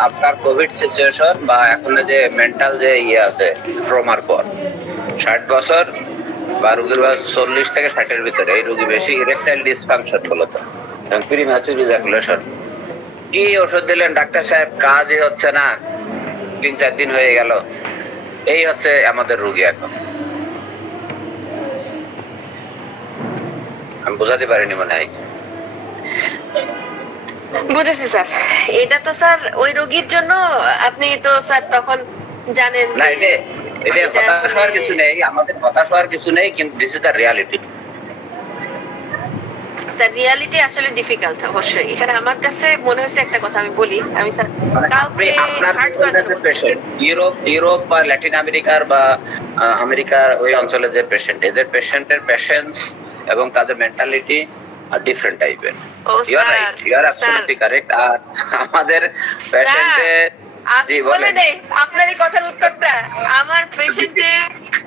আপনার কোভিড সিচুয়েশন বা এখন যে মেন্টাল যে আছে ট্রমার পর 60 বছর বা রোগীর বয়স 40 থেকে 60-এর ভিতরে, এই রোগী বেশি ইরেকটাইল ডিসফাংশন মূলত এবং প্রিম্যাচুর ইজাকুলেশন। কি ওষুধ দিলেন ডাক্তার সাহেব, কাজই হচ্ছে না, 3-4 দিন হয়ে গেল। এই হচ্ছে আমাদের রোগী এখন। আমি বোঝাতে পারিনি মনে হয়। বুঝেছি স্যার। এটা তো স্যার ওই রোগীর জন্য আপনি তো স্যার তখন জানেন না, যে এটা হতাশ হওয়ার কিছু নেই, আমাদের হতাশ হওয়ার কিছু নেই, কিন্তু this is the reality. Sir reality আসলে ডিফিকাল্ট অবশ্যই। এখানে আমার কাছে মনে হয়েছে একটা কথা আমি বলি, আমি স্যার কাউকে হার্ট করার জন্য বলছি না। ইউরোপ বা ল্যাটিন আমেরিকার বা আমেরিকার ওই অঞ্চলের যে পেশেন্ট, এদের পেশেন্টের পেশেন্স এবং তাদের মেন্টালিটি ডিফারেন্ট টাইপের। Oh you are sir, right, you are absolutely correct. আর আমাদের পেশেন্টে আমি বলে দেই আপনার এই কথার উত্তরটা। আমার পেশেন্টে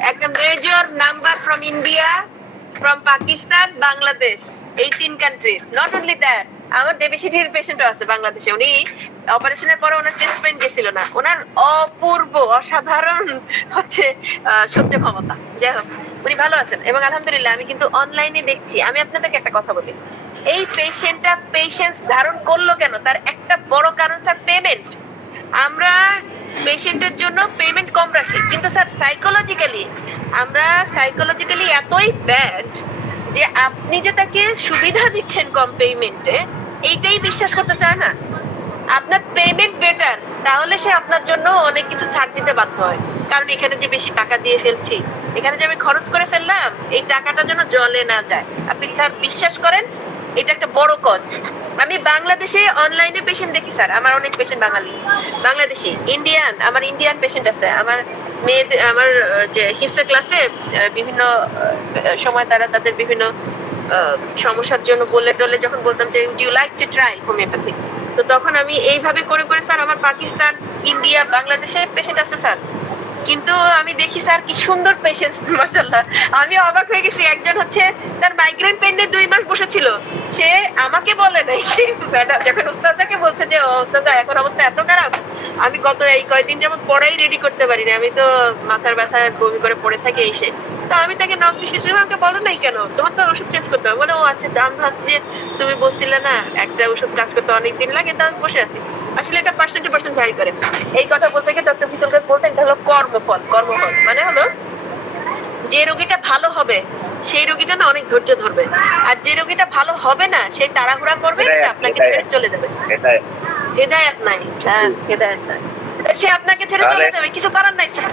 একটা major number from India, from Pakistan, Bangladesh, এই 3 কান্ট্রি। নট অনলি দ্যাট, আমার ডেবিসিটির পেশেন্টও আছে বাংলাদেশে। উনি অপারেশনের পরে ওনার চেস্ট পেইন গেছিল না, ওনার অপূর্ব অসাধারণ হচ্ছে সহ্য ক্ষমতা। যাই হোক, উনি ভালো আছেন এবং আলহামদুলিল্লাহ। আমি কিন্তু অনলাইনে দেখছি। আমি আপনাদেরকে একটা কথা বলি, এই পেশেন্টটা পেশেন্স ধারণ করলো কেন, তার একটা বড় কারণ স্যার পেমেন্ট। আমরা পেশেন্টের জন্য পেমেন্ট কম রাখি, কিন্তু স্যার সাইকোলজিক্যালি এতই ব্যাড যে আপনি যে তাকে সুবিধা দিচ্ছেন কম পেমেন্টে, এইটাই বিশ্বাস করতে চায় না। আপনার পেমেন্ট বেটার, তাহলে সে আপনার জন্য অনেক কিছু ছাড় দিতে বাধ্য হয়। কারণ এখানে যে বেশি টাকা দিয়ে ফেলছি, এখানে যে আমি খরচ করে ফেললাম, এই টাকাটা যেন জলে না যায়। আপনি তার বিশ্বাস করেন, এটা একটা বড় কজ। আমি বাংলাদেশে অনলাইনে পেশেন্ট দেখি স্যার, আমার অনেক পেশেন্ট বাঙালি, বাংলাদেশি, ইন্ডিয়ান। আমার ইন্ডিয়ান পেশেন্ট আছে। আমার মেয়েদের, আমার যে হিপসের ক্লাসে বিভিন্ন সময় তারা তাদের বিভিন্ন সমস্যার জন্য বলে টলে যখন বলতাম যে you like to try homeopathy, তো তখন আমি এইভাবে করে করে স্যার আমার পাকিস্তান, ইন্ডিয়া, বাংলাদেশে পেশেন্ট আছে স্যার। কিন্তু আমি দেখি স্যার কি সুন্দর পেশেন্স, মাশাআল্লাহ। আমি অবাক হয়ে গেছি। একজন হচ্ছে তার মাইগ্রেন পেন নিয়ে 2 মাস বসেছিল, সে আমাকে বলে নাই, সে ম্যাডাম যখন উস্তাদাকে বলছে যে উস্তাদা এখন অবস্থা এত খারাপ, আমি গত এই কয়েকদিন যেমন পড়াই রেডি করতে পারিনি, আমি তো মাথার ব্যথায় বমি করে পড়ে থাকি এসে। তো আমি তাকে নক দিছি, তুমি আমাকে বলো নাই কেন, তোমার তো ওষুধ চেঞ্জ করতে হবে। বলে ও আচ্ছা, দাম ভাবছি যে তুমি বলছিলে না একটা ওষুধ কাজ করতে অনেকদিন লাগে, তো আমি বসে আছি। আসলে এটা পার্সেন্ট টু পার্সেন্ট ভ্যারি করে। এই কথা বলতে গিয়ে ডক্টর ভিতর কাছে বলতেন এটা হলো কর্মফল। কর্মফল মানে হলো যে রোগীটা ভালো হবে সেই রোগীটা না অনেক ধৈর্য ধরবে, আর যে রোগীটা ভালো হবে না সেই তাড়াহুড়া করবে, সে আপনাকে ছেড়ে চলে যাবে। হেদায়েত নাই স্যার, হেদায়েত নাই, সে আপনাকে ছেড়ে চলে যাবে, কিছু করার নাই স্যার।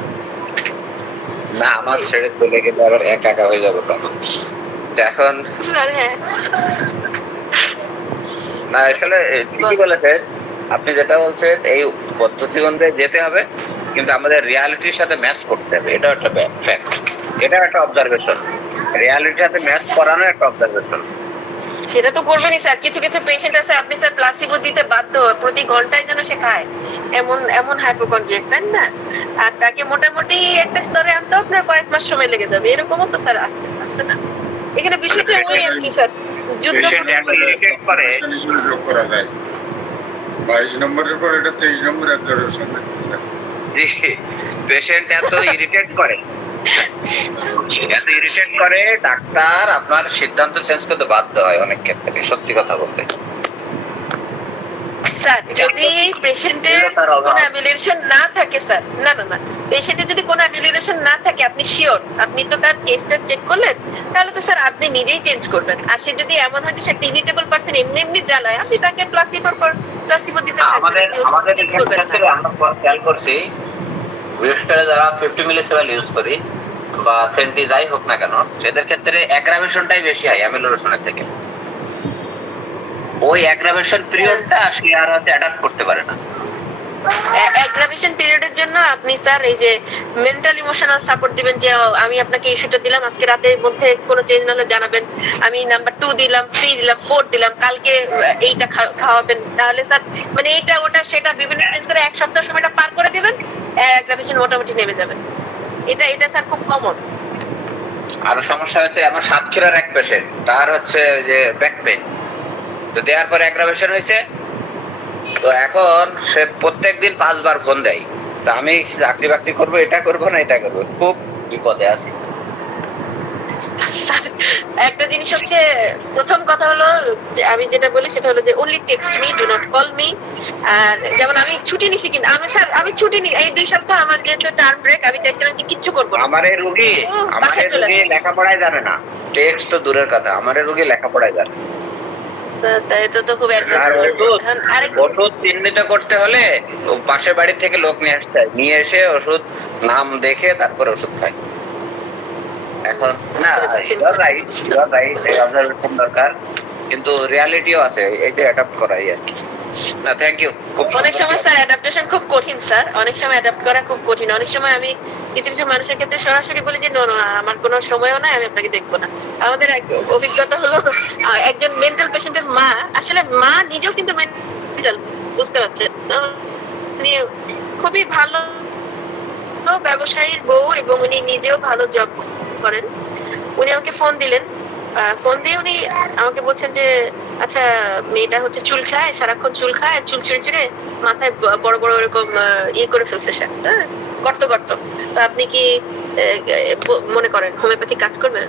না, আমার ছেড়ে চলে গেলে আবার একা একা হয়ে যাবো তখন। এখন স্যার হ্যাঁ, না আসলে ঠিকই বলেছেন আপনি যেটা বলছেন, এই পদ্ধতি অনুযায়ী যেতে হবে, কিন্তু আমাদের রিয়ালিটির সাথে ম্যাচ করতে হবে। এটা একটা ফ্যাক্ট, এটা একটা অবজারভেশন। রিয়ালিটির সাথে ম্যাচ করানো একটা অবজারভেশন। সেটা তো করবেনই স্যার। কিছু কিছু পেশেন্ট আছে আপনি স্যার প্লাসিবো দিতে বাধ্য, প্রতি ঘন্টায় যেন সে খায়, এমন এমন হাইপোকন্ড্রিয়াক, তাই না? আর তাকে মোটামুটি একটা স্তরে আনতে আপনার কয়েক মাস সময় লেগে যাবে, এরকমও তো স্যার আসছে না। এখানে বিষয়টা ওই আর কি স্যার, যুদ্ধ যোগ করা যায় 22 নম্বরের পর এটা 23 নম্বর অবজারভেশন। পেশেন্ট এত ইরিটেট করে, ডাক্তার আপনার সিদ্ধান্ত চেঞ্জ করতে বাধ্য হয় অনেক ক্ষেত্রে, সত্যি কথা বলতে। স্যার যদি পেশেন্টের কোনো অ্যাবিলিউশন না থাকে স্যার, না না না, পেশেন্টের যদি কোনো অ্যাবিলিউশন না থাকে, আপনি শিওর, আপনি তো তার কেসটা চেক করলেন, তাহলে তো স্যার আপনি নিজেই চেঞ্জ করবেন। আর সে যদি এমন হয় যে সে একটা ইরিটেবল পারসন, এমনি এমনি জ্বালায়, আপনি তাকে প্লাসিবো দিতে আমাদের ক্ষেত্রে আমরা খেয়াল করছি, বিশেষ করে যারা 50 মিলিসিমেল ইউজ করি বা সেন্টি যাই হোক না কেন, সেদের ক্ষেত্রে অ্যাগ্রাভেশনটাই বেশি হয় অ্যামিলোরেশনের থেকে। ওই অ্যাগ্রাভেশন পিরিয়ডটা সে আর হয়তো অ্যাডাপ্ট করতে পারে না। অ্যাগ্রাভেশন পিরিয়ডের জন্য আপনি স্যার এই যে মেন্টাল ইমোশনাল সাপোর্ট দিবেন, যে আমি আপনাকে ইস্যুটা দিলাম, আজকে রাতের মধ্যে কোনো চেঞ্জ না হলে জানাবেন, আমি নাম্বার 2 দিলাম, 3 দিলাম, 4 দিলাম, কালকে এইটা খাওয়াবেন, তাহলে স্যার মানে এইটা ওটা সেটা বিভিন্ন চেঞ্জ করে 1 সপ্তাহ সময়টা পার করে দিবেন, অ্যাগ্রাভেশন মোটামুটি নেমে যাবেন। এটা স্যার খুব কমন। আর সমস্যা হচ্ছে আমার সাতক্ষীরার এক পেশেন্ট, তার হচ্ছে যে ব্যাক পেন, তো দেওয়ার পরে অ্যাগ্রাভেশন হয়েছে। তো এখন সে প্রত্যেকদিন 5 বার ফোন দেয়, তো আমি চাকরি বাকরি করবো, এটা করবো না এটা করবো, খুব বিপদে আছি। স্যার, একটা জিনিস হচ্ছে, প্রথম কথা হলো যে আমি যেটা বলি সেটা হলো যে only text me, do not call me. আর যেমন আমি ছুটি নিছি, কিন্তু আমি ছুটি নি এই 2 সপ্তাহ আমার যেহেতু টার্ম ব্রেক, আমি চাইছিলাম যে কিচ্ছু করবো না। আমার এই রোগী লেখাপড়ায় জানে না, টেক্সট তো দূরের কথা, আমার এই রোগী লেখাপড়ায় জানে। তো খুব আর ওষুধ চিহ্নিত করতে হলে পাশের বাড়ি থেকে লোক নিয়ে আসতে হয়, নিয়ে এসে ওষুধ নাম দেখে তারপর ওষুধ খাই। এখন না, অবজারভেশন দরকার, কিন্তু রিয়ালিটিও আছে, এইটা অ্যাডাপ্ট করাই আর কি। না, থ্যাংক ইউ। অনেক সময় স্যার অ্যাডাপ্টেশন খুব কঠিন স্যার, অনেক সময় অ্যাডাপ্ট করা খুব কঠিন। অনেক সময় আমি কিছু কিছু মানুষের ক্ষেত্রে সরাসরি বলি যে নো, আমার কোনো সময়ও নাই, আমি আপনাকে দেখবো না। আমাদের এক অভিজ্ঞতা হলো, একজন মেন্টাল পেশেন্টের মা, আসলে মা নিজেও কিন্তু মেন্টাল, বুঝতে পারছেন, উনি খুবই ভালো ব্যবসায়ীর বউ এবং উনি নিজেও ভালো জব করেন। উনি আমাকে ফোন দিলেন, ফোন দিয়ে উনি আমাকে বলছেন যে আচ্ছা, মেয়েটা হচ্ছে চুল খায়, সারাক্ষণ চুল খায়, চুল ছিঁড়ে ছিঁড়ে মাথায় বড় বড় এরকম ইয়ে করে ফেলছে, গর্ত গর্ত। তো আপনি কি মনে করেন হোমিওপ্যাথি কাজ করবে?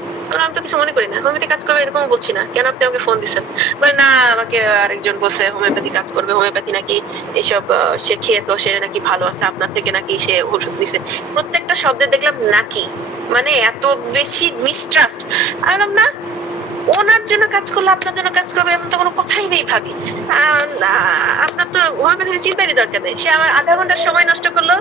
আমি তো কিছু মনে করি না, হোমিওপ্যাথি কাজ করবে এরকম বলছি না, কেন আপনি আমাকে ফোন দিচ্ছেন? বলে না, আমাকে আরেকজন বলছে হোমিওপ্যাথি কাজ করবে, হোমিওপ্যাথি নাকি এসব সে খেয়ে তো সে নাকি ভালো আছে, আপনার থেকে নাকি সে ওষুধ দিছে। প্রত্যেকটা শব্দে দেখলাম নাকি, মানে এত বেশি মিসট্রাস্ট। আমি না, ওনার জন্য কাজ করলে আপনার জন্য কাজ করবে এমন তো কোনো কথাই নেই ভাবি। আপনার তো হোমিওপ্যাথির চিন্তারই দরকার নেই। সে আমার আধা ঘন্টার সময় নষ্ট করলো,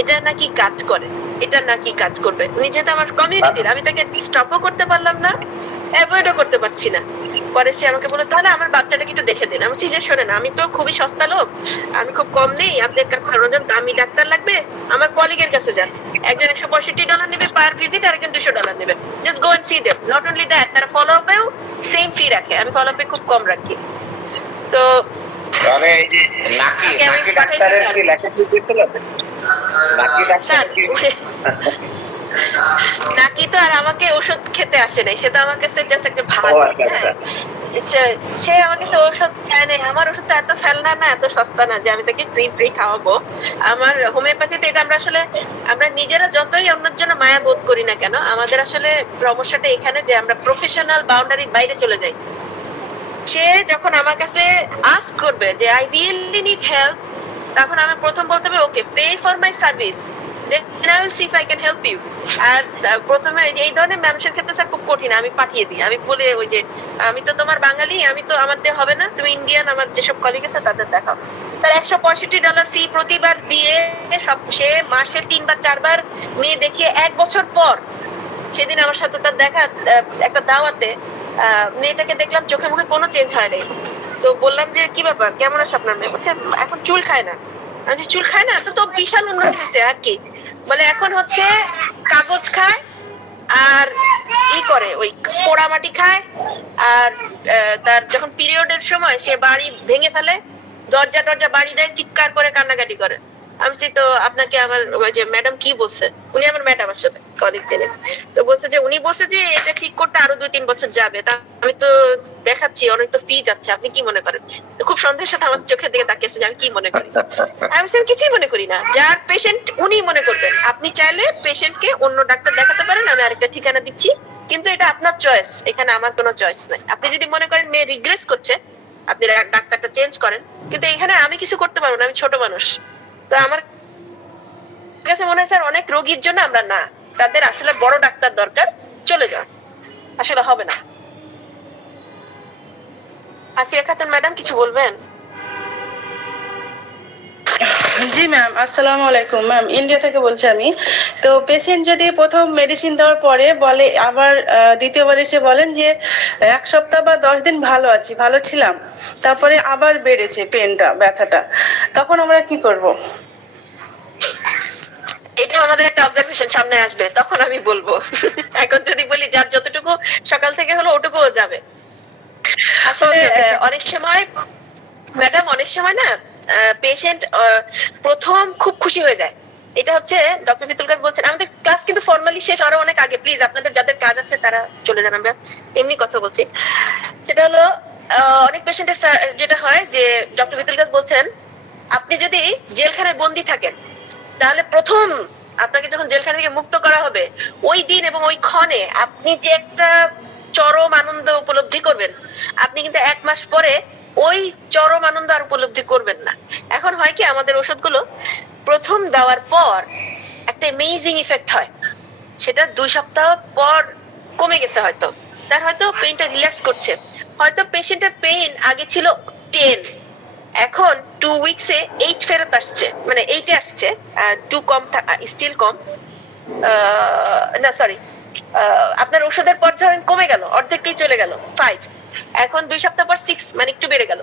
এটা নাকি কাজ করে, এটা নাকি কাজ করবে। উনি যেহেতু আমার কমিউনিটির, আমি তাকে স্টপও করতে পারলাম না, অ্যাভয়েডও করতে পারছি না। পরে সে আমাকে বললো তাহলে আমার বাচ্চাটাকে একটু দেখে দিন। আমি বলছি যে শোনেন, আমি তো খুবই সস্তা লোক, আমি খুব কম নেই, আপনার কাছে একজন দামি ডাক্তার লাগবে, আমার কলিগের কাছে যান, একজন $165 নেবে পার ভিজিট, আর একজন $200 নেবে, just go and see them. Not only that, তারা ফলো আপেও সেম ফি রাখে, আমি ফলো আপে খুব কম রাখি। তো তাহলে এই যে নাকি ডাক্তারের কি লেখাপড়া করতে হবে? নাকি ডাক্তার কি নাকি তো আর আমাকে ওষুধ খেতে আসে নাই, সে তো আমার কাছে জাস্ট একটা ভাড়া। সে আমার কাছে ওষুধ চায় না, আমার ওষুধটা এত ফেলনা না, এত সস্তা না যে আমি তাকে ফ্রি খাওয়াবো। আমার হোমিওপ্যাথিতে এটা আমরা নিজেরা যতই অন্যের জন্য মায়া বোধ করি না কেন, আমাদের আসলে সমস্যাটা এখানে যে আমরা প্রফেশনাল বাউন্ডারির বাইরে চলে যাই। সে যখন আমার কাছে আস্ক করবে যে আই রিয়েলি নিড হেল্প, তখন আমি প্রথম বলতে হবে okay, pay for my service, then I will see if I can help you. আর প্রথমে এই ধরনের মানুষের ক্ষেত্রে স্যার খুব কঠিন, আমি পাঠিয়ে দিই, আমি বলে ওই যে আমি তো তোমার বাঙালি, আমি তো আমার দিয়ে হবে না, তুমি ইন্ডিয়ান, আমার যেসব কলিগ আছে তাদের দেখাও। স্যার $165 ফি প্রতিবার দিয়ে সব, সে মাসে 3 বার 4 বার মেয়ে দেখিয়ে 1 বছর পর, সেদিন আমার সাথে তার দেখা একটা দাওয়াতে, মেয়েটাকে দেখলাম চোখে মুখে কোনো চেঞ্জ হয় নাই। তো বললাম যে কি ব্যাপার, কেমন আছে আপনার মেয়ে? বলছে এখন চুল খায় না। আমি চুল খায় না, তো বিশাল উন্নতি হয়েছে আর কি। বলে এখন হচ্ছে কাগজ খায় আর করে ওই পোড়ামাটি খায়, আর তার যখন পিরিয়ডের সময় সে বাড়ি ভেঙে ফেলে, দরজা বাড়ি দেয়, চিৎকার করে কান্নাকাটি করে। আমি তো আপনাকে আমার ওই যে ম্যাডাম কি বলছে, উনি আমার ম্যাডাম আসলে কলিগ ছিলেন, তো বলছে যে উনি বলছে যে এটা ঠিক করতে আরো 2-3 বছর যাবে। তা আমি তো দেখাচ্ছি অনেক তো ফি যাচ্ছে, আপনি কি মনে করেন? খুব সন্দেহের সাথে আমার চোখের দিকে তাকিয়েছে যে আমি কি মনে করি। আমি কিছুই মনে করি না, যার পেশেন্ট উনি মনে করবেন। আপনি চাইলে পেশেন্টকে অন্য ডাক্তার দেখাতে পারেন, আমি আরেকটা ঠিকানা দিচ্ছি, কিন্তু এটা আপনার চয়েস, এখানে আমার কোনো চয়েস নাই। আপনি যদি মনে করেন মেয়ে রিগ্রেস করছে, আপনি ডাক্তারটা চেঞ্জ করেন, কিন্তু এখানে আমি কিছু করতে পারবো না, আমি ছোট মানুষ। তো আমার কাছে মনে হয় স্যার অনেক রোগীর জন্য আমরা না, তাদের আসলে বড় ডাক্তার দরকার, চলে যান, আসলে হবে না। আসিয়া খাতুন ম্যাডাম কিছু বলবেন? জি ম্যাম, আসসালামু আলাইকুম ম্যাম, ইন্ডিয়া থেকে বলছি আমি। তো পেশেন্ট যদি প্রথম মেডিসিন দেওয়ার পরে বলে আবার দ্বিতীয়বার এসে বলেন যে 1 সপ্তাহ বা 10 দিন ভালো আছি, ভালো ছিলাম, তারপরে আবার বেড়েছে পেনটা, ব্যথাটা, তখন আমরা কি করব? এটা আমাদের একটা অবজারভেশন সামনে আসবে, তখন আমি বলবো। এখন যদি বলি যার যতটুকু সকাল থেকে হলো ওটুকুও যাবে। আসলে অনেক সময় ম্যাডাম, অনেক সময় না পেশেন্ট প্রথম খুব খুশি হয়ে যায়। এটা হচ্ছে ডক্টর ফিতুল কাজ বলছেন, আমাদের ক্লাস কিন্তু ফর্মালি শেষ আরো অনেক আগে, প্লিজ আপনাদের যাদের কাজ আছে তারা চলে যান, আমরা এমনি কথা বলছি। সেটা হলো অনেক পেশেন্টের যেটা হয় যে ডক্টর ফিতুল কাজ বলছেন, আপনি যদি জেলখানায় বন্দি থাকেন তাহলে প্রথম আপনাকে যখন জেলখানা থেকে মুক্ত করা হবে ওই দিন এবং ওই ক্ষণে আপনি যে একটা চরম আনন্দ উপলব্ধি করবেন, আপনি কিন্তু 1 মাস পরে ওই চরম আনন্দ আর উপলব্ধি করবেন না। এখন হয় কি, আমাদের ওষুধগুলো প্রথম দেওয়ার পর একটা অ্যামেজিং ইফেক্ট হয়, সেটা 2 সপ্তাহ পর কমে গেছে, হয়তো তার হয়তো পেইনটা রিল্যাক্স করছে, হয়তো পেশেন্টের পেইন আগে ছিল 10, এখন 2 উইকসে 8 ফেরত আসছে, মানে 8-এ আসছে, 2 কম, স্টিল কম, না সরি, আপনার ওষুধের পর ধরেন কমে গেল, অর্ধেকই চলে গেল 5, এখন 2 সপ্তাহ পর 6, মানে একটু বেড়ে গেল।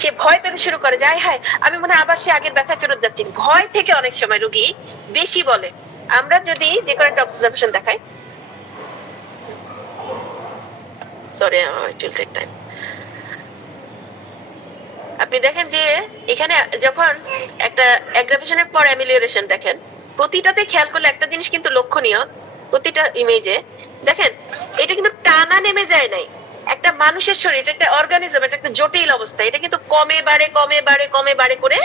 সে ভয় পেতে শুরু করে যে হায় আমি মনে হয় আবার সে আগের ব্যথা ফেরত যাচ্ছি। ভয় থেকে অনেক সময় রোগী বেশি বলে। আমরা যদি যে কোনো একটা অবজারভেশন দেখাই, sorry it will take time, আপনি দেখেন যে এখানে যখন একটা অ্যাগ্রাভেশনের পর অ্যামিলিওরেশন দেখেন, প্রতিটাতে খেয়াল করলে একটা জিনিস কিন্তু লক্ষণীয়, প্রতিটা ইমেজে দেখেন এটা কিন্তু টানা নেমে যায় নাই। একটা মানুষের শরীর, এটা একটা অর্গানিজম, এটা একটা জটিল অবস্থা, এটা কিন্তু কমে বাড়ে কমে বাড়ে কমে বাড়ে করে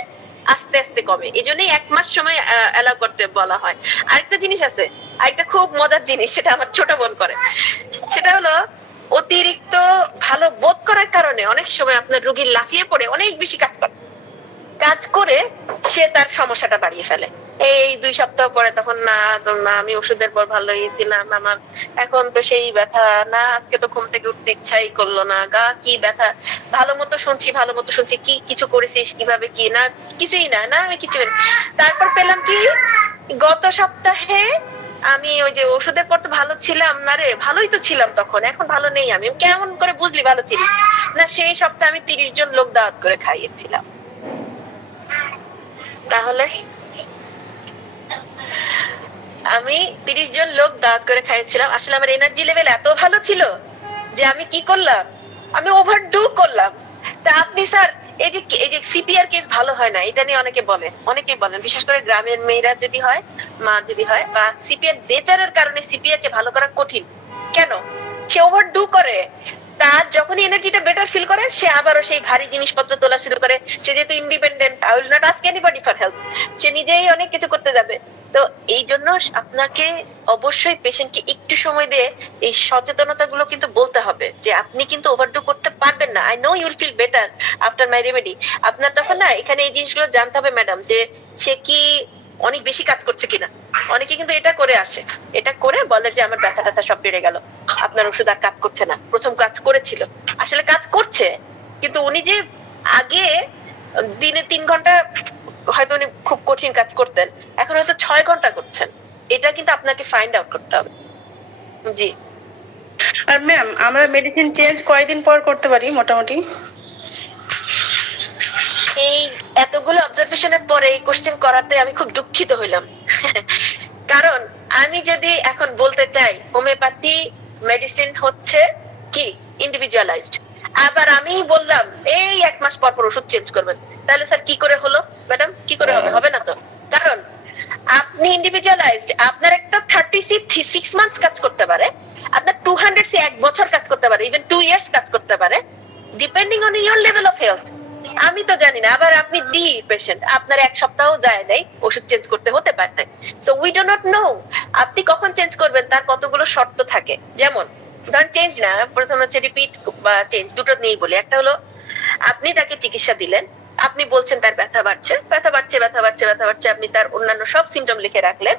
আস্তে আস্তে কমে। এই জন্যই 1 মাস সময় অ্যালাউ করতে বলা হয়। আরেকটা জিনিস আছে, আরেকটা খুব মজার জিনিস, সেটা আমার ছোট বোন করে, সেটা হলো অতিরিক্ত ভালো বোধ করার কারণে অনেক সময় আপনার রোগী লাফিয়ে পড়ে অনেক বেশি কাজ করে সে তার সমস্যাটা বাড়িয়ে ফেলে। এই 2 সপ্তাহ পরে তখন না আমি ওষুধের পর ভালো হয়েছিলাম, আমার এখন তো সেই ব্যথা না, আজকে তো ঘুম থেকে উঠতে ইচ্ছাই করলো না, গা কি ব্যথা, ভালো মতো শুনছি কি কিছু করেছিস কিভাবে, কি না কিছুই না, আমি কিছু করি। তারপর পেলাম কি গত সপ্তাহে আমি ওই যে ওষুধের পর তো ভালো ছিলাম না রে, ভালোই তো ছিলাম তখন, এখন ভালো নেই। আমি কেমন করে বুঝলি ভালো ছিলি না? সেই সপ্তাহে আমি 30 জন লোক দাওয়াত করে খাইয়েছিলাম। তাহলে আমি 30 জন লোক দাওয়াত করে খাইয়েছিলাম, আসলে আমার এনার্জি লেভেল এত ভালো ছিল যে আমি কি করলাম, আমি ওভারডু করলাম। তা আপনি স্যার এই যে সিপিআর কেস ভালো হয় না, এটা নিয়ে অনেকেই বলেন, বিশেষ করে গ্রামের মেয়েরা যদি হয়, মা যদি হয়, বা সিপিআর বেচারের কারণে সিপিআর কে ভালো করা কঠিন কেন? সে ওভারডু করে, তার যখনই এনার্জিটা বেটার ফিল করে সে আবারও সেই ভারী জিনিসপত্র তোলা শুরু করে। সে যেহেতু independent, I will not ask anybody for help, সে নিজেই অনেক কিছু করতে যাবে। তো এই জন্য আপনাকে অবশ্যই পেশেন্টকে একটু সময় দিয়ে এই সচেতনতা গুলো কিন্তু বলতে হবে যে আপনি কিন্তু ওভারডু করতে পারবেন না। I know you will feel better after my remedy. আপনার তখন না এখানে এই জিনিসগুলো জানতে হবে ম্যাডাম, যে সে কি অনেক বেশি কাজ করছে কিনা। অনেকে কিন্তু এটা করে আসে, এটা করে বলে যে আমার ব্যথা ট্যাথা সব বেড়ে গেল, আপনার ওষুধ আর কাজ করছে না। প্রথম কাজ করেছিল, আসলে কাজ করছে, কিন্তু উনি যে আগে দিনে 3 ঘন্টা হয়তো উনি খুব কঠিন কাজ করতেন, এখন হয়তো 6 ঘন্টা করছেন। এটা কিন্তু আপনাকে ফাইন্ড আউট করতে হবে। জি। আর ম্যাম, আমরা মেডিসিন চেঞ্জ কয়দিন পর করতে পারি মোটামুটি? এই এতগুলো অবজারভেশনের পরে এই কোশ্চেন করাতে আমি খুব দুঃখিত হইলাম। কারণ আমি যদি এখন বলতে চাই হোমিওপ্যাথি মেডিসিন হচ্ছে কি ইন্ডিভিজুয়ালাইজড, আবার আমি বললাম এই 1 মাস পর পর ওষুধ চেঞ্জ করবেন, তাহলে স্যার কি করে হলো ম্যাডাম? কি করে হবে না তো। কারণ আপনি ইন্ডিভিজুয়ালাইজড, আপনার একটা 36 মান্থস কাজ করতে পারে, আপনার 200 সে 1 বছর কাজ করতে পারে, ইভেন 2 ইয়ার্স কাজ করতে পারে, depending on your level of health. আমি তো জানি না, আবার আপনি ডি পেশেন্ট, আপনার 1 সপ্তাহ যায় নাই, ওষুধ চেঞ্জ করতে হতে পারে। So we do not know আপনি কখন চেঞ্জ করবেন, তার কতগুলো শর্ত থাকে। যেমন ধরেন চেঞ্জ না, প্রথম হচ্ছে রিপিট বা চেঞ্জ, দুটো নিয়েই বলি। একটা হলো আপনি তাকে চিকিৎসা দিলেন, আপনি বলছেন তার ব্যথা বাড়ছে, আপনি তার অন্যান্য সব সিমটম লিখে রাখলেন,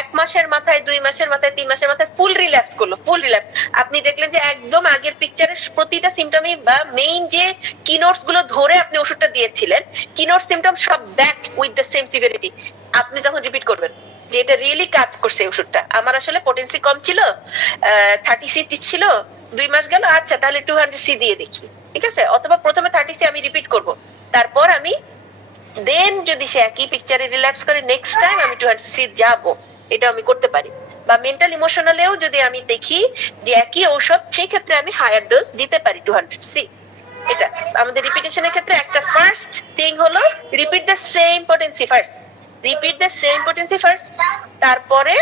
1 মাসের মাথায়, 2 মাসের মাথায়, 3 মাসের মাথায় ফুল রিল্যাপস করলো, ফুল রিল্যাপস। আপনি দেখলেন যে একদম আগের পিকচারের প্রতিটা সিমটমই বা মেইন যে কিনোটস গুলো ধরে আপনি ওষুধটা দিয়েছিলেন, কিনোট সিমটম সব ব্যাক উইথ দ্য সেম সিভিরিটি। আপনি তখন রিপিট করবেন যে এটা রিয়েলি কাজ করছে এই ওষুধটা। আমার আসলে পোটেন্সি কম ছিল, 30 সি ছিল, 2 মাস গেল, আচ্ছা তাহলে 200 সি দিয়ে দেখি, ঠিক আছে? অথবা প্রথমে 30 সি আমি রিপিট করব, তারপর আমি দেন যদি সে একই পিকচারে রিল্যাপস করে নেক্সট টাইম আমি 200 সি যাব, এটা আমি করতে পারি। বা মেন্টাল ইমোশনালেও যদি আমি দেখি যে একই ঔষধ, সেই ক্ষেত্রে আমি হায়ার ডোজ দিতে পারি 200 সি। এটা আমাদের রিপিটেশনের ক্ষেত্রে একটা ফার্স্ট থিং হলো repeat the same potency first, repeat the same potency first, তারপরে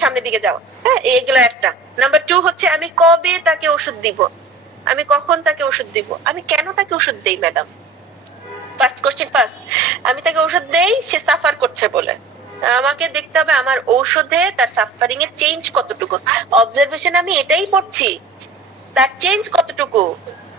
সামনের দিকে যাওয়া। হ্যাঁ, এইগুলো একটা। নাম্বার 2 হচ্ছে আমি কবে তাকে ওষুধ দিব, আমি কখন তাকে ওষুধ দিব, আমি কেন তাকে ওষুধ দেই ম্যাডাম। ফার্স্ট কোশ্চেন ফার্স্ট, আমি তাকে ওষুধ দেই সে সাফার করছে বলে, আমাকে দেখতে হবে আমার ঔষধে তার সাফারিং এর চেঞ্জ কতটুকু। অবজারভেশন আমি এটাই পড়ছি, তার চেঞ্জ কতটুকু,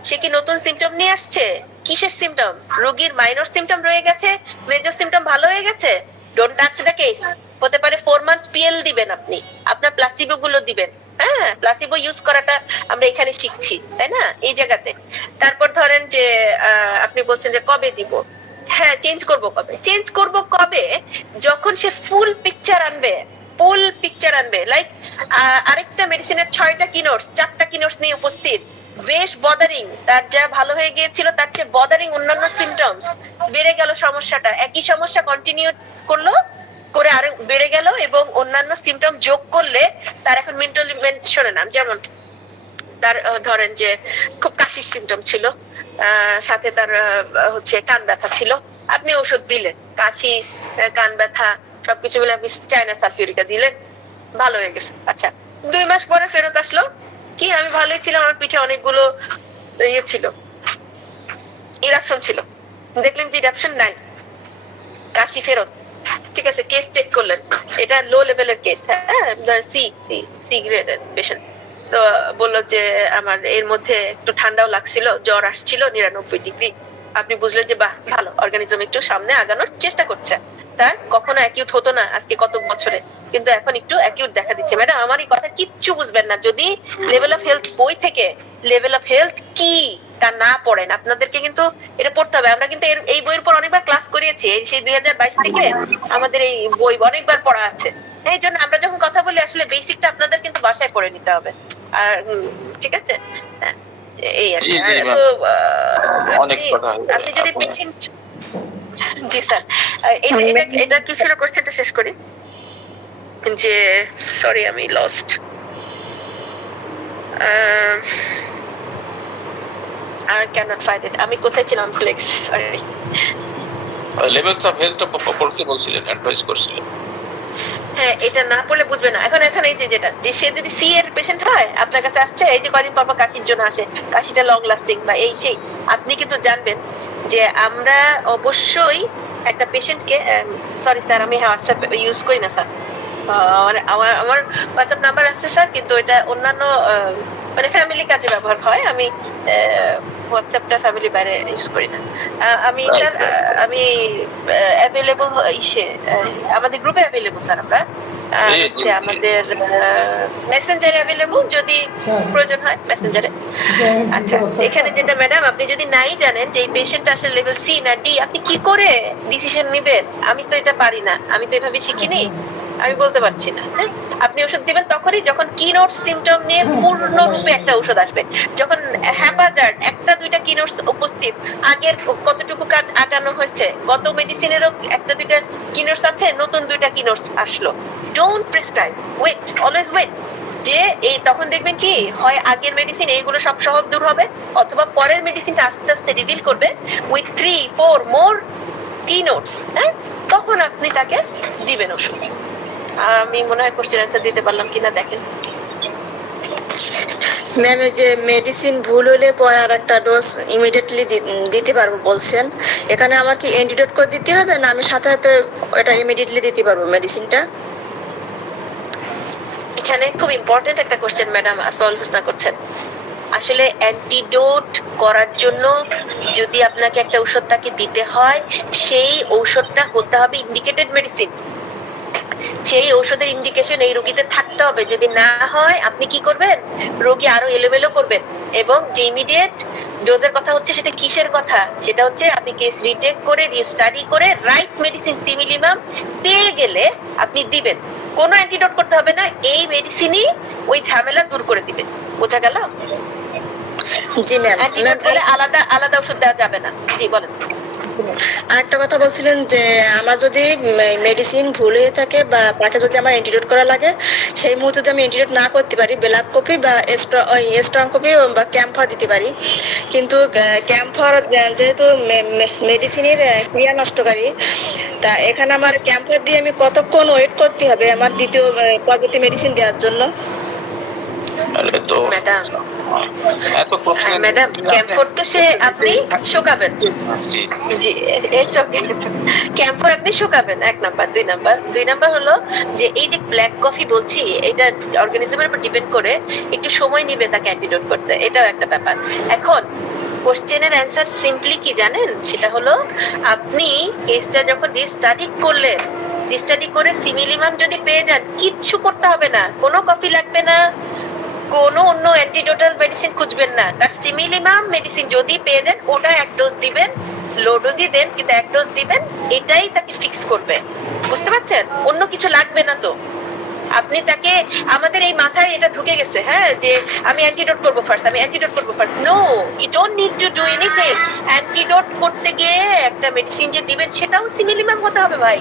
সে কি নতুন সিমটম নিয়ে আসছে, কিসের সিমটম, রোগীর মাইনর সিমটম রয়ে গেছে, মেজর সিমটম ভালো হয়ে গেছে। Don't touch the case. হতে পারে 4 মান্থস পিএল দিবেন আপনি, আপনার প্লাসিবো গুলো দিবেন। হ্যাঁ, প্লাসিবো ইউজ করাটা আমরা এখানে শিখছি, তাই না, এই জায়গাতে। তারপর ধরেন যে আপনি বলছেন যে কবে দিব, হ্যাঁ চেঞ্জ করব কবে, চেঞ্জ করব কবে, যখন সে ফুল পিকচার আনবে, ফুল পিকচার আনবে। লাইক আরেকটা মেডিসিনের 6টা কিনোটস, 4টা কিনোটস নিয়ে উপস্থিত, বেশ বদারিং, তার যা ভালো হয়ে গিয়েছিল তার চেয়ে বদারিং অন্যান্য সিমটমস, বেড়ে গেল সমস্যাটা, একই সমস্যা কন্টিনিউ করলো করে আরো বেড়ে গেল, এবং অন্যান্য সিমটম যোগ করলে তার এখন মেন্টাল শোনে না। যেমন তার ধরেন যে খুব কাশির সিমটম ছিল, সাথে তার হচ্ছে কান ব্যথা ছিল, আপনি ওষুধ দিলেন, কাশি কান ব্যথা সবকিছু মিলে আপনি চায়না সালফিউরিকা দিলেন, ভালো হয়ে গেছে। আচ্ছা 2 মাস পরে ফেরত আসলো কি আমি ভালোই ছিলাম, আমার পিঠে অনেকগুলো ইয়ে ছিল, ইরাপশন ছিল, দেখলেন যে ইরাপশন নাই, কাশি ফেরত, ঠিক আছে, কেস চেক করলেন, এটা লো লেভেলের কেস, হ্যাঁ সি সি সি গ্রেডের পেশেন্ট। তো বললো যে আমার এর মধ্যে একটু ঠান্ডাও লাগছিল, জ্বর আসছিল 99 ডিগ্রি। আপনি বুঝলেন যে বাহ ভালো, অর্গানিজম একটু সামনে আগানোর চেষ্টা করছে। তার কখনো অ্যাকিউট হতো না আজকে কত বছরে, কিন্তু এখন একটু অ্যাকিউট দেখা দিচ্ছে। ম্যাডাম আমার এই কথা কিচ্ছু বুঝবেন না যদি লেভেল অফ হেলথ বই থেকে লেভেল অফ হেলথ কি তা না পড়েন। আপনাদেরকে কিন্তু এটা পড়তে হবে। আমরা কিন্তু এই বইয়ের উপর অনেকবার ক্লাস করিয়েছি, সেই 2022 থেকে আমাদের এই বই অনেকবার পড়া আছে। এই জন্য আমরা যখন কথা বলি আসলে বেসিকটা আপনাদের কিন্তু বাসায় পড়ে নিতে হবে। আর ঠিক আছে, এই আছে। তো আপনি যদি পেশেন্ট, জি স্যার, এটা কি ছিল কোশ্চেনটা শেষ করি যে সরি আমি lost. I cannot find it. আমি কোথায় ছিলাম ভুলে গেছি, সরি। লেভেলস অফ হেলথ পড়তে বলছিলেন, অ্যাডভাইস করছিলেন। হ্যাঁ, এটা না পড়লে বুঝবে না। এখন এই যে যেটা যে সে যদি সি এর পেশেন্ট হয়, আপনার কাছে আসছে, এই যে কদিন পর কাশির জন্য আসে, কাশিটা লং লাস্টিং বা এই সেই, আপনি কিন্তু জানবেন যে আমরা অবশ্যই একটা পেশেন্টকে, সরি স্যার আমি হোয়াটসঅ্যাপ ইউজ করি না স্যার, আমার হোয়াটসঅ্যাপ নাম্বার আছে স্যার, কিন্তু এটা অন্যান্য মানে ফ্যামিলি কাজে ব্যবহার হয়, আমি হোয়াটসঅ্যাপটা ফ্যামিলি বাইরে ইউজ করি না। আমি স্যার আমি অ্যাভেলেবল ইসে আমাদের গ্রুপে অ্যাভেলেবল স্যার, আমরা হচ্ছে আমাদের মেসেঞ্জারে অ্যাভেলেবল, যদি প্রয়োজন হয় মেসেঞ্জারে। আচ্ছা এখানে যেটা ম্যাডাম, আপনি যদি নাই জানেন যে এই পেশেন্ট আসলে লেভেল সি না ডি, আপনি কি করে ডিসিশন নেবেন? আমি তো এটা পারি না, আমি তো এভাবে শিখিনি, আমি বলতে পারছি না। হ্যাঁ, আপনি ওষুধ দিবেন তখনই যখন কিনোট সিমটম নিয়ে পূর্ণরূপে একটা ওষুধ আসবে, যখন হ্যাপাজার্ড 1-2টা কিনোটস উপস্থিত, আগের কতটুকু কাজ আগানো হয়েছে, গত মেডিসিনেরও 1-2টা কিনোটস আছে, নতুন 2টা কিনোটস আসলো। Don't prescribe, wait, always wait. যে এই তখন দেখবেন কি হয় আগের মেডিসিন এইগুলো সব সহজ দূর হবে, অথবা পরের মেডিসিনটা আস্তে আস্তে রিভিল করবে উইথ 3-4 মোর কিনোটস। হ্যাঁ, তখন আপনি তাকে দিবেন ওষুধ। আমি মনে হয় কোশ্চেন অ্যান্সার দিতে পারলাম কিনা দেখেন। ম্যাম যে মেডিসিন ভুল হলে পরে আর একটা ডোজ ইমিডিয়েটলি দিতে পারবো বলছেন, এখানে আমার কি অ্যান্টিডোট করে দিতে হবে না আমি সাথে সাথে এটা ইমিডিয়েটলি দিতে পারবো মেডিসিনটা? এখানে খুব ইম্পর্টেন্ট একটা কোশ্চেন ম্যাডাম আসল হোসনা করছেন। আসলে অ্যান্টিডোট করার জন্য যদি আপনাকে একটা ঔষধ তাকে দিতে হয়, সেই ঔষধটা হতে হবে ইন্ডিকেটেড মেডিসিন। সেই ঔষধের ইন্ডিকেশন এই রোগীতে থাকতে হবে। যদি না হয় আপনি কি করবেন, রোগী আরো এলোমেলো করবেন। এবং যে ইমিডিয়েট ডোজের কথা হচ্ছে সেটা কিসের কথা, সেটা হচ্ছে আপনি কেস রিটেক করে রিস্টাডি করে রাইট মেডিসিন সিমিলিমাম পেয়ে গেলে আপনি দিবেন। কোনো অ্যান্টিডোট করতে হবে না, এই মেডিসিনই ওই ঝামেলা দূর করে দিবে। বোঝা গেল? জি ম্যাম। অ্যান্টিডোট বলে আলাদা আলাদা ওষুধ দেওয়া যাবে না। জি বলেন। আরেকটা কথা বলছিলেন যে আমার যদি মেডিসিন ভুল হয়ে থাকে বা তাকে যদি আমার অ্যান্টিডোট করা লাগে, সেই মুহূর্তে যদি আমি অ্যান্টিডোট না করতে পারি, ব্ল্যাক কপি বা স্ট্রং কপি বা ক্যাম্ফর দিতে পারি। কিন্তু ক্যাম্ফর যেহেতু মেডিসিনের ক্রিয়া নষ্টকারী, তা এখানে আমার ক্যাম্ফর দিয়ে আমি কতক্ষণ ওয়েট করতে হবে আমার দ্বিতীয় পরবর্তী মেডিসিন দেওয়ার জন্য? তাহলে তো ম্যাডাম এত প্রশ্ন ম্যাডাম ক্যাম্পর তো সে আপনি শোকাবেন। জি জি ইটস ওকে। ক্যাম্পর আপনি শোকাবেন, 1 নাম্বার। 2 নাম্বার হলো যে এই যে ব্ল্যাক কফি বলছি, এটা অর্গানিজমের উপর ডিপেন্ড করে, একটু সময় নিবে তাকে অ্যান্টিডোট করতে, এটাও একটা ব্যাপার। এখন কোশ্চেনের অ্যান্সার সিম্পলি কি জানেন, সেটা হলো আপনি কেসটা যখন রিস্টাডি করলেন, রিস্টাডি করে সিমিলিমাম যদি পেয়ে যান, কিচ্ছু করতে হবে না, কোনো কফি লাগবে না, কোনো অন্য অ্যান্টিডোটাল মেডিসিন খুঁজবেন না। তার সিমিলিমাম মেডিসিন যদি পেয়ে যান, ওটা 1 ডোজ দিবেন, লো ডোজই দেন কিন্তু 1 ডোজ দিবেন, এটাই তাকে ফিক্স করবে। বুঝতে পারছেন? অন্য কিছু লাগবে না তো। আপনি তাকে, আমাদের এই মাথায় এটা ঢুকে গেছে, হ্যাঁ, যে আমি অ্যান্টিডোট করব ফার্স্ট, আমি অ্যান্টিডোট করব first. No, you don't need to do anything. Antidote করতে গিয়ে একটা মেডিসিন যে দিবেন সেটাও সিমিলিমাম হতে হবে ভাই।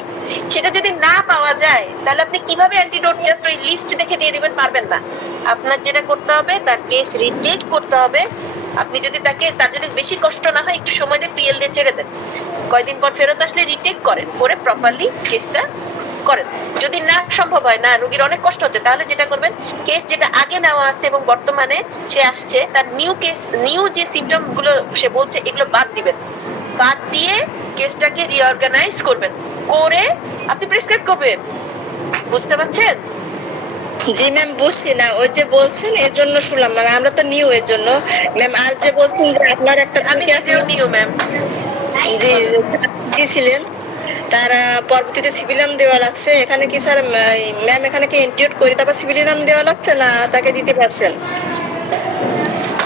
সেটা যদি না পাওয়া যায় তাহলে আপনি কিভাবে অ্যান্টিডোট জাস্ট ওই লিস্ট দেখে দিয়ে দিবেন? পারবেন না। আপনার যেটা করতে হবে, তার কেস রিটেক করতে হবে। আপনি যদি তার যদি বেশি কষ্ট না হয়, একটু সময় দিয়ে পিএল দিয়ে ছেড়ে দেন, কয়দিন পর ফেরত আসলে রিটেক করেন, করে প্রপারলি কেসটা করেন। যদি না সম্ভব হয়, না রোগীর অনেক কষ্ট হচ্ছে, তাহলে যেটা করবেন, কেস যেটা আগে নেওয়া আছে এবং বর্তমানে সে আসছে, তার নিউ যে সিমটম গুলো সে বলছে, এগুলো বাদ দিবেন। বাদ দিয়ে কেসটাকে রিঅর্গানাইজ করবেন, করে আপনি প্রেসক্রাইব করবেন। বুঝতে পারছেন? জি ম্যাম, বুঝছি না, ওই যে বলছেন এর জন্য শুনলাম, মানে আমরা তো নিউ এর জন্য ম্যাম। আর যে বলছেন যে আপনার একটা আমি নিজেও নিউ ম্যাম। জি দিয়েছিলেন, তার পরবর্তীতে সিভিলিয়াম দেওয়া লাগছে, এখানে কি স্যার ম্যাম এখানে কি এন্টিডোট করে তারপর সিভিলিয়াম দেওয়া লাগছে, না তাকে দিতে পারছেন?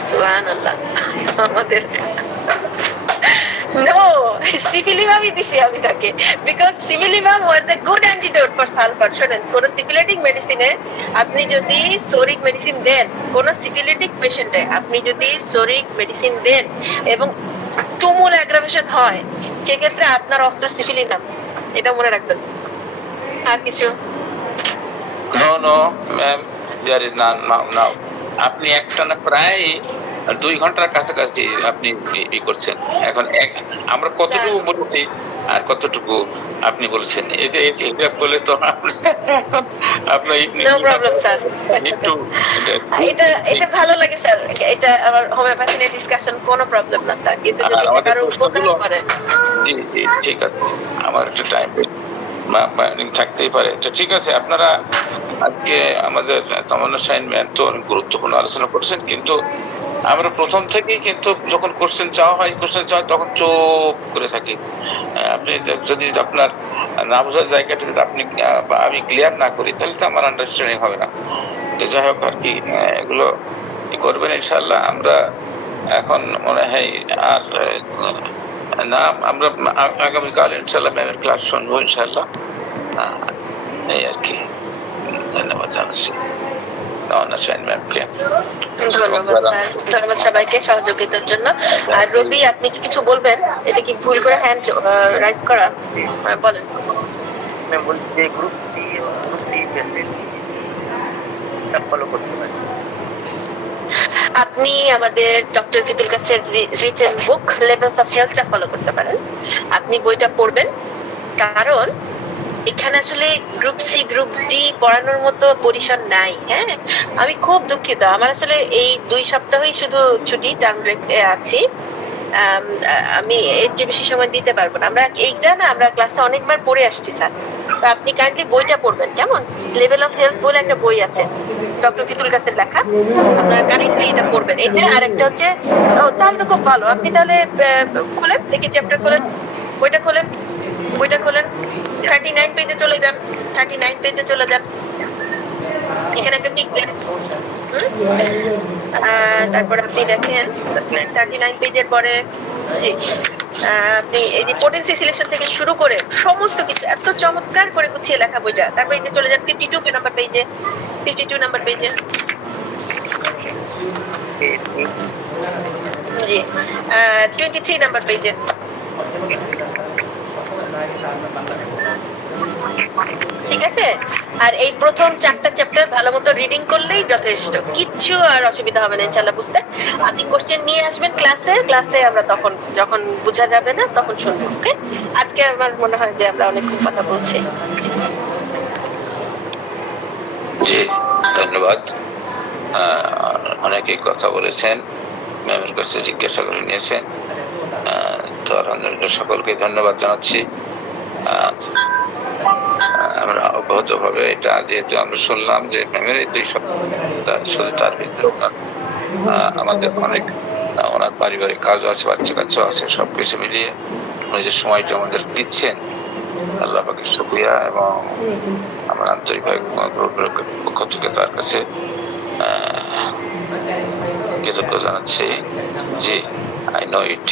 সুবহানাল্লাহ। আমাদের নো, সিভিলিমামই দিছি আমি তাকে, because syphilinum was a good antidote for sulphur. শুনেন, কোন সিফিলিটিক মেডিসিনে আপনি যদি সোরিক মেডিসিন দেন, কোন সিফিলিটিক পেশেন্টে আপনি যদি সোরিক মেডিসিন দেন এবং তুমুল অ্যাগ্রাভেশন হয়, সেক্ষেত্রে আপনার অস্ত্র সিফিলিমাম, এটা মনে রাখবেন। আর কিছু no ma'am, there is now. আপনি একটানা প্রায় 2 ঘন্টার কাছাকাছি আপনি ই করছেন। এখন আমরা কতটুকু বলেছি আর কতটুকু আপনি বলেছেন, এটা বলে তো আপনার নো প্রবলেম স্যার। এটা ভালো লাগে স্যার, এটা আমার হোমিওপ্যাথি নিয়ে ডিসকাশন, কোনো প্রবলেম না স্যার, কিন্তু যদি কারো উপকার করে। জি জি ঠিক আছে, আমার একটা টাইম থাকতেই পারে। তো ঠিক আছে, আপনারা আজকে আমাদের তামান্না শাহিন ম্যাম তো অনেক গুরুত্বপূর্ণ আলোচনা করেছেন, কিন্তু আমরা প্রথম থেকেই কিন্তু যখন কোশ্চেন চাওয়া হয় তখন চুপ করে থাকি। আপনি যদি আপনার না বোঝার জায়গাটা যদি আপনি বা আমি ক্লিয়ার না করি, তাহলে তো আমার আন্ডারস্ট্যান্ডিং হবে না। তো যাই হোক আর কি, এগুলো করবেন ইনশাল্লাহ। আমরা এখন মনে হয় আর না, আমরা আগামীকাল ইনশাল্লাহ ম্যামের ক্লাস শুনবো ইনশাল্লাহ। এই আর কি, ধন্যবাদ জানাচ্ছি তামান্না শাহিন ম্যামকে। ধন্যবাদ স্যার, ধন্যবাদ সবাইকে সহযোগিতার জন্য। আর রবি, আপনি কি কিছু বলবেন? এটা কি ভুল করে হ্যান্ড রাইজ করা? বলেন। আমি বলছি যে গ্রুপ সি ফলো করতে পারি। আপনি আমাদের ডক্টর ফিতুল কাছের রিটেন বুক লেভেলস অফ হেলথটা ফলো করতে পারেন। আপনি বইটা পড়বেন, কারণ এখানে আসলে গ্রুপ সি গ্রুপ ডি পড়ানোর মতো পরিসর নাই। হ্যাঁ, আমি খুব দুঃখিত, আমার আসলে এই 2 সপ্তাহই শুধু ছুটি, টার্ম ব্রেকে আছি। আমি এর চেয়ে বেশি সময় দিতে পারবো না। এইটা আমরা ক্লাসে অনেকবার পড়ে আসছি স্যার, তো আপনি কাইন্ডলি বইটা পড়বেন কেমন? লেভেল অফ হেলথ বলে একটা বই আছে, ডক্টর ফিতুল কাছের লেখা, আপনারা কাইন্ডলি এটা পড়বেন। এটা আর একটা হচ্ছে, তাহলে তো খুব ভালো। আপনি তাহলে খোলেন, দেখি চ্যাপ্টার খোলেন, বইটা খোলেন। বইটা খোলেন, 39 পেজে চলে যান, 39 পেজে চলে যান, এখানে একটা টিক দেন। তারপর আপনি দেখেন 39 পেজের পরে, জি আপনি এই যে পোটেন্সি সিলেকশন থেকে শুরু করে সমস্ত কিছু এত চমৎকার করে গুছিয়ে লেখা বইটা। তারপর এই যে চলে যান 52 নাম্বার পেজে, 52 নাম্বার পেজে, জি 23 নাম্বার পেজে। ঠিক আছে, আর এই প্রথম 4টা চ্যাপ্টার ভালো মতো রিডিং করলেই যথেষ্ট, কিচ্ছু আর অসুবিধা হবে না ইনশাআল্লাহ বুঝতে। আপনি কোশ্চেন নিয়ে আসবেন ক্লাসে আমরা তখন যখন বোঝা যাবে না তখন শুনবো। ওকে, আজকে আমার মনে হয় যে আমরা অনেক কথা বলছি। জি জি ধন্যবাদ। অনেকেই কথা বলেছেন, ম্যামের কাছে জিজ্ঞাসা করে নিয়েছেন, তো আলহামদুলিল্লাহ সকলকে ধন্যবাদ জানাচ্ছি। আমরা অব্যাহতভাবে এটা যেহেতু আমরা শুনলাম যে ম্যামের এই 2 সপ্তাহ শুধু তার ভিতরে আমাদের অনেক ওনার পারিবারিক কাজও আছে, বাচ্চা কাচ্চাও আছে, সবকিছু মিলিয়ে উনি যে সময়টা আমাদের দিচ্ছেন আল্লাহ পাকের শুকরিয়া, এবং আমরা আন্তরিকভাবে গ্রুপের পক্ষ থেকে তার কাছে কৃতজ্ঞ জানাচ্ছি। জি I know it,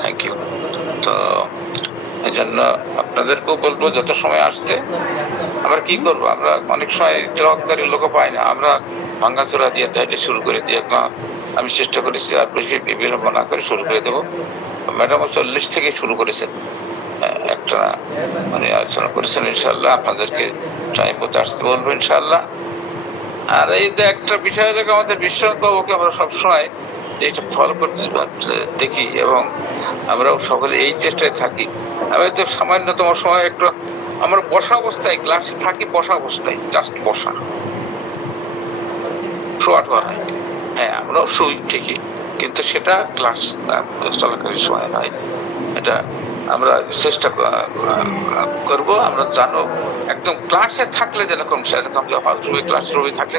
thank you. তো এই জন্য আপনাদেরকেও বলবো যত সময় আসতে, আমরা কি করবো, আমরা অনেক সময় জবাবদারি লোক পাই না, আমরা ভাঙ্গাচোরা দিয়ে তাইলে শুরু করে দিয়ে আমি চেষ্টা করেছি আর বেশি বিলম্ব না করে শুরু করে দেবো। ম্যাডাম 40 থেকে শুরু করেছেন, একটা মানে আলোচনা করেছেন। ইনশাল্লাহ আপনাদেরকে টাইম মতো আসতে বলবো ইনশাল্লাহ। আর এই যে একটা বিষয় হলো আমাদের বিশ্বনাথ বাবুকে আমরা সবসময় এটা ফলো করতে দেখি, এবং আমরাও সকলে এই চেষ্টায় থাকি। আমি তো সামান্যতম সময় একটু আমরা বসা অবস্থায় ক্লাসে থাকি, বসা অবস্থায় জাস্ট বসা, শোয়াট হয়। হ্যাঁ আমরাও শুই ঠিকই, কিন্তু সেটা ক্লাস চলাকালীন সময় নয়। এটা আমরা চেষ্টা করব। আমরা জানো একদম ক্লাসে থাকলে যেরকম সেরকম ক্লাসরুমে থাকলে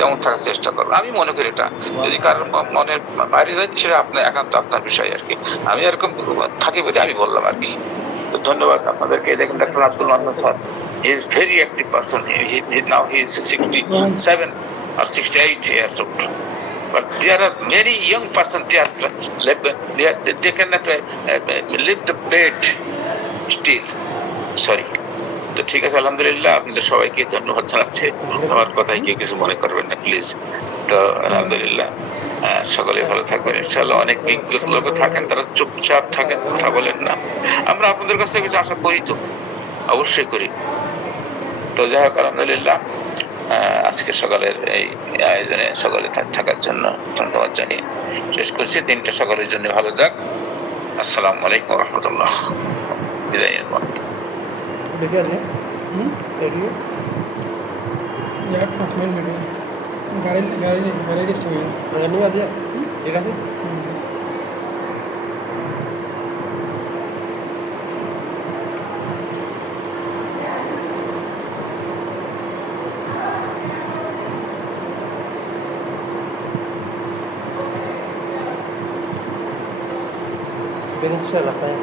তেমন থাকার চেষ্টা করবো। আমি মনে করি এটা যদি কারোর মনের বাইরে যায় সেটা আপনার একান্ত আপনার বিষয় আর কি। আমি এরকম থাকি বলে আমি বললাম আর কি। তো ধন্যবাদ আপনাদেরকে। দেখেন doctor Abdul Mannan sir, he is very active person. Now he is 67 or 68 years old. But there are very young person, they cannot lift the bed still. Sorry. তো ঠিক আছে, আলহামদুলিল্লাহ আপনাদের সবাইকে ধন্যবাদ জানাচ্ছি। আমার কথাই কেউ কিছু মনে করবেন না প্লিজ। তো আলহামদুলিল্লাহ সকলে ভালো থাকবেন ইনশাআল্লাহ। অনেক বিজ্ঞ লোক থাকেন, তারা চুপচাপ থাকেন, কথা বলেন না। আমরা আপনাদের কাছ থেকে কিছু আশা করি, তো অবশ্যই করি। তো যাই হোক আলহামদুলিল্লাহ, আজকে সকালের এই আয়োজনে সকলে থাকার জন্য ধন্যবাদ জানিয়ে শেষ করছি। দিনটা সকলের জন্য ভালো যাক। আসসালামু আলাইকুম রহমতুল্লাহ। বিদায় নির্মাণ वीडियो है वीडियो यार सस्पेंड वीडियो गाड़ी डिस्टर्ब है गाड़ी आ दिया ठीक है बेगम से रास्ता है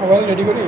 মোবাইল রেডি করি